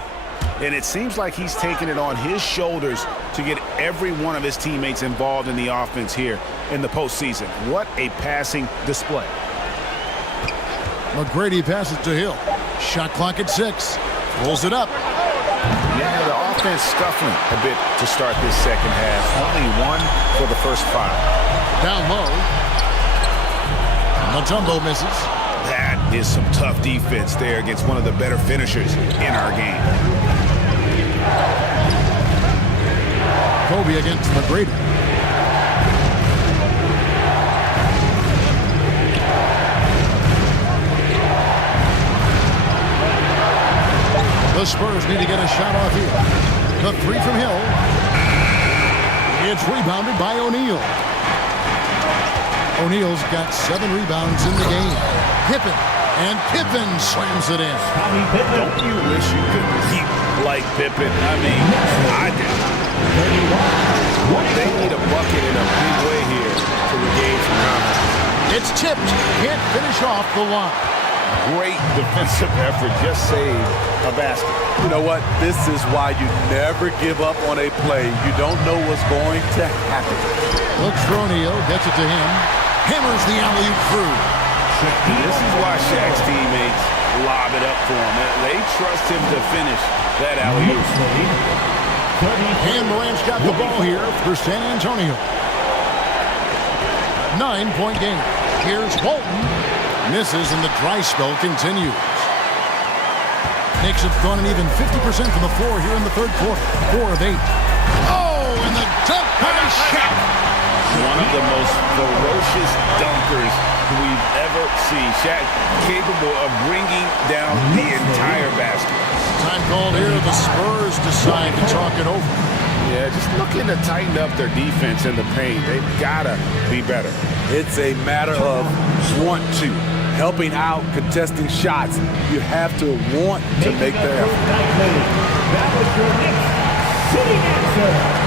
And it seems like he's taking it on his shoulders to get every one of his teammates involved in the offense here in the postseason. What a passing display. McGrady passes to Hill. Shot clock at 6. Pulls it up. Yeah, the offense scuffling a bit to start this second half. Only 1 for the first 5. Down low. Mutombo misses. That is some tough defense there against one of the better finishers in our game. Kobe against McGrady. The Spurs need to get a shot off here. The 3 from Hill. It's rebounded by O'Neal. O'Neal's got 7 rebounds in the game. Pippen. And Pippen slams it in. Don't you wish you could keep like Pippen? I mean, I do. They need a bucket in a big way here to regain some confidence. It's tipped. Can't finish off the line. Great defensive effort. Just saved a basket. You know what? This is why you never give up on a play. You don't know what's going to happen. Looks for O'Neal. Gets it to him. Hammers the alley-oop through. This is why Shaq's teammates lob it up for him. They trust him to finish that alley-oop. And Morant's got the ball here for San Antonio. 9-point game. Here's Bolton. Misses and the dry spell continues. Knicks have gone an even 50% from the floor here in the third quarter. 4 of 8. Oh, and the dunk by Shaq. One of the most ferocious dunkers we've ever seen. Shaq capable of bringing down the entire basket. Time called here. The Spurs decide to talk it over. Yeah, just looking to tighten up their defense in the paint. They've got to be better. It's a matter of want to. Helping out, contesting shots. You have to want to make the effort. That was your Knicks sitting answer.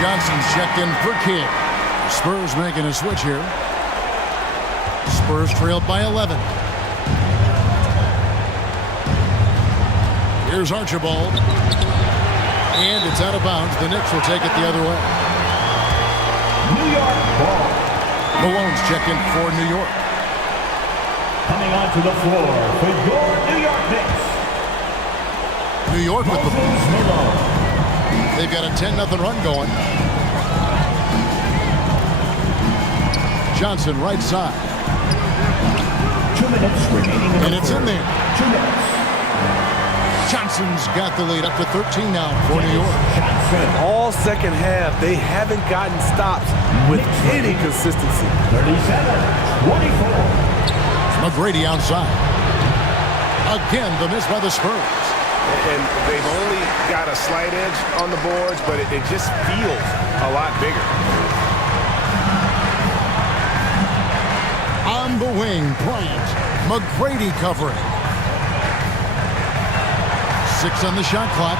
Johnson's checked in for Kidd. Spurs making a switch here. Spurs trailed by 11. Here's Archibald. And it's out of bounds. The Knicks will take it the other way. New York ball. Malone's checked in for New York. Coming onto the floor for your New York Knicks. New York with the ball. They've got a 10-0 run going. Johnson right side. 2 minutes remaining. And it's in there. 2 minutes. Johnson's got the lead up to 13 now for New York. All second half, they haven't gotten stops with any consistency. 37-24. McGrady outside. Again, the miss by the Spurs. And they've only got a slight edge on the boards, but it just feels a lot bigger. On the wing, Bryant. McGrady covering. 6 on the shot clock.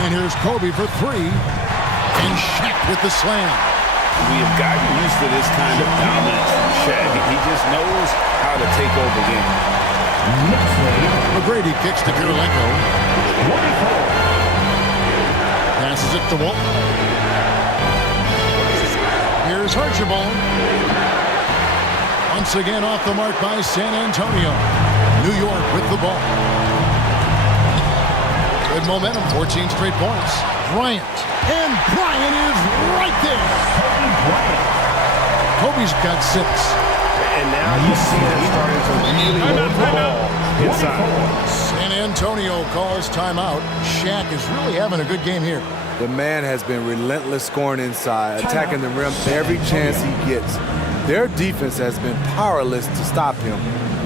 And here's Kobe for 3. And Shaq with the slam. We have gotten used to this kind of dominance from Shaq. He just knows how to take over games. McGrady kicks to Kirilenko. Passes it to Walt. Here's Archibald. Once again off the mark by San Antonio. New York with the ball. Good momentum, 14 straight points. Bryant. And Bryant is right there. Kobe's got 6. And now you see them starting to really move the ball inside. San Antonio calls timeout. Shaq is really having a good game here. The man has been relentless scoring inside, attacking the rim every chance he gets. Their defense has been powerless to stop him.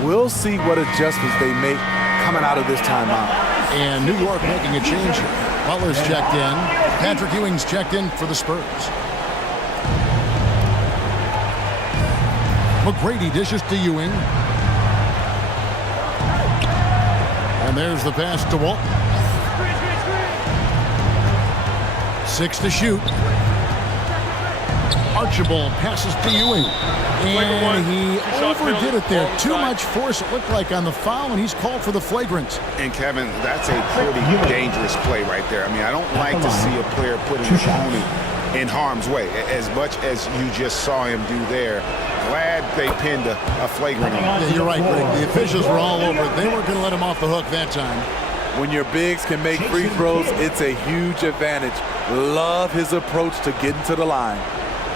We'll see what adjustments they make coming out of this timeout. And New York making a change here. Butler's checked in. Patrick Ewing's checked in for the Spurs. McGrady dishes to Ewing. And there's the pass to Walt. 6 to shoot. Archibald passes to Ewing. And he overdid it there. Too much force, it looked like, on the foul, and he's called for the flagrant. And, Kevin, that's a pretty dangerous play right there. I mean, I don't like to see a player putting his opponent in harm's way, as much as you just saw him do there. Glad they pinned a flagrant on him. Yeah, you're right, Greg. The officials were all over it. They weren't going to let him off the hook that time. When your bigs can make free throws, it's a huge advantage. Love his approach to getting to the line.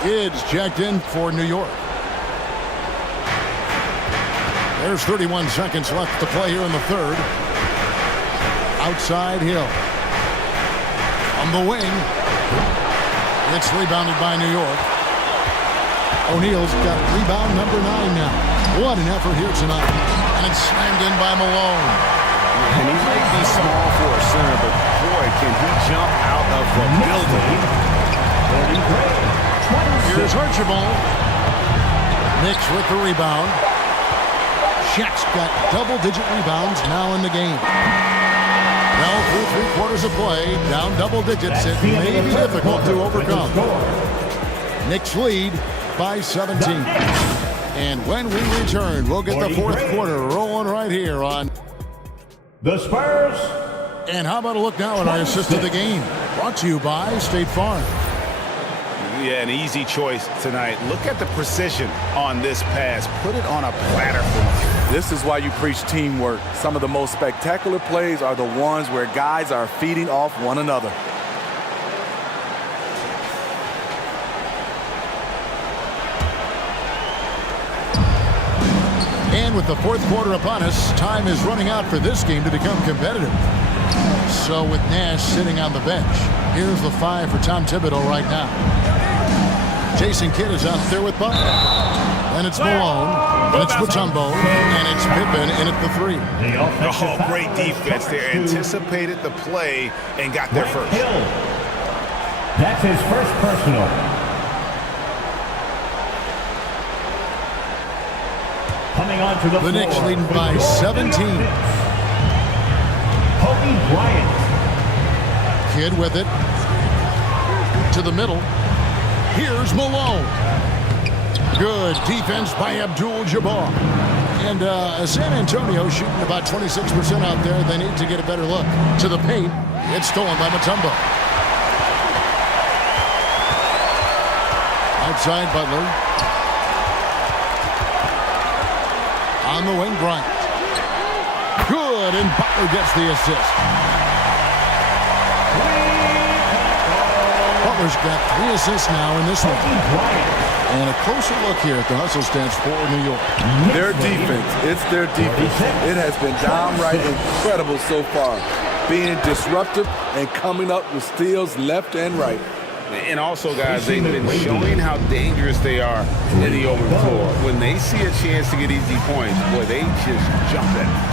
Kids checked in for New York. There's 31 seconds left to play here in the third. Outside Hill. On the wing. It's rebounded by New York. O'Neal's got rebound number 9 now. What an effort here tonight. And it's slammed in by Malone. And he may be small for a center, but boy, can he jump out of the building. Here's Archibald. Knicks with the rebound. Shaq's got double-digit rebounds now in the game. Well, through 3 quarters of play, down double digits, it may be difficult to overcome. Knicks lead by 17. And when we return, we'll get the fourth quarter rolling right here on the Spurs. And how about a look now at our assist of the game? Brought to you by State Farm. Yeah, an easy choice tonight. Look at the precision on this pass. Put it on a platter for him. This is why you preach teamwork. Some of the most spectacular plays are the ones where guys are feeding off one another. And with the fourth quarter upon us, time is running out for this game to become competitive. So with Nash sitting on the bench, here's the 5 for Tom Thibodeau right now. Jason Kidd is out there with Butler. And it's Malone, and it's Mutombo, and it's Pippen in at the 3. Oh, great defense there. Anticipated the play and got there first. That's his first personal. Coming on to the floor. Knicks leading by 17. Kobe Bryant. Kidd with it. To the middle. Here's Malone. Good defense by Abdul-Jabbar. And San Antonio shooting about 26% out there. They need to get a better look. To the paint. It's stolen by Mutombo. Outside Butler. On the wing, Bryant. Good, and Butler gets the assist. Butler's got 3 assists now in this one. And a closer look here at the hustle stats for New York. Their defense, it's their defense. It has been downright incredible so far, being disruptive and coming up with steals left and right. And also, guys, they've been showing how dangerous they are in the open floor. When they see a chance to get easy points, boy, they just jump at it.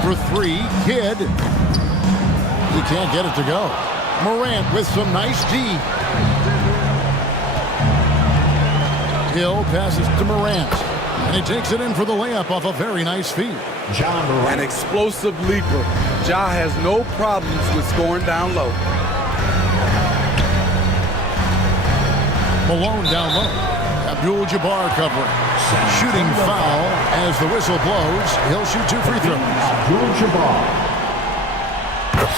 For 3, Kidd. He can't get it to go. Morant with some nice D. Hill passes to Morant. And he takes it in for the layup off a very nice feed. An explosive leaper. Ja has no problems with scoring down low. Malone down low. Abdul-Jabbar covering. Shooting foul as the whistle blows. He'll shoot 2 free throws.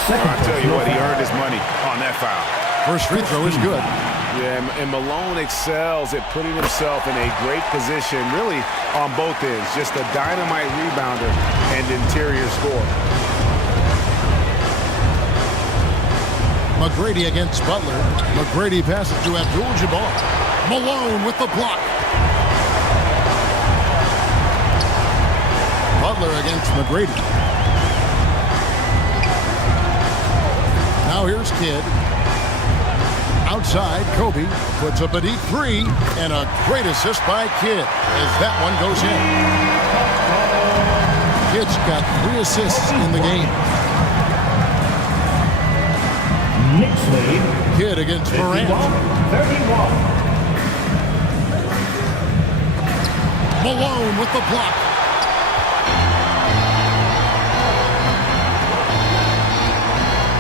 I tell you what, he earned his money on that foul. First free throw is good. Yeah, and Malone excels at putting himself in a great position, really on both ends. Just a dynamite rebounder and interior scorer. McGrady against Butler. McGrady passes to Abdul-Jabbar. Malone with the block. Butler against McGrady. Now here's Kidd. Outside, Kobe puts up a deep 3, and a great assist by Kidd as that one goes in. Kidd's got 3 assists in the game. Knicks lead. Kidd against Morant. 31. Malone with the block.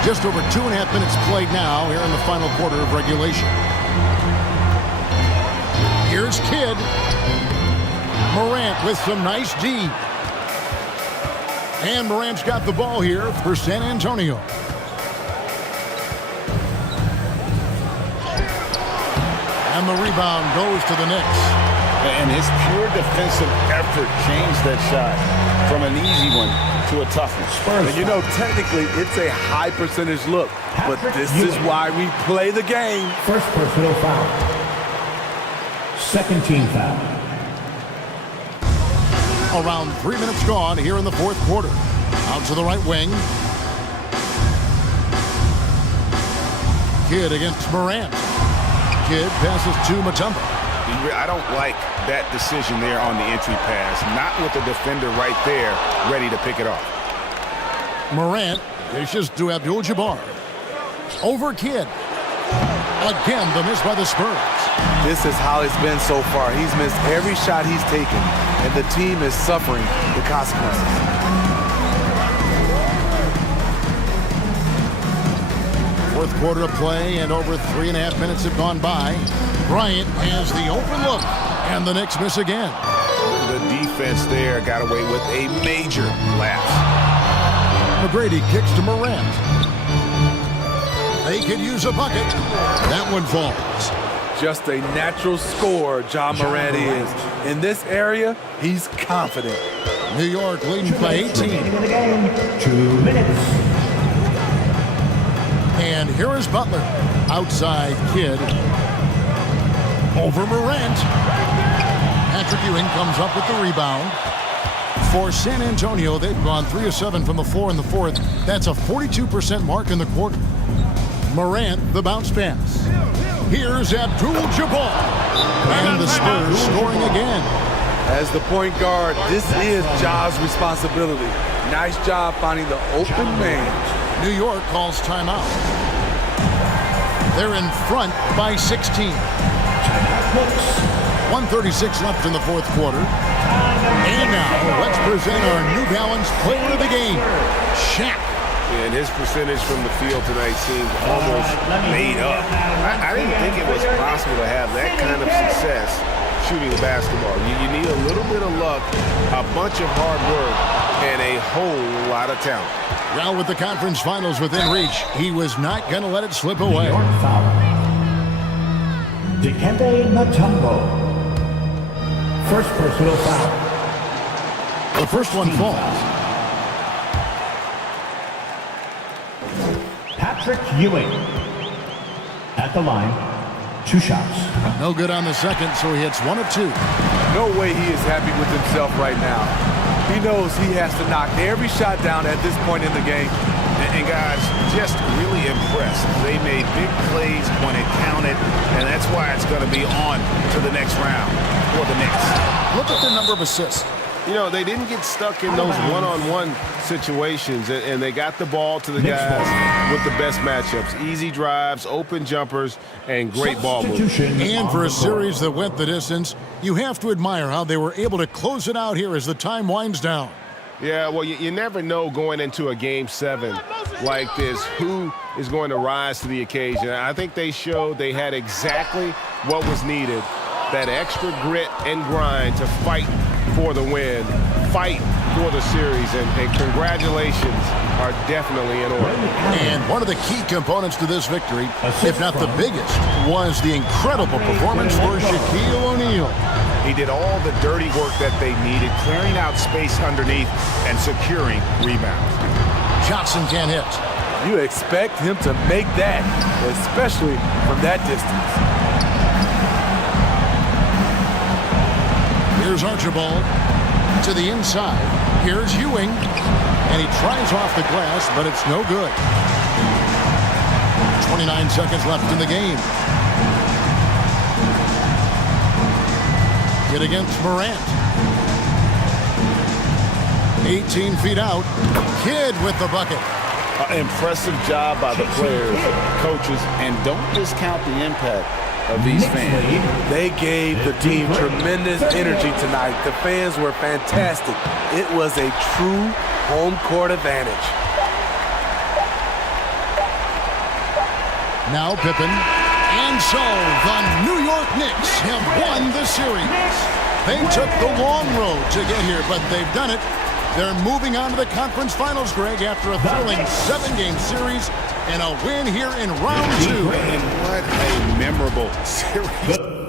Just over 2.5 minutes played now here in the final quarter of regulation. Here's Kidd. Morant with some nice D. And Morant's got the ball here for San Antonio. And the rebound goes to the Knicks. And his pure defensive effort changed that shot from an easy one to a tough one. And you know, technically, it's a high percentage look, but this is why we play the game. First personal foul. Second team foul. Around 3 minutes gone here in the fourth quarter. Out to the right wing. Kidd against Morant. Kidd passes to Mutombo. I don't like that decision there on the entry pass. Not with the defender right there ready to pick it off. Morant dishes to Abdul-Jabbar. Over Kidd. Again, the miss by the Spurs. This is how it's been so far. He's missed every shot he's taken, and the team is suffering the consequences. Fourth quarter of play, and over 3.5 minutes have gone by. Bryant has the open look, and the Knicks miss again. The defense there got away with a major lapse. McGrady kicks to Morant. They could use a bucket. That one falls. Just a natural scorer, Ja Morant is. In this area, he's confident. New York leading by 18. 2 minutes. And here is Butler. Outside Kidd. Over Morant. Patrick Ewing comes up with the rebound. For San Antonio, they've gone 3 of 7 from the floor in the fourth. That's a 42% mark in the quarter. Morant, the bounce pass. Here's Abdul-Jabbar. And the Spurs scoring again. As the point guard, this is Ja's responsibility. Nice job finding the open man. New York calls timeout. They're in front by 16. 1:36 left in the fourth quarter. And now, let's present our New Balance player of the game, Shaq. And his percentage from the field tonight seemed almost made up. I didn't think it was possible to have that kind of success shooting the basketball. You need a little bit of luck, a bunch of hard work, and a whole lot of talent. Well, with the conference finals within reach, he was not going to let it slip away. Dikembe Mutombo. First personal foul. The first one falls. Patrick Ewing. At the line, 2 shots. No good on the second, so he hits 1 of 2. No way he is happy with himself right now. He knows he has to knock every shot down at this point in the game. And guys, just really impressed. They made big plays when it counted, and that's why it's going to be on to the next round for the Knicks. Look at the number of assists. You know, they didn't get stuck in those one-on-one situations, and they got the ball to the guys with the best matchups. Easy drives, open jumpers, and great ball movement. And for a series that went the distance, you have to admire how they were able to close it out here as the time winds down. Yeah, well, you never know going into a Game 7 like this who is going to rise to the occasion. I think they showed they had exactly what was needed, that extra grit and grind to fight for the win, fight for the series, and congratulations are definitely in order. And one of the key components to this victory, if not the biggest, was the incredible performance for Shaquille O'Neal. He did all the dirty work that they needed, clearing out space underneath and securing rebounds. Johnson can't hit. You expect him to make that, especially from that distance. Here's Archibald to the inside. Here's Ewing, and he tries off the glass, but it's no good. 29 seconds left in the game. Hit against Morant. 18 feet out. Kidd with the bucket. Impressive job by the players, coaches, and don't discount the impact of these fans. They gave the team tremendous energy tonight. The fans were fantastic. It was a true home court advantage. Now Pippen. And so the New York Knicks have won the series. They took the long road to get here, but they've done it. They're moving on to the conference finals, Greg, after a thrilling 7-game series and a win here in round 2. And what a memorable series.